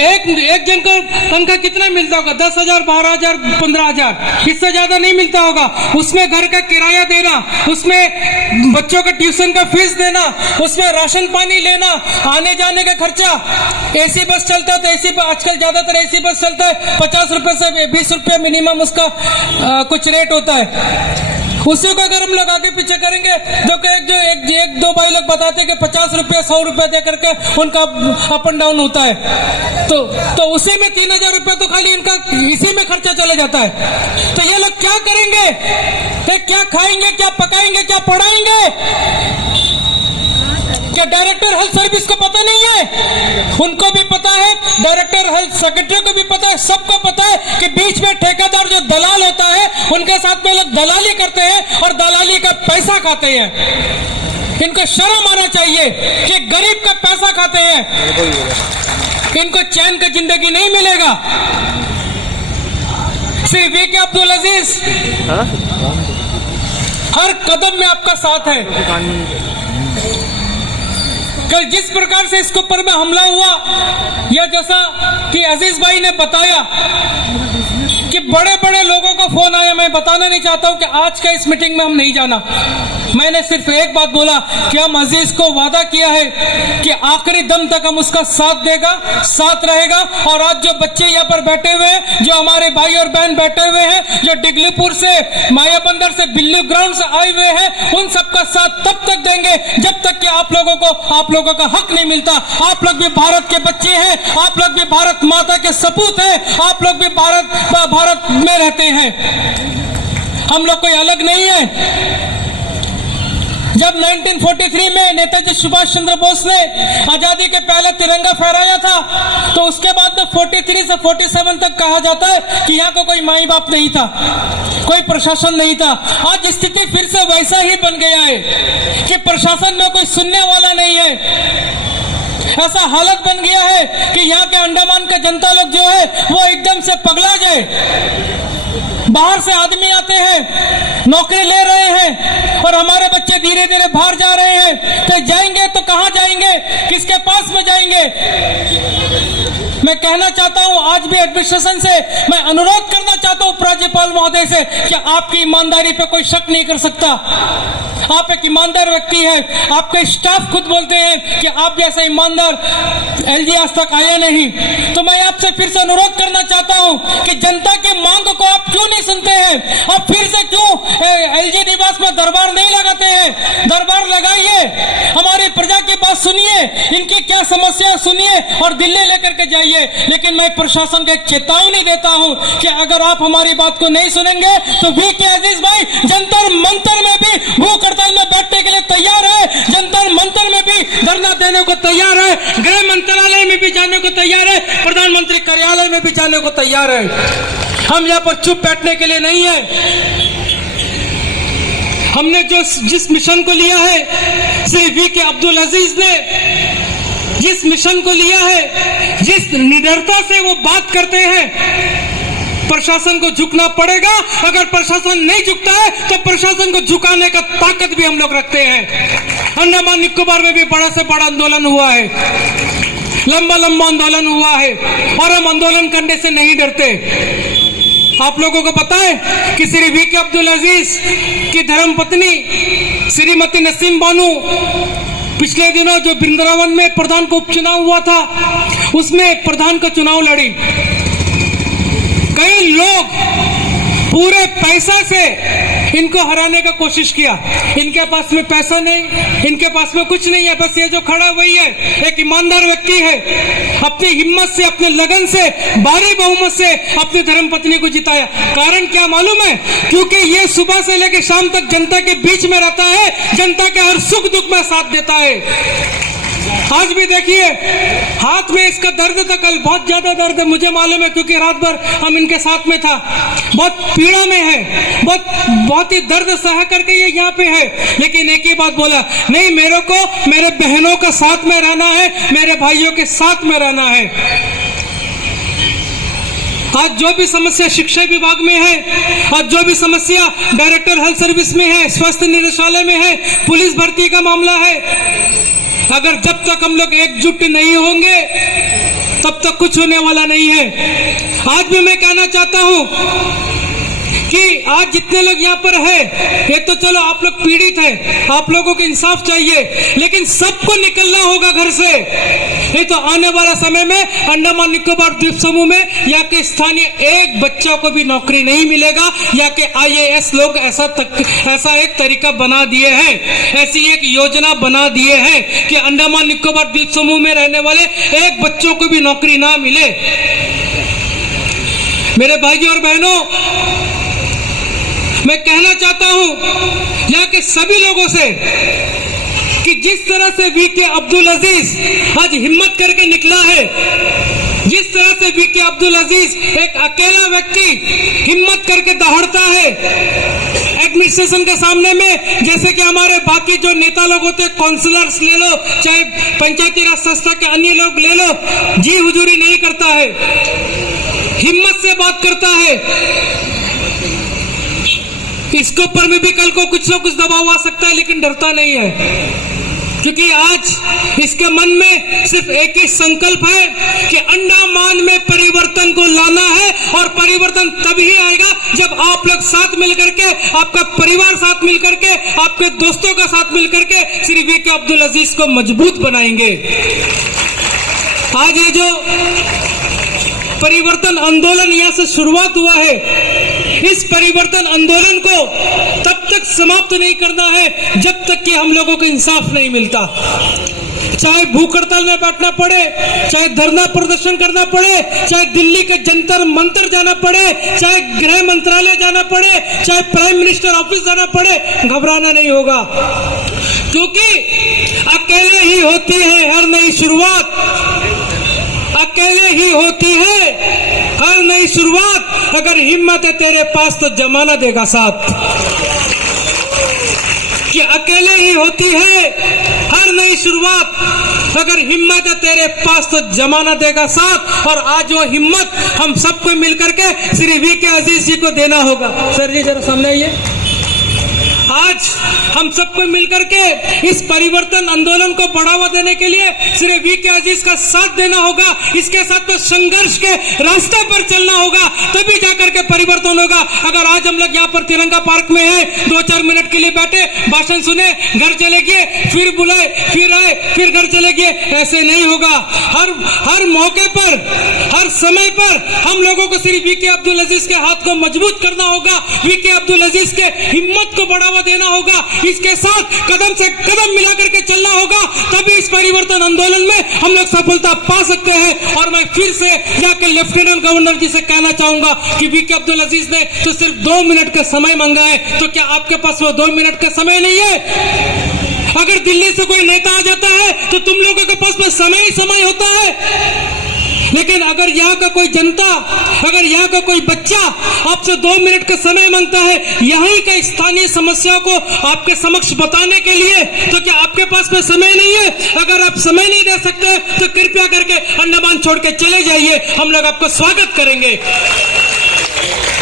एक जन को तनख्वाह कितना मिलता होगा? 10,000, 12,000, 15,000, इससे ज्यादा नहीं मिलता होगा। उसमें घर का किराया देना, उसमें बच्चों का ट्यूशन का फीस देना, उसमें राशन पानी लेना, आने जाने का खर्चा। एसी बस चलता है तो एसी आजकल ज्यादातर एसी बस चलता है, 50 रुपए से 20 रुपए मिनिमम उसका कुछ रेट होता है। उसी को अगर हम लोग आगे पीछे करेंगे तो एक दो भाई लोग बताते हैं कि 50 रुपया 100 रुपया दे करके उनका अप एंड डाउन होता है, तो उसी में 3000 रुपया तो खाली इनका इसी में खर्चा चला जाता है। तो ये लोग क्या करेंगे? क्या खाएंगे, क्या पकाएंगे, क्या पढ़ाएंगे? क्या डायरेक्टर हेल्थ सर्विस को पता नहीं है? उनको भी पता है, डायरेक्टर हेल्थ सेक्रेटरी को भी पता है, सबको पता है कि बीच में ठेकेदार जो दलाल होता है उनके साथ में लोग दलाली करते हैं और दलाली का पैसा खाते हैं। इनको शर्म आना चाहिए कि गरीब का पैसा खाते हैं, इनको चैन का जिंदगी नहीं मिलेगा। श्री वीके अब्दुल अजीज हर कदम में आपका साथ है। कल जिस प्रकार से इसके ऊपर में हमला हुआ, या जैसा कि अजीज भाई ने बताया कि बड़े बड़े लोगों का फोन आया, मैं बताना नहीं चाहता हूं कि आज का इस मीटिंग में हम नहीं जाना। मैंने सिर्फ एक बात बोला कि हम अजीज को वादा किया है कि आखिरी दम तक हम उसका साथ देगा, साथ रहेगा। और आज जो बच्चे यहाँ पर बैठे हुए हैं, जो हमारे भाई और बहन बैठे हुए हैं, जो डिगलीपुर से, मायाबंदर से, बिल्लू ग्राउंड से आए हुए हैं, उन सबका साथ तब तक देंगे जब तक कि आप लोगों का हक नहीं मिलता। आप लोग भी भारत के बच्चे हैं, आप लोग भी भारत माता के सपूत हैं, आप लोग भी भारत में रहते हैं। हम लोग कोई अलग नहीं है। जब 1943 में नेताजी सुभाष चंद्र बोस ने आजादी के पहले तिरंगा फहराया था, तो उसके बाद में 43 से 47 तक कहा जाता है कि यहाँ को कोई माई बाप नहीं था, कोई प्रशासन नहीं था। आज स्थिति फिर से वैसा ही बन गया है कि प्रशासन में कोई सुनने वाला नहीं है। ऐसा हालत बन गया है कि यहाँ के अंडमान का जनता लोग जो है वो एकदम से पगला जाए। बाहर से आदमी आते हैं, नौकरी ले रहे हैं और हमारे बच्चे धीरे धीरे बाहर जा रहे हैं। तो जाएंगे तो कहां जाएंगे, किसके पास में जाएंगे? मैं कहना चाहता हूं, आज भी एडमिनिस्ट्रेशन से मैं अनुरोध करना चाहता हूं उपराज्यपाल महोदय से कि आपकी ईमानदारी पे कोई शक नहीं कर सकता। आप एक ईमानदार व्यक्ति है, आपके स्टाफ खुद बोलते हैं कि आप जैसा ईमानदार एलजी आज तक आया नहीं। तो मैं आपसे फिर से अनुरोध करना चाहता हूं कि जनता की मांग को आप क्यों नहीं सुनते हैं? आप फिर से क्यों एलजी निवास में दरबार नहीं लगाते हैं? दरबार लगाइए, हमारी प्रजा की बात सुनिए, इनकी क्या समस्या सुनिए और दिल्ली लेकर के जाइए। लेकिन मैं प्रशासन को एक चेतावनी देता हूं कि अगर आप हमारी बात को नहीं सुनेंगे तो वीके अजीज भाई जंतर मंतर में भी भूख हड़ताल में बैठने के लिए तैयार है, जंतर मंतर में भी धरना देने को तैयार है, गृह मंत्रालय में भी जाने को तैयार है, प्रधानमंत्री कार्यालय में भी जाने को तैयार है। हम यहाँ पर चुप बैठने के लिए नहीं है। हमने जिस मिशन को लिया है, श्री वीके अब्दुल अजीज ने जिस मिशन को लिया है, जिस निडरता से वो बात करते हैं, प्रशासन को झुकना पड़ेगा। अगर प्रशासन नहीं झुकता है तो प्रशासन को झुकाने का ताकत भी हम लोग रखते हैं। अंडमान निकोबार में भी बड़ा से बड़ा आंदोलन हुआ है, लंबा आंदोलन हुआ है और हम आंदोलन करने से नहीं डरते। आप लोगों को पता है कि श्री वीके अब्दुल अजीज की धर्मपत्नी श्रीमती नसीम बानो पिछले दिनों जो वृंदावन में प्रधान का उपचुनाव हुआ था, उसमें प्रधान का चुनाव लड़ी। कई लोग पूरे पैसा से इनको हराने का कोशिश किया। इनके पास में पैसा नहीं, इनके पास में कुछ नहीं है, बस ये जो खड़ा वही है, एक ईमानदार व्यक्ति है। अपनी हिम्मत से, अपने लगन से, भारी बहुमत से अपनी धर्मपत्नी को जिताया। कारण क्या मालूम है? क्योंकि ये सुबह से लेकर शाम तक जनता के बीच में रहता है, जनता के हर सुख दुख में साथ देता है। आज भी देखिए, हाथ में इसका दर्द था, कल बहुत ज्यादा दर्द है, मुझे मालूम है, क्योंकि रात भर हम इनके साथ में था। बहुत पीड़ा में है, बहुत ही दर्द सह करके ये यहाँ पे है। लेकिन एक ही बात बोला, नहीं, मेरे को मेरे बहनों का साथ में रहना है, मेरे भाइयों के साथ में रहना है। आज जो भी समस्या शिक्षा विभाग में है, आज जो भी समस्या डायरेक्टर हेल्थ सर्विस में है, स्वास्थ्य निदेशालय में है, पुलिस भर्ती का मामला है, अगर जब तक हम लोग एकजुट नहीं होंगे तब तक कुछ होने वाला नहीं है। आज भी मैं कहना चाहता हूं कि आज जितने लोग यहाँ पर है, ये तो चलो आप लोग पीड़ित हैं, आप लोगों को इंसाफ चाहिए, लेकिन सबको निकलना होगा घर से। नहीं तो आने वाला समय में अंडमान निकोबार द्वीप समूह में या के स्थानीय एक बच्चा को भी नौकरी नहीं मिलेगा। या के IAS लोग ऐसा एक तरीका बना दिए हैं, ऐसी एक योजना बना दिए हैं कि अंडमान निकोबार द्वीप समूह में रहने वाले एक बच्चों को भी नौकरी ना मिले। मेरे भाइयों और बहनों, मैं कहना चाहता हूं यहाँ के सभी लोगों से कि जिस तरह से वीके अब्दुल अजीज आज हिम्मत करके निकला है, जिस तरह से वीके अब्दुल अजीज एक अकेला व्यक्ति हिम्मत करके दहाड़ता है एडमिनिस्ट्रेशन के सामने में, जैसे कि हमारे बाकी जो नेता लोग होते हैं, काउंसलर्स ले लो, चाहे पंचायती राज संस्था के अन्य लोग ले लो, जी हुजूरी नहीं करता है, हिम्मत से बात करता है। इसके ऊपर में भी कल को कुछ ना कुछ दबाव आ सकता है, लेकिन डरता नहीं है, क्योंकि आज इसके मन में सिर्फ एक ही संकल्प है कि अंडमान में परिवर्तन को लाना है। और परिवर्तन तभी आएगा जब आप लोग साथ मिलकर के, आपका परिवार साथ मिलकर के, आपके दोस्तों का साथ मिलकर के श्री वीके अब्दुल अजीज को मजबूत बनाएंगे। आज ये जो परिवर्तन आंदोलन यहाँ से शुरुआत हुआ है, इस परिवर्तन आंदोलन को तब तक समाप्त नहीं करना है जब तक कि हम लोगों को इंसाफ नहीं मिलता। चाहे भूख हड़ताल में बैठना पड़े, चाहे धरना प्रदर्शन करना पड़े, चाहे दिल्ली के जंतर मंतर जाना पड़े, चाहे गृह मंत्रालय जाना पड़े, चाहे प्राइम मिनिस्टर ऑफिस जाना पड़े, घबराना नहीं होगा, क्योंकि अकेले ही होती है हर नई शुरुआत, अकेले ही होती है हर नई शुरुआत। अगर हिम्मत है तेरे पास तो जमाना देगा साथ, कि अकेले ही होती है हर नई शुरुआत, अगर हिम्मत है तेरे पास तो जमाना देगा साथ। और आज वो हिम्मत हम सबको मिलकर के श्री वीके अजीज जी को देना होगा। सर जी जरा सामने आइए। आज हम सबको मिलकर के इस परिवर्तन आंदोलन को बढ़ावा देने के लिए श्री वीके अजीज का साथ देना होगा। इसके साथ तो संघर्ष के रास्ते पर चलना होगा, तभी जाकर के परिवर्तन होगा। अगर आज हम लोग यहाँ पर तिरंगा पार्क में हैं, 2-4 मिनट के लिए बैठे, भाषण सुने, घर चले गए, फिर बुलाए, फिर आए, फिर घर चले गए, ऐसे नहीं होगा। हर मौके पर, हर समय पर हम लोगों को श्री वीके अब्दुल अजीज के हाथ को मजबूत करना होगा, वीके अब्दुल अजीज के हिम्मत को बढ़ावा बढ़ावा देना होगा, इसके साथ कदम से कदम मिला करके चलना होगा, तभी इस परिवर्तन आंदोलन में हम लोग सफलता पा सकते हैं। और मैं फिर से जाकर लेफ्टिनेंट गवर्नर जी से कहना चाहूंगा कि वीके अब्दुल अजीज ने तो सिर्फ 2 मिनट का समय मांगा है, तो क्या आपके पास वो 2 मिनट का समय नहीं है? अगर दिल्ली से कोई नेता आ जाता है तो तुम लोगों के पास में समय ही समय होता है, लेकिन अगर यहाँ का कोई जनता, अगर यहाँ का कोई बच्चा आपसे 2 मिनट का समय मांगता है यहीं का स्थानीय समस्याओं को आपके समक्ष बताने के लिए, तो क्या आपके पास में समय नहीं है? अगर आप समय नहीं दे सकते तो कृपया करके अंडमान छोड़ के चले जाइए, हम लोग आपका स्वागत करेंगे।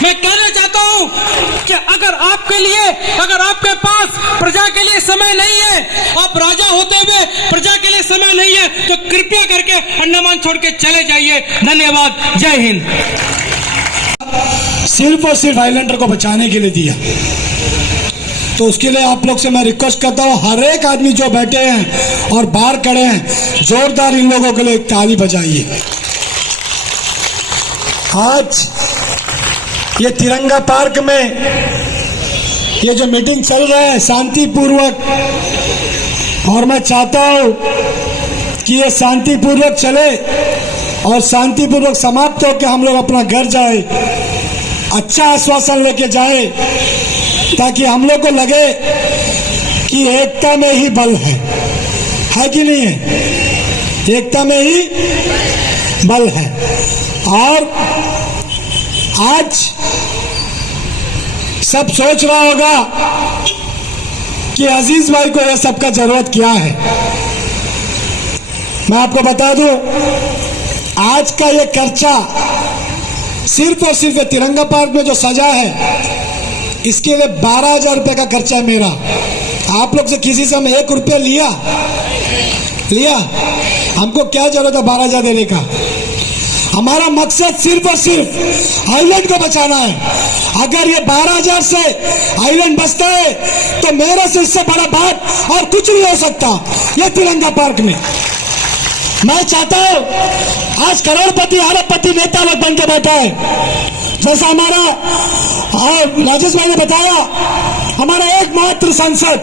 मैं कहना चाहता हूं कि अगर आपके लिए, अगर आपके पास प्रजा के लिए समय नहीं है, आप राजा होते हुए प्रजा के लिए समय नहीं है, तो कृपया करके अंडमान छोड़ के चले जाइए। धन्यवाद, जय हिंद। सिर्फ और सिर्फ आइलैंडर को बचाने के लिए दिया, तो उसके लिए आप लोग से मैं रिक्वेस्ट करता हूं, हर एक आदमी जो बैठे हैं और बाहर खड़े हैं, जोरदार इन लोगों के लिए एक ताली बजाइए। आज ये तिरंगा पार्क में ये जो मीटिंग चल रहा है शांतिपूर्वक, और मैं चाहता हूं कि ये शांतिपूर्वक चले और शांतिपूर्वक समाप्त होकर हम लोग अपना घर जाए, अच्छा आश्वासन लेके जाए, ताकि हम लोग को लगे कि एकता में ही बल है कि नहीं है? एकता में ही बल है। और आज सब सोच रहा होगा कि अजीज भाई को यह सबका जरूरत क्या है। मैं आपको बता दूं, आज का ये खर्चा सिर्फ और सिर्फ तिरंगा पार्क में जो सजा है, इसके लिए 12,000 रुपए का खर्चा है मेरा। आप लोग से किसी से हम 1 रुपया लिया? हमको क्या जरूरत है 12,000 देने का? हमारा मकसद सिर्फ और सिर्फ आइलैंड को बचाना है। अगर ये 12,000 से आइलैंड बचता है तो मेरे से इससे बड़ा बात और कुछ नहीं हो सकता ये तिरंगा पार्क में। मैं चाहता हूं, आज करोड़पति अरबपति नेता लोग बन के बैठा है, जैसा हमारा राजेश भाई ने बताया, हमारा एकमात्र सांसद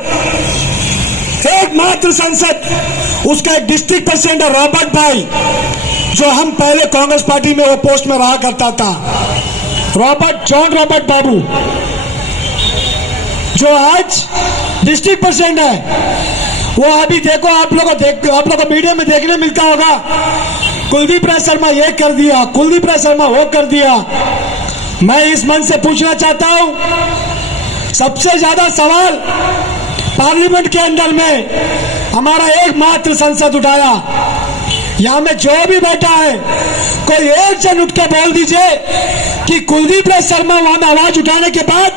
उसका एक डिस्ट्रिक्ट प्रेसिडेंट है रॉबर्ट भाई, जो हम पहले कांग्रेस पार्टी में वो पोस्ट में रहा करता था, जॉन रॉबर्ट बाबू, जो आज डिस्ट्रिक्ट प्रेसिडेंट है। वो अभी देखो, आप लोगों को मीडिया में देखने मिलता होगा, कुलदीप राय शर्मा ये कर दिया, कुलदीप राय शर्मा वो कर दिया। मैं इस मंच से पूछना चाहता हूं, सबसे ज्यादा सवाल पार्लियामेंट के अंदर में हमारा एकमात्र सांसद उठाया। यहां में जो भी बैठा है, कोई एक जन उठ के बोल दीजिए कि कुलदीप राय शर्मा वहां में आवाज उठाने के बाद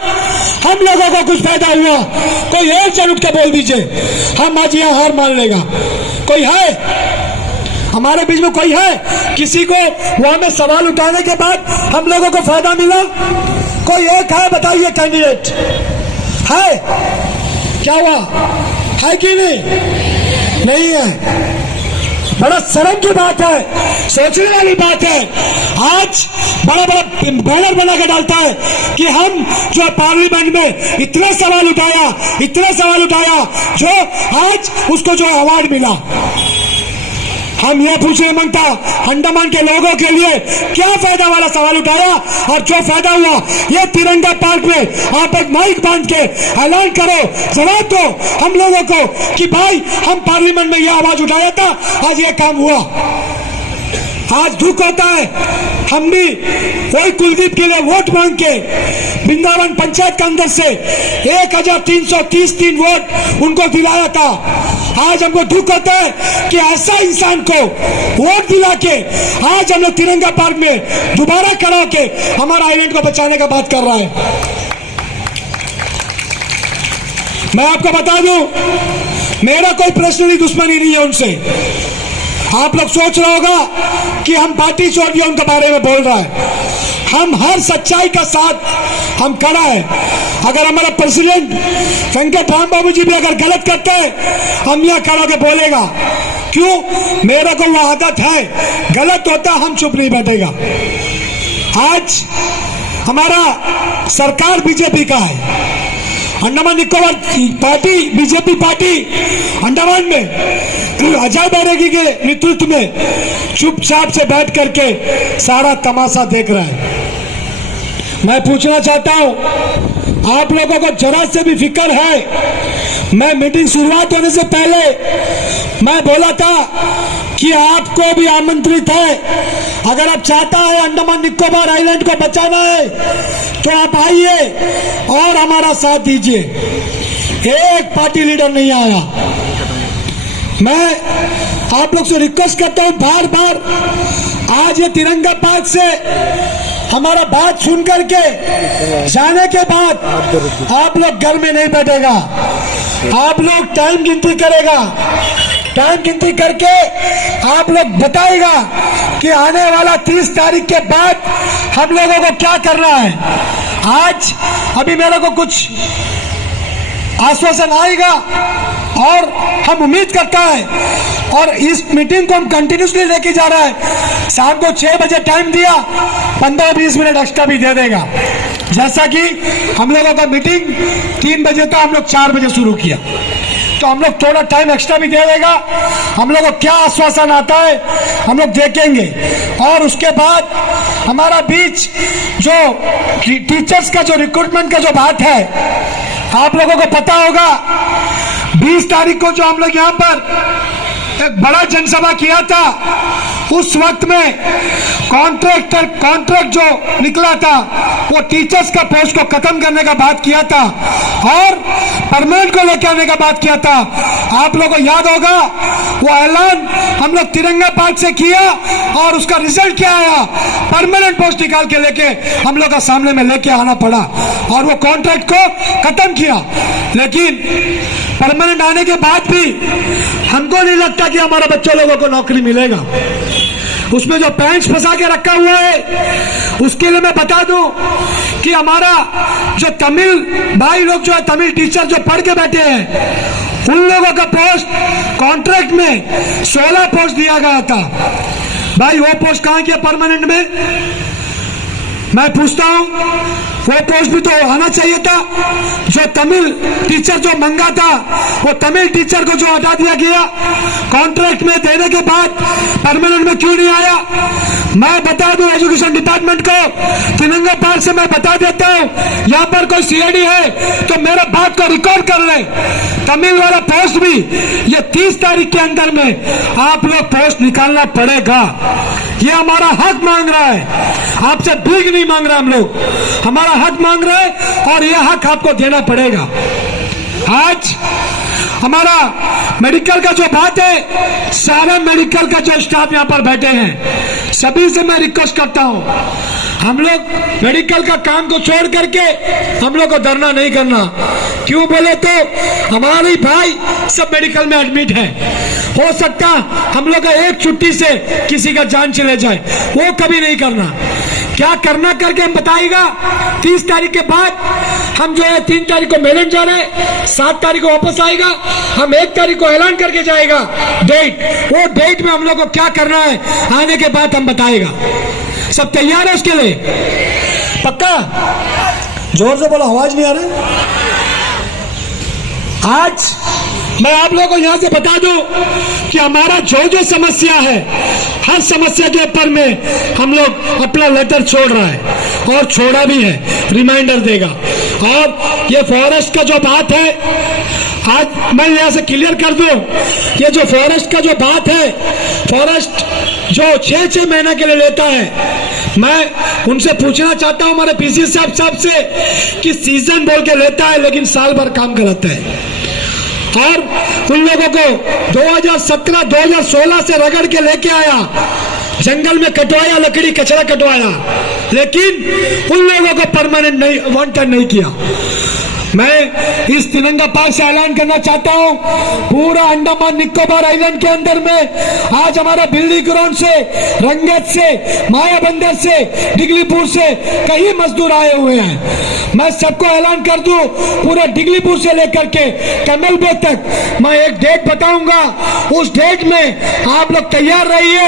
हम लोगों को कुछ फायदा हुआ। कोई एक जन उठ के बोल दीजिए, हम आज यहां हार मान लेगा। कोई है हमारे बीच में? कोई है किसी को वहां में सवाल उठाने के बाद हम लोगों को फायदा मिला? कोई एक है? बताइए कैंडिडेट है? क्या हुआ है कि नहीं है? बड़ा शर्म की बात है, सोचने वाली बात है। आज बड़ा बैनर बना के डालता है कि हम जो पार्लियामेंट में इतने सवाल उठाया, जो आज उसको जो अवार्ड मिला। हम ये पूछने मांगता, अंडमान के लोगों के लिए क्या फायदा वाला सवाल उठाया, और जो फायदा हुआ ये तिरंगा पार्क में आप एक माइक बांध के ऐलान करो, जवाब दो हम लोगों को कि भाई हम पार्लियामेंट में ये आवाज उठाया था, आज ये काम हुआ। आज दुख होता है, हम भी वही कुलदीप के लिए वोट मांग के वृंदावन पंचायत के अंदर से 1333 वोट उनको दिलाया था। आज हमको दुख होता है कि ऐसा इंसान को वोट दिला के आज हम लोग तिरंगा पार्क में दोबारा खड़ा के हमारा आइलैंड को बचाने का बात कर रहा है। मैं आपको बता दूं, मेरा कोई पर्सनली दुश्मनी नहीं है उनसे। आप लोग सोच रहे होगा कि हम पार्टी छोड़ दिया उनके बारे में बोल रहा है। हम हर सच्चाई का साथ हम खड़ा है। अगर हमारा प्रेसिडेंट वेंकट राम बाबू जी भी अगर गलत करते हैं, हम यहाँ खड़ा के बोलेगा। क्यों? मेरे को वो आदत है, गलत होता हम चुप नहीं बैठेगा। आज हमारा सरकार बीजेपी का है Andaman Nicobar party, BJP party Andaman में अजय बैरागी के नेतृत्व में चुपचाप से बैठ करके सारा तमाशा देख रहा है। मैं पूछना चाहता हूं, आप लोगों को जरा से भी फिक्र है? मैं मीटिंग शुरुआत होने से पहले मैं बोला था कि आपको भी आमंत्रित है, अगर आप चाहता है अंडमान निकोबार आइलैंड को बचाना है तो आप आइए और हमारा साथ दीजिए। एक पार्टी लीडर नहीं आया। मैं आप लोग से रिक्वेस्ट करता हूं बार बार, आज ये तिरंगा पार्क से हमारा बात सुन करके जाने के बाद आप लोग घर में नहीं बैठेगा, आप लोग टाइम गिनती करेगा, टाइम गिनती करके आप लोग बताएगा कि आने वाला 30 तारीख के बाद हम लोगों को क्या करना है। आज अभी मेरे को कुछ आश्वासन आएगा और हम उम्मीद करता है और इस मीटिंग को हम कंटिन्यूसली लेके जा रहा है। शाम को 6 बजे टाइम दिया, 15-20 मिनट एक्स्ट्रा भी दे देगा। जैसा कि हम लोगों का मीटिंग 3 बजे था, हम लोग 4 बजे शुरू किया, तो हम लोग थोड़ा टाइम एक्स्ट्रा भी दे देगा। हम लोग को क्या आश्वासन आता है हम लोग देखेंगे। और उसके बाद हमारा बीच जो टीचर्स का जो रिक्रूटमेंट का जो बात है, आप लोगों को पता होगा 20 तारीख को जो हम लोग यहाँ पर एक बड़ा जनसभा किया था, उस वक्त में कॉन्ट्रैक्ट जो निकला था वो टीचर्स का पोस्ट को खत्म करने का बात किया था और परमानेंट को लेकर आने का बात किया था। आप लोगों को याद होगा वो ऐलान हम लोग तिरंगा पार्क से किया और उसका रिजल्ट क्या आया, परमानेंट पोस्ट निकाल के लेके हम लोग का सामने में लेके आना पड़ा और वो कॉन्ट्रैक्ट को खत्म किया। लेकिन परमानेंट आने के बाद भी हमको नहीं लगता कि हमारे बच्चों लोगों को नौकरी मिलेगा। उसमें जो पैंच फंसा के रखा हुआ है, उसके लिए मैं बता दूं कि हमारा जो तमिल भाई लोग जो है, तमिल टीचर जो पढ़ के बैठे हैं, उन लोगों का पोस्ट कॉन्ट्रैक्ट में 16 पोस्ट दिया गया था। भाई वो पोस्ट कहां किया परमानेंट में? मैं पूछता हूं, वो पोस्ट भी तो आना चाहिए था। जो तमिल टीचर जो मंगा था, वो तमिल टीचर को जो हटा दिया गया कॉन्ट्रैक्ट में देने के बाद परमानेंट में क्यों नहीं आया? मैं बता दूं एजुकेशन डिपार्टमेंट को, तिरंगा पार्क से मैं बता देता हूं, यहाँ पर कोई सीआईडी है तो मेरे बात को रिकॉर्ड कर ले। तमिल वाला पोस्ट भी ये 30 तारीख के अंदर में आप लोग पोस्ट निकालना पड़ेगा। ये हमारा हक मांग रहा है, आपसे भीख नहीं मांग रहा, हम लोग हमारा हक मांग रहे हैं और यह हक आपको देना पड़ेगा। आज हमारा मेडिकल का जो बात है, सारे मेडिकल का जो स्टाफ यहाँ पर बैठे हैं, सभी से मैं रिक्वेस्ट करता हूँ, हम लोग मेडिकल का काम को छोड़ करके हम लोग को धरना नहीं करना। क्यों बोले तो हमारे भाई सब मेडिकल में एडमिट है, हो सकता हम लोग का एक छुट्टी से किसी का जान चले जाए, वो कभी नहीं करना। क्या करना करके हम बताएगा। 30 तारीख के बाद हम जो है 3 तारीख को मेलन जा रहे हैं, 7 तारीख को वापस आएगा, हम 1 तारीख को ऐलान करके जाएगा डेट। वो डेट में हम लोग को क्या करना है आने के बाद हम बताएगा। सब तैयार है उसके लिए? पक्का? जोर से बोलो, आवाज नहीं आ रहा। आज मैं आप लोगों को यहां से बता दूं कि हमारा जो समस्या है, हर समस्या के ऊपर में हम लोग अपना लेटर छोड़ रहा है और छोड़ा भी है, रिमाइंडर देगा। और ये फॉरेस्ट का जो बात है, आज मैं यहां से क्लियर कर दूं, ये जो फॉरेस्ट का जो बात है, फॉरेस्ट जो 6-6 महीने के लिए लेता है, मैं उनसे पूछना चाहता हूं हमारे पीसी साहब से कि सीजन बोल के लेता है लेकिन साल भर काम कराता है। और उन लोगों को 2017-2016 से रगड़ के लेके आया, जंगल में कटवाया, लकड़ी कचरा कटवाया, लेकिन उन लोगों को परमानेंट नहीं वांटेड नहीं किया। मैं इस तिरंगा पार्क से ऐलान करना चाहता हूं, पूरा अंडमान निकोबार आइलैंड के अंदर में आज हमारा बिल्ली ग्राउंड से, रंगत से, माया बंदर से, डिगलीपुर से कई मजदूर आए हुए हैं। मैं सबको ऐलान कर दूं, पूरे डिगलीपुर से लेकर के कमल बे तक मैं एक डेट बताऊंगा, उस डेट में आप लोग तैयार रहिए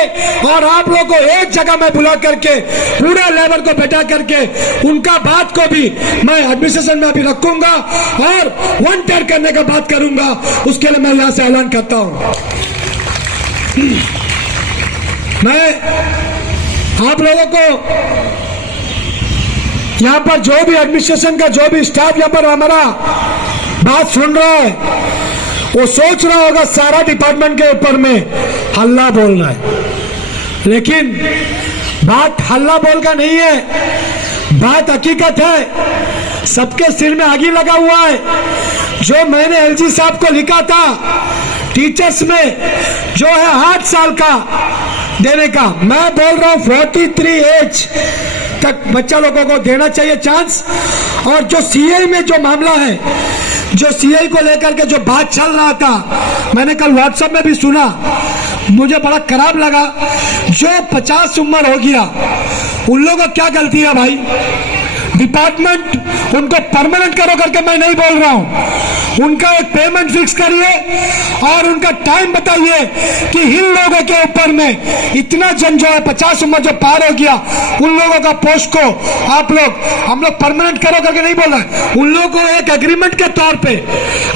और आप लोग को एक जगह में बुला करके पूरा लेबर को बैठा करके उनका बात को भी मैं एडमिनिस्ट्रेशन में अभी रखूंगा करूंगा और वन टेयर करने का बात करूंगा। उसके लिए मैं यहां से ऐलान करता हूं। मैं आप लोगों को यहां पर जो भी एडमिनिस्ट्रेशन का जो भी स्टाफ यहां पर हमारा बात सुन रहा है, वो सोच रहा होगा सारा डिपार्टमेंट के ऊपर में हल्ला बोल रहा है, लेकिन बात हल्ला बोल का नहीं है, बात हकीकत है। सबके सिर में आगी लगा हुआ है। जो मैंने एलजी साहब को लिखा था टीचर्स में जो है 8 साल का देने का, मैं बोल रहा हूं 43 एज तक बच्चा लोगों को देना चाहिए चांस। और जो सीआई में जो मामला है, जो सीआई को लेकर के जो बात चल रहा था, मैंने कल व्हाट्सएप में भी सुना, मुझे बड़ा खराब लगा। जो 50 उम्र हो गया उन लोगों का क्या गलती है भाई? डिपार्टमेंट उनको परमानेंट करो करके मैं नहीं बोल रहा हूं, उनका एक पेमेंट फिक्स करिए और उनका टाइम बताइए कि इन लोगों के ऊपर में इतना जन जो है 50 उम्र जो पार हो गया, उन लोगों का पोस्ट को आप लोग हम लोग परमानेंट करो करके नहीं बोल रहे, उन लोगों को एक एग्रीमेंट के तौर पे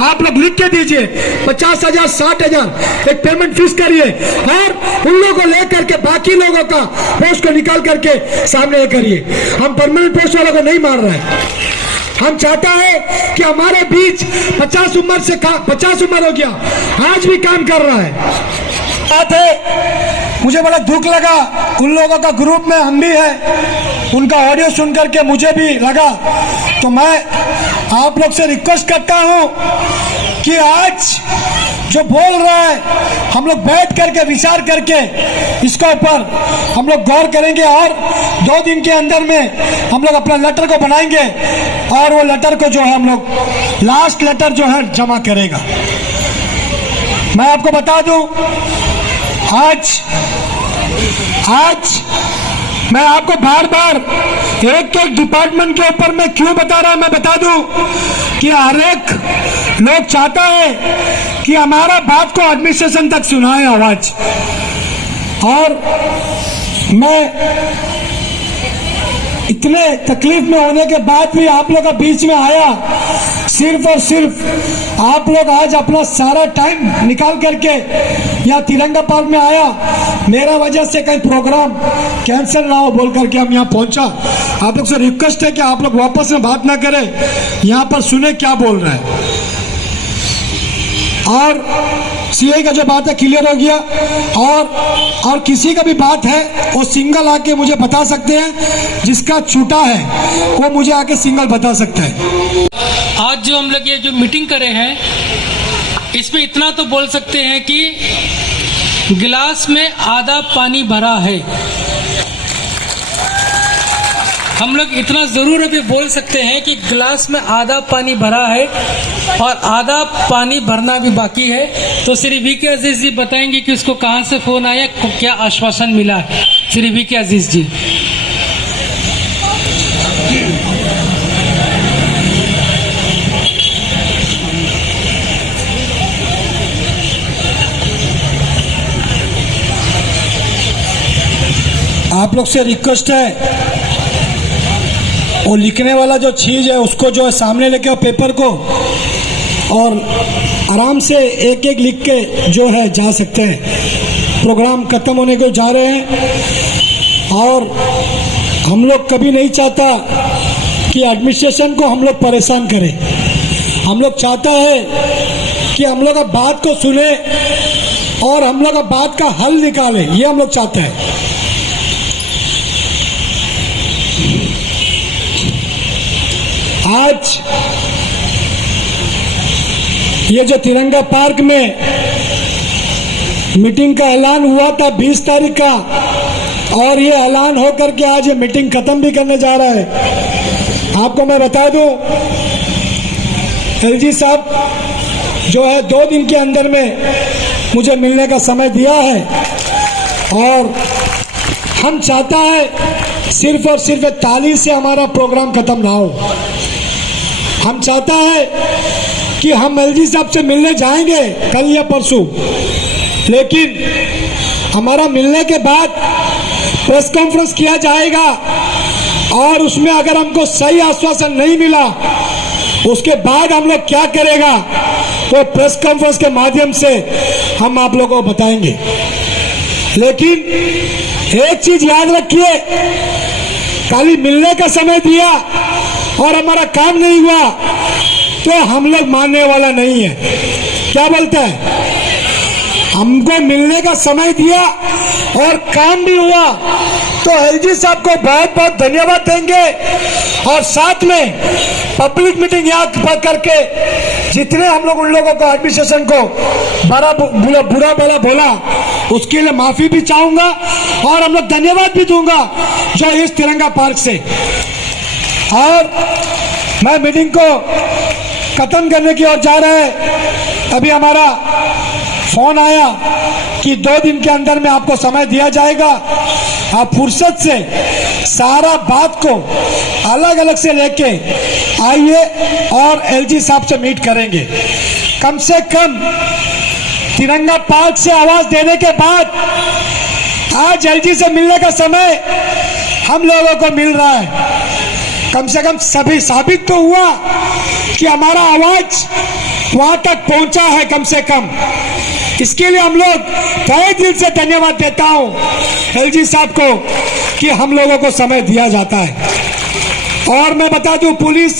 आप लोग लिख के दीजिए 50,000 60,000 एक पेमेंट फिक्स करिए और उन लोगों को लेकर के बाकी लोगों का पोस्ट को निकाल करके सामने करिए। हम परमानेंट पोस्ट वालों को नहीं मार रहे हैं। हम चाहता है कि हमारे बीच 50 उम्र से 50 उम्र हो गया आज भी काम कर रहा है। बात है, मुझे बड़ा दुख लगा, उन लोगों का ग्रुप में हम भी है, उनका ऑडियो सुन करके मुझे भी लगा। तो मैं आप लोग से रिक्वेस्ट करता हूं कि आज जो बोल रहा है हम लोग बैठ करके विचार करके इसके ऊपर हम लोग गौर करेंगे और 2 दिन के अंदर में हम लोग अपना लेटर को बनाएंगे और वो लेटर को जो है हम लोग लास्ट लेटर जो है जमा करेगा। मैं आपको बता दूं, आज मैं आपको बार बार एक एक डिपार्टमेंट के ऊपर में क्यों बता रहा, मैं बता दूं कि हर एक लोग चाहता है कि हमारा बात को एडमिनिस्ट्रेशन तक सुनाए आवाज। और मैं इतने तकलीफ में होने के बाद भी आप लोग का बीच में आया, सिर्फ और सिर्फ आप लोग आज अपना सारा टाइम निकाल करके यहाँ तिरंगा पार्क में आया, मेरा वजह से कहीं प्रोग्राम कैंसिल ना हो बोल करके हम यहाँ पहुंचा। आप लोग से रिक्वेस्ट है कि आप लोग वापस में बात ना करें, यहाँ पर सुने क्या बोल रहे हैं। और सीआई का जो बात है क्लियर हो गया, और किसी का भी बात है वो सिंगल आके मुझे बता सकते हैं, जिसका छूटा है वो मुझे आके सिंगल बता सकता है। आज जो हम लोग ये जो मीटिंग करे हैं, इसमें इतना तो बोल सकते हैं कि गिलास में आधा पानी भरा है। हम लोग इतना जरूर अभी बोल सकते हैं कि गिलास में आधा पानी भरा है और आधा पानी भरना भी बाकी है। तो श्री वीके अजीज जी बताएंगे कि उसको कहां से फोन आया, क्या आश्वासन मिला है। श्री वीके अजीज जी। आप लोग से रिक्वेस्ट है, वो लिखने वाला जो चीज है उसको जो है सामने लेके आओ पेपर को, और आराम से एक एक लिख के जो है जा सकते हैं। प्रोग्राम खत्म होने को जा रहे हैं और हम लोग कभी नहीं चाहता कि एडमिनिस्ट्रेशन को हम लोग परेशान करें। हम लोग चाहता है कि हम लोग का बात को सुने और हम लोग का बात का हल निकाले, ये हम लोग चाहते हैं। आज ये जो तिरंगा पार्क में मीटिंग का ऐलान हुआ था 20 तारीख का, और ये ऐलान होकर के आज ये मीटिंग खत्म भी करने जा रहा है। आपको मैं बता दूं, एलजी साहब जो है 2 दिन के अंदर में मुझे मिलने का समय दिया है, और हम चाहता है सिर्फ और सिर्फ ताली से हमारा प्रोग्राम खत्म ना हो। हम चाहता है कि हम एलजी साहब से मिलने जाएंगे कल या परसों, लेकिन हमारा मिलने के बाद प्रेस कॉन्फ्रेंस किया जाएगा, और उसमें अगर हमको सही आश्वासन नहीं मिला उसके बाद हम लोग क्या करेगा वो प्रेस कॉन्फ्रेंस के माध्यम से हम आप लोगों को बताएंगे। लेकिन एक चीज याद रखिए, खाली मिलने का समय दिया और हमारा काम नहीं हुआ तो हम लोग मानने वाला नहीं है। क्या बोलते हैं? हमको मिलने का समय दिया और काम भी हुआ तो एलजी साहब को बहुत बहुत धन्यवाद देंगे। और साथ में पब्लिक मीटिंग यहाँ करके जितने हम लोग उन लोगों को एडमिनिस्ट्रेशन को बुरा भला बोला उसके लिए माफी भी चाहूंगा और हम लोग धन्यवाद भी दूंगा जो इस तिरंगा पार्क से। और मैं मीटिंग को खत्म करने की ओर जा रहे हैं। अभी हमारा फोन आया कि 2 दिन के अंदर में आपको समय दिया जाएगा, आप फुर्सत से सारा बात को अलग अलग से लेके आइए और एलजी साहब से मीट करेंगे। कम से कम तिरंगा पार्क से आवाज देने के बाद आज एलजी से मिलने का समय हम लोगों को मिल रहा है। कम से कम सभी साबित तो हुआ कि हमारा आवाज वहां तक पहुंचा है कम से कम। इसके लिए हम लोग तहे दिल से धन्यवाद देता हूं एलजी साहब को कि हम लोगों को समय दिया जाता है। और मैं बता दूं, पुलिस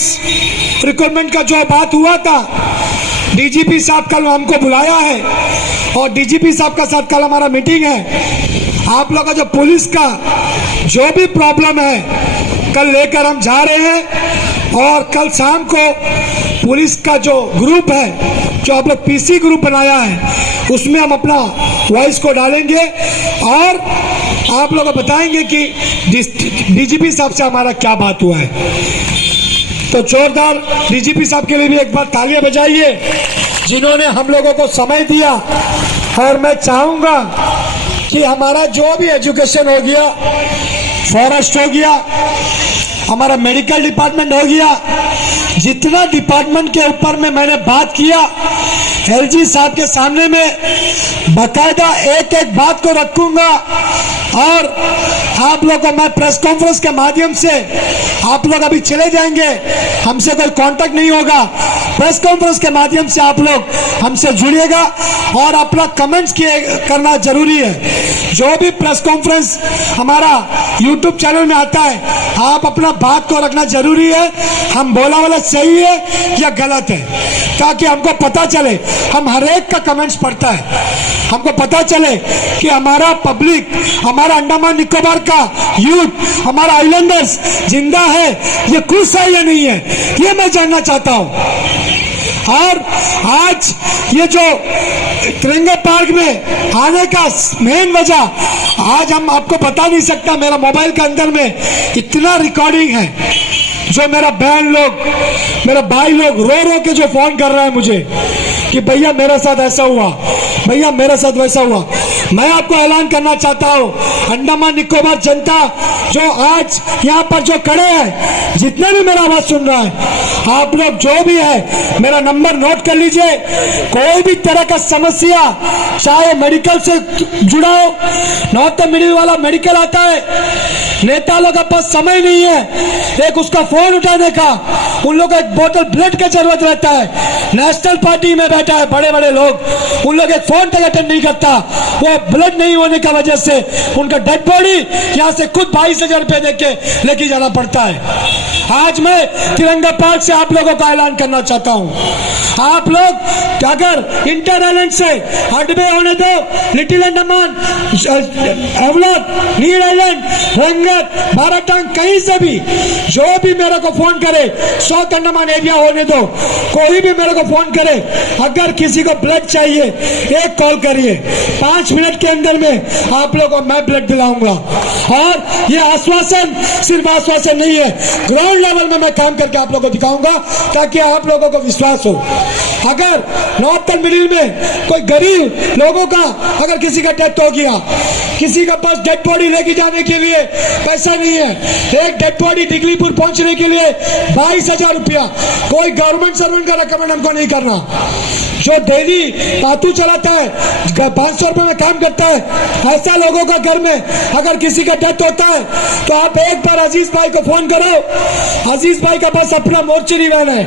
रिक्रूटमेंट का जो बात हुआ था, डीजीपी साहब कल हमको बुलाया है और डीजीपी साहब का साथ कल हमारा मीटिंग है। आप लोगों का जो पुलिस का जो भी प्रॉब्लम है कल लेकर हम जा रहे हैं और कल शाम को पुलिस का जो ग्रुप है, जो आप लोग पीसी ग्रुप बनाया है, उसमें हम अपना वॉइस को डालेंगे और आप लोग को बताएंगे कि डीजीपी साहब से हमारा क्या बात हुआ है। तो जोरदार डीजीपी साहब के लिए भी एक बार तालियां बजाइए जिन्होंने हम लोगों को समय दिया। और मैं चाहूंगा कि हमारा जो भी एजुकेशन हो गया, फॉरेस्ट हो गया, हमारा मेडिकल डिपार्टमेंट हो गया, जितना डिपार्टमेंट के ऊपर में मैंने बात किया एलजी साहब के सामने में बकायदा एक एक बात को रखूंगा। और आप लोग को मैं प्रेस कॉन्फ्रेंस के माध्यम से, आप लोग अभी चले जाएंगे, हमसे कोई कांटेक्ट नहीं होगा, प्रेस कॉन्फ्रेंस के माध्यम से आप लोग हमसे जुड़िएगा और अपना कमेंट्स करना जरूरी है। जो भी प्रेस कॉन्फ्रेंस हमारा यूट्यूब चैनल में आता है, आप अपना बात को रखना जरूरी है, हम बोला वाला सही है या गलत है, ताकि हमको पता चले। हम हर एक का कमेंट्स पढ़ता है, हमको पता चले कि हमारा पब्लिक, हमारा अंडमान निकोबार का यूथ, हमारा आइलैंडर्स जिंदा है, ये खुश है या नहीं है, ये मैं जानना चाहता हूं। और आज ये जो तिरंगा पार्क में आने का मेन वजह, आज हम आपको बता नहीं सकता, मेरा मोबाइल के अंदर में इतना रिकॉर्डिंग है जो मेरा बहन लोग, मेरा भाई लोग रो रो के जो फोन कर रहा है मुझे कि भैया मेरे साथ ऐसा हुआ, भैया मेरे साथ वैसा हुआ। मैं आपको ऐलान करना चाहता हूं, अंडमान निकोबार जनता जो आज यहाँ पर जो खड़े हैं, जितने भी मेरा आवाज सुन रहा है, आप लोग जो भी है मेरा नंबर नोट कर लीजिए। कोई भी तरह का समस्या, चाहे मेडिकल से जुड़ा हो, नॉर्थ मिडिल वाला मेडिकल आता है, नेता लोगों के पास समय नहीं है एक उसका फोन उठाने का, उन लोगों को एक बोतल ब्लड का जरूरत रहता है। नेशनल पार्टी में बैठा है बड़े बड़े लोग, उन लोग एक फोन तक अटेंड नहीं करता, वो ब्लड नहीं होने की वजह से उनका डेड बॉडी यहाँ से खुद 22,000 रुपए देके लेके जाना पड़ता है। आज मैं तिरंगा पार्क से आप लोगों का ऐलान करना चाहता हूँ, आप लोग अगर इंटर आइलैंड से हडबे होने दो, लिटिल अंडमान, अवलाद, नीर आइलैंड, रंगत, बाराटांग, कहीं से भी जो भी मेरे को फोन करे, साउथ अंडमान एरिया होने दो, कोई भी मेरे को फोन करे, अगर किसी को ब्लड चाहिए एक कॉल करिए, 5 मिनट के अंदर में आप लोगों को मैं ब्लड दिलाऊंगा। और ये आश्वासन सिर्फ आश्वासन नहीं है, ग्राउंड लेवल में मैं काम करके आप लोगों को दिखाऊंगा ताकि आप लोगों को विश्वास हो। अगर नॉर्थन मिडिल में कोई गरीब लोगों का अगर किसी का डेथ हो गया, किसी के पास डेड बॉडी लेके जाने के लिए पैसा नहीं है, एक डेड बॉडी डिगलीपुर पहुंचने के लिए 22,000 रुपया, कोई गवर्नमेंट सर्वेंट का रिकमेंड हमको नहीं करना, जो डेली तातू चलाता है, 500 रुपए में काम करता है, ऐसा लोगों का घर में अगर किसी का डेथ होता है तो आप एक बार अजीज भाई को फोन करो। अजीज भाई का पास अपना मोर्चरी वैन है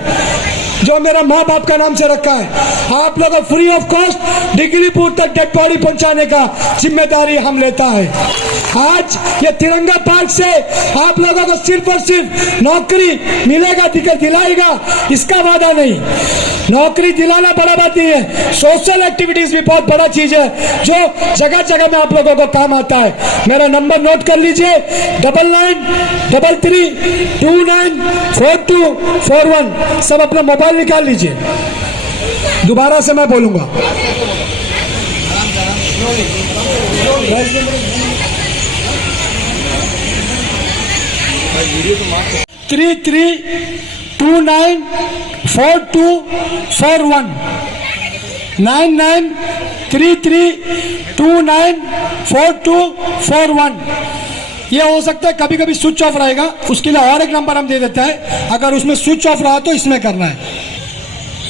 जो मेरा माँ बाप का नाम से रखा है। आप लोगों को फ्री ऑफ कॉस्ट डिगलीपुर तक डेड बॉडी पहुंचाने का जिम्मेदारी हम लेता है। आज ये तिरंगा पार्क से आप लोगों को सिर्फ और सिर्फ नौकरी मिलेगा, दिलाएगा, इसका वादा नहीं। नौकरी दिलाना बड़ा बात नहीं है, सोशल एक्टिविटीज भी बहुत बड़ा चीज है जो जगह जगह में आप लोगों को काम आता है। मेरा नंबर नोट कर लीजिए, 9933294241। सब अपना मोबाइल निकाल लीजिए, दोबारा से मैं बोलूंगा। 33294241 9933294241। ये हो सकता है कभी कभी स्विच ऑफ रहेगा, उसके लिए और एक नंबर हम दे देते हैं। अगर उसमें स्विच ऑफ रहा तो इसमें करना है।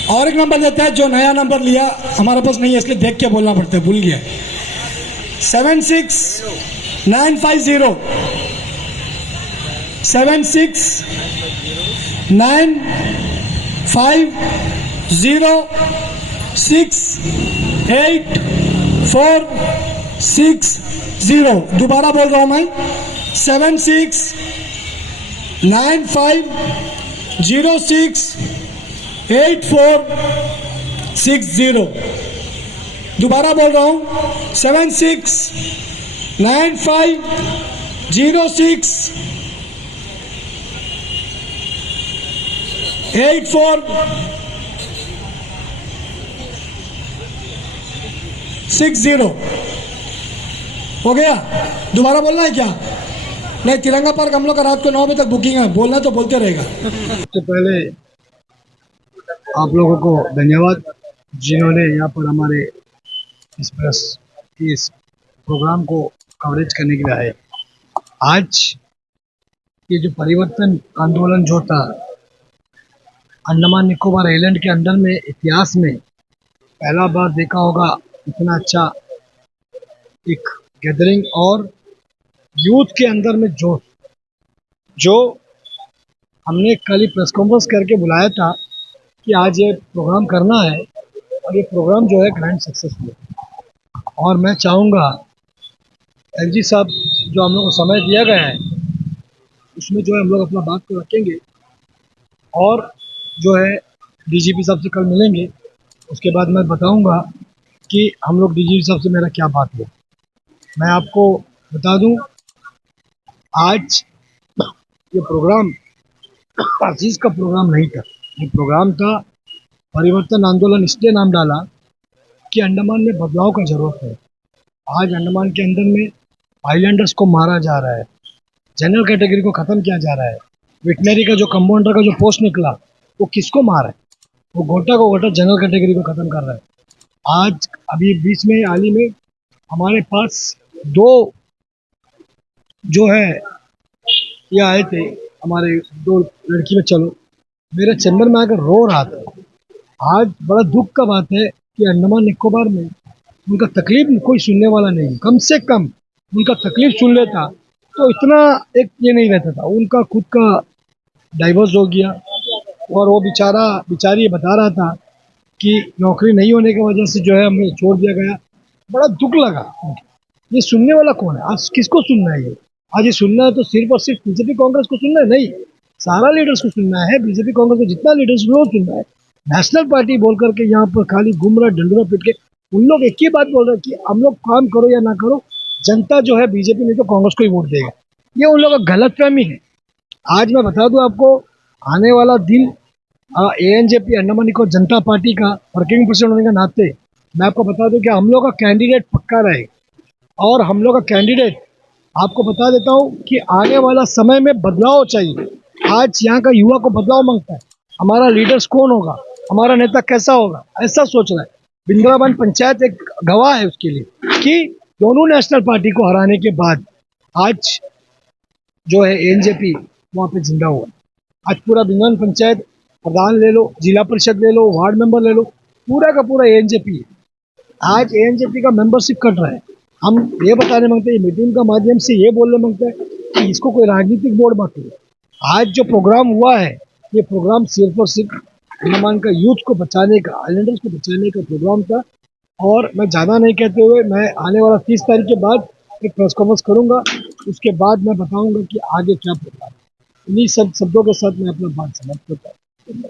और एक नंबर देते हैं, जो नया नंबर लिया हमारे पास नहीं है इसलिए देख के बोलना पड़ता है, भूल गया। 76950 769506846 दोबारा बोल रहा हूं मैं, 7695068460। दोबारा बोल रहा हूं, 7695068460। हो गया? दोबारा बोलना है क्या? नहीं, तिरंगा पार्क हम लोग का रात को 9 बजे तक बुकिंग है, बोलना तो बोलते रहेगा। सबसे पहले आप लोगों को धन्यवाद जिन्होंने यहाँ पर हमारे इस प्रोग्राम को कवरेज करने के लिए आए। आज ये जो परिवर्तन आंदोलन जो था अंडमान निकोबार आइलैंड के अंदर में, इतिहास में पहला बार देखा होगा इतना अच्छा एक गैदरिंग और यूथ के अंदर में जो हमने कल ही प्रेस कॉन्फ्रेंस करके बुलाया था कि आज ये प्रोग्राम करना है, और ये प्रोग्राम जो है ग्रैंड सक्सेसफुल। और मैं चाहूँगा एलजी साहब जो हम लोग को समय दिया गया है उसमें जो है हम लोग अपना बात को रखेंगे, और जो है डीजीपी साहब से कल मिलेंगे। उसके बाद मैं बताऊंगा कि हम लोग डीजीपी साहब से मेरा क्या बात हुआ। मैं आपको बता दूं, आज ये प्रोग्राम अजीज का प्रोग्राम नहीं था, ये प्रोग्राम था परिवर्तन आंदोलन। इसलिए नाम डाला कि अंडमान में बदलाव का जरूरत है। आज अंडमान के अंदर में आइलैंडर्स को मारा जा रहा है, जनरल कैटेगरी को ख़त्म किया जा रहा है। वेटनरी का जो कंपाउंडर का जो पोस्ट निकला वो किसको मारा है? वो गोटा को गोटा जनरल कैटेगरी को ख़त्म कर रहा है। आज अभी बीच में हाल ही में हमारे पास 2 जो है ये आए थे, हमारे 2 लड़की में, चलो मेरे चैम्बर में आकर रो रहा था। आज बड़ा दुख का बात है कि अंडमान निकोबार में उनका तकलीफ कोई सुनने वाला नहीं। कम से कम उनका तकलीफ सुन लेता तो इतना एक ये नहीं रहता था। उनका खुद का डाइवोर्स हो गया और वो बेचारी ये बता रहा था कि नौकरी नहीं होने की वजह से जो है हमें छोड़ दिया गया। बड़ा दुख लगा। ये सुनने वाला कौन है? आज किसको सुनना है? ये आज ये सुनना है तो सिर्फ और सिर्फ बीजेपी कांग्रेस को सुनना है? नहीं, सारा लीडर्स को सुनना है। बीजेपी कांग्रेस को जितना लीडर्स को सुनना है। नेशनल पार्टी बोल करके यहाँ पर खाली घूम रहा, डंडोरा पीट के उन लोग एक ही बात बोल रहे हैं कि हम लोग काम करो या ना करो, जनता जो है बीजेपी नहीं तो कांग्रेस को ही वोट देगा। ये उन लोगों का गलतफहमी है। आज मैं बता दूं आपको, आने वाला दिन एएनजेपी अंडमान निकोबार जनता पार्टी का वर्किंग प्रेसिडेंट होने के नाते मैं आपको बता दूं कि हम लोग का कैंडिडेट पक्का रहेगा। और हम लोग का कैंडिडेट आपको बता देता हूं कि आने वाला समय में बदलाव चाहिए। आज यहाँ का युवा को बदलाव मांगता है। हमारा लीडर्स कौन होगा, हमारा नेता कैसा होगा, ऐसा सोच रहा है। बिंद्रावन पंचायत एक गवाह है उसके लिए कि दोनों नेशनल पार्टी को हराने के बाद आज जो है एएनजेपी वहाँ पे जिंदा हुआ। आज पूरा बिंद्रावन पंचायत प्रधान ले लो, जिला परिषद ले लो, वार्ड मेंबर ले लो, पूरा का पूरा एएनजेपी है। आज एएनजेपी का मेंबरशिप कट रहा है। हम ये बताने मांगते हैं, मीटिंग का माध्यम से ये बोलने मांगते हैं कि इसको कोई राजनीतिक बोर्ड मत करो। आज जो प्रोग्राम हुआ है, ये प्रोग्राम सिर्फ और सिर्फ अंडमान का यूथ को बचाने का, आइलैंडर्स को बचाने का प्रोग्राम था। और मैं ज़्यादा नहीं कहते हुए, मैं आने वाला 30 तारीख के बाद एक प्रेस कॉन्फ्रेंस करूँगा। उसके बाद मैं बताऊँगा कि आगे क्या प्रोग्राम है। इन्हीं सब शब्दों के साथ मैं अपना बात समाप्त करता हूँ।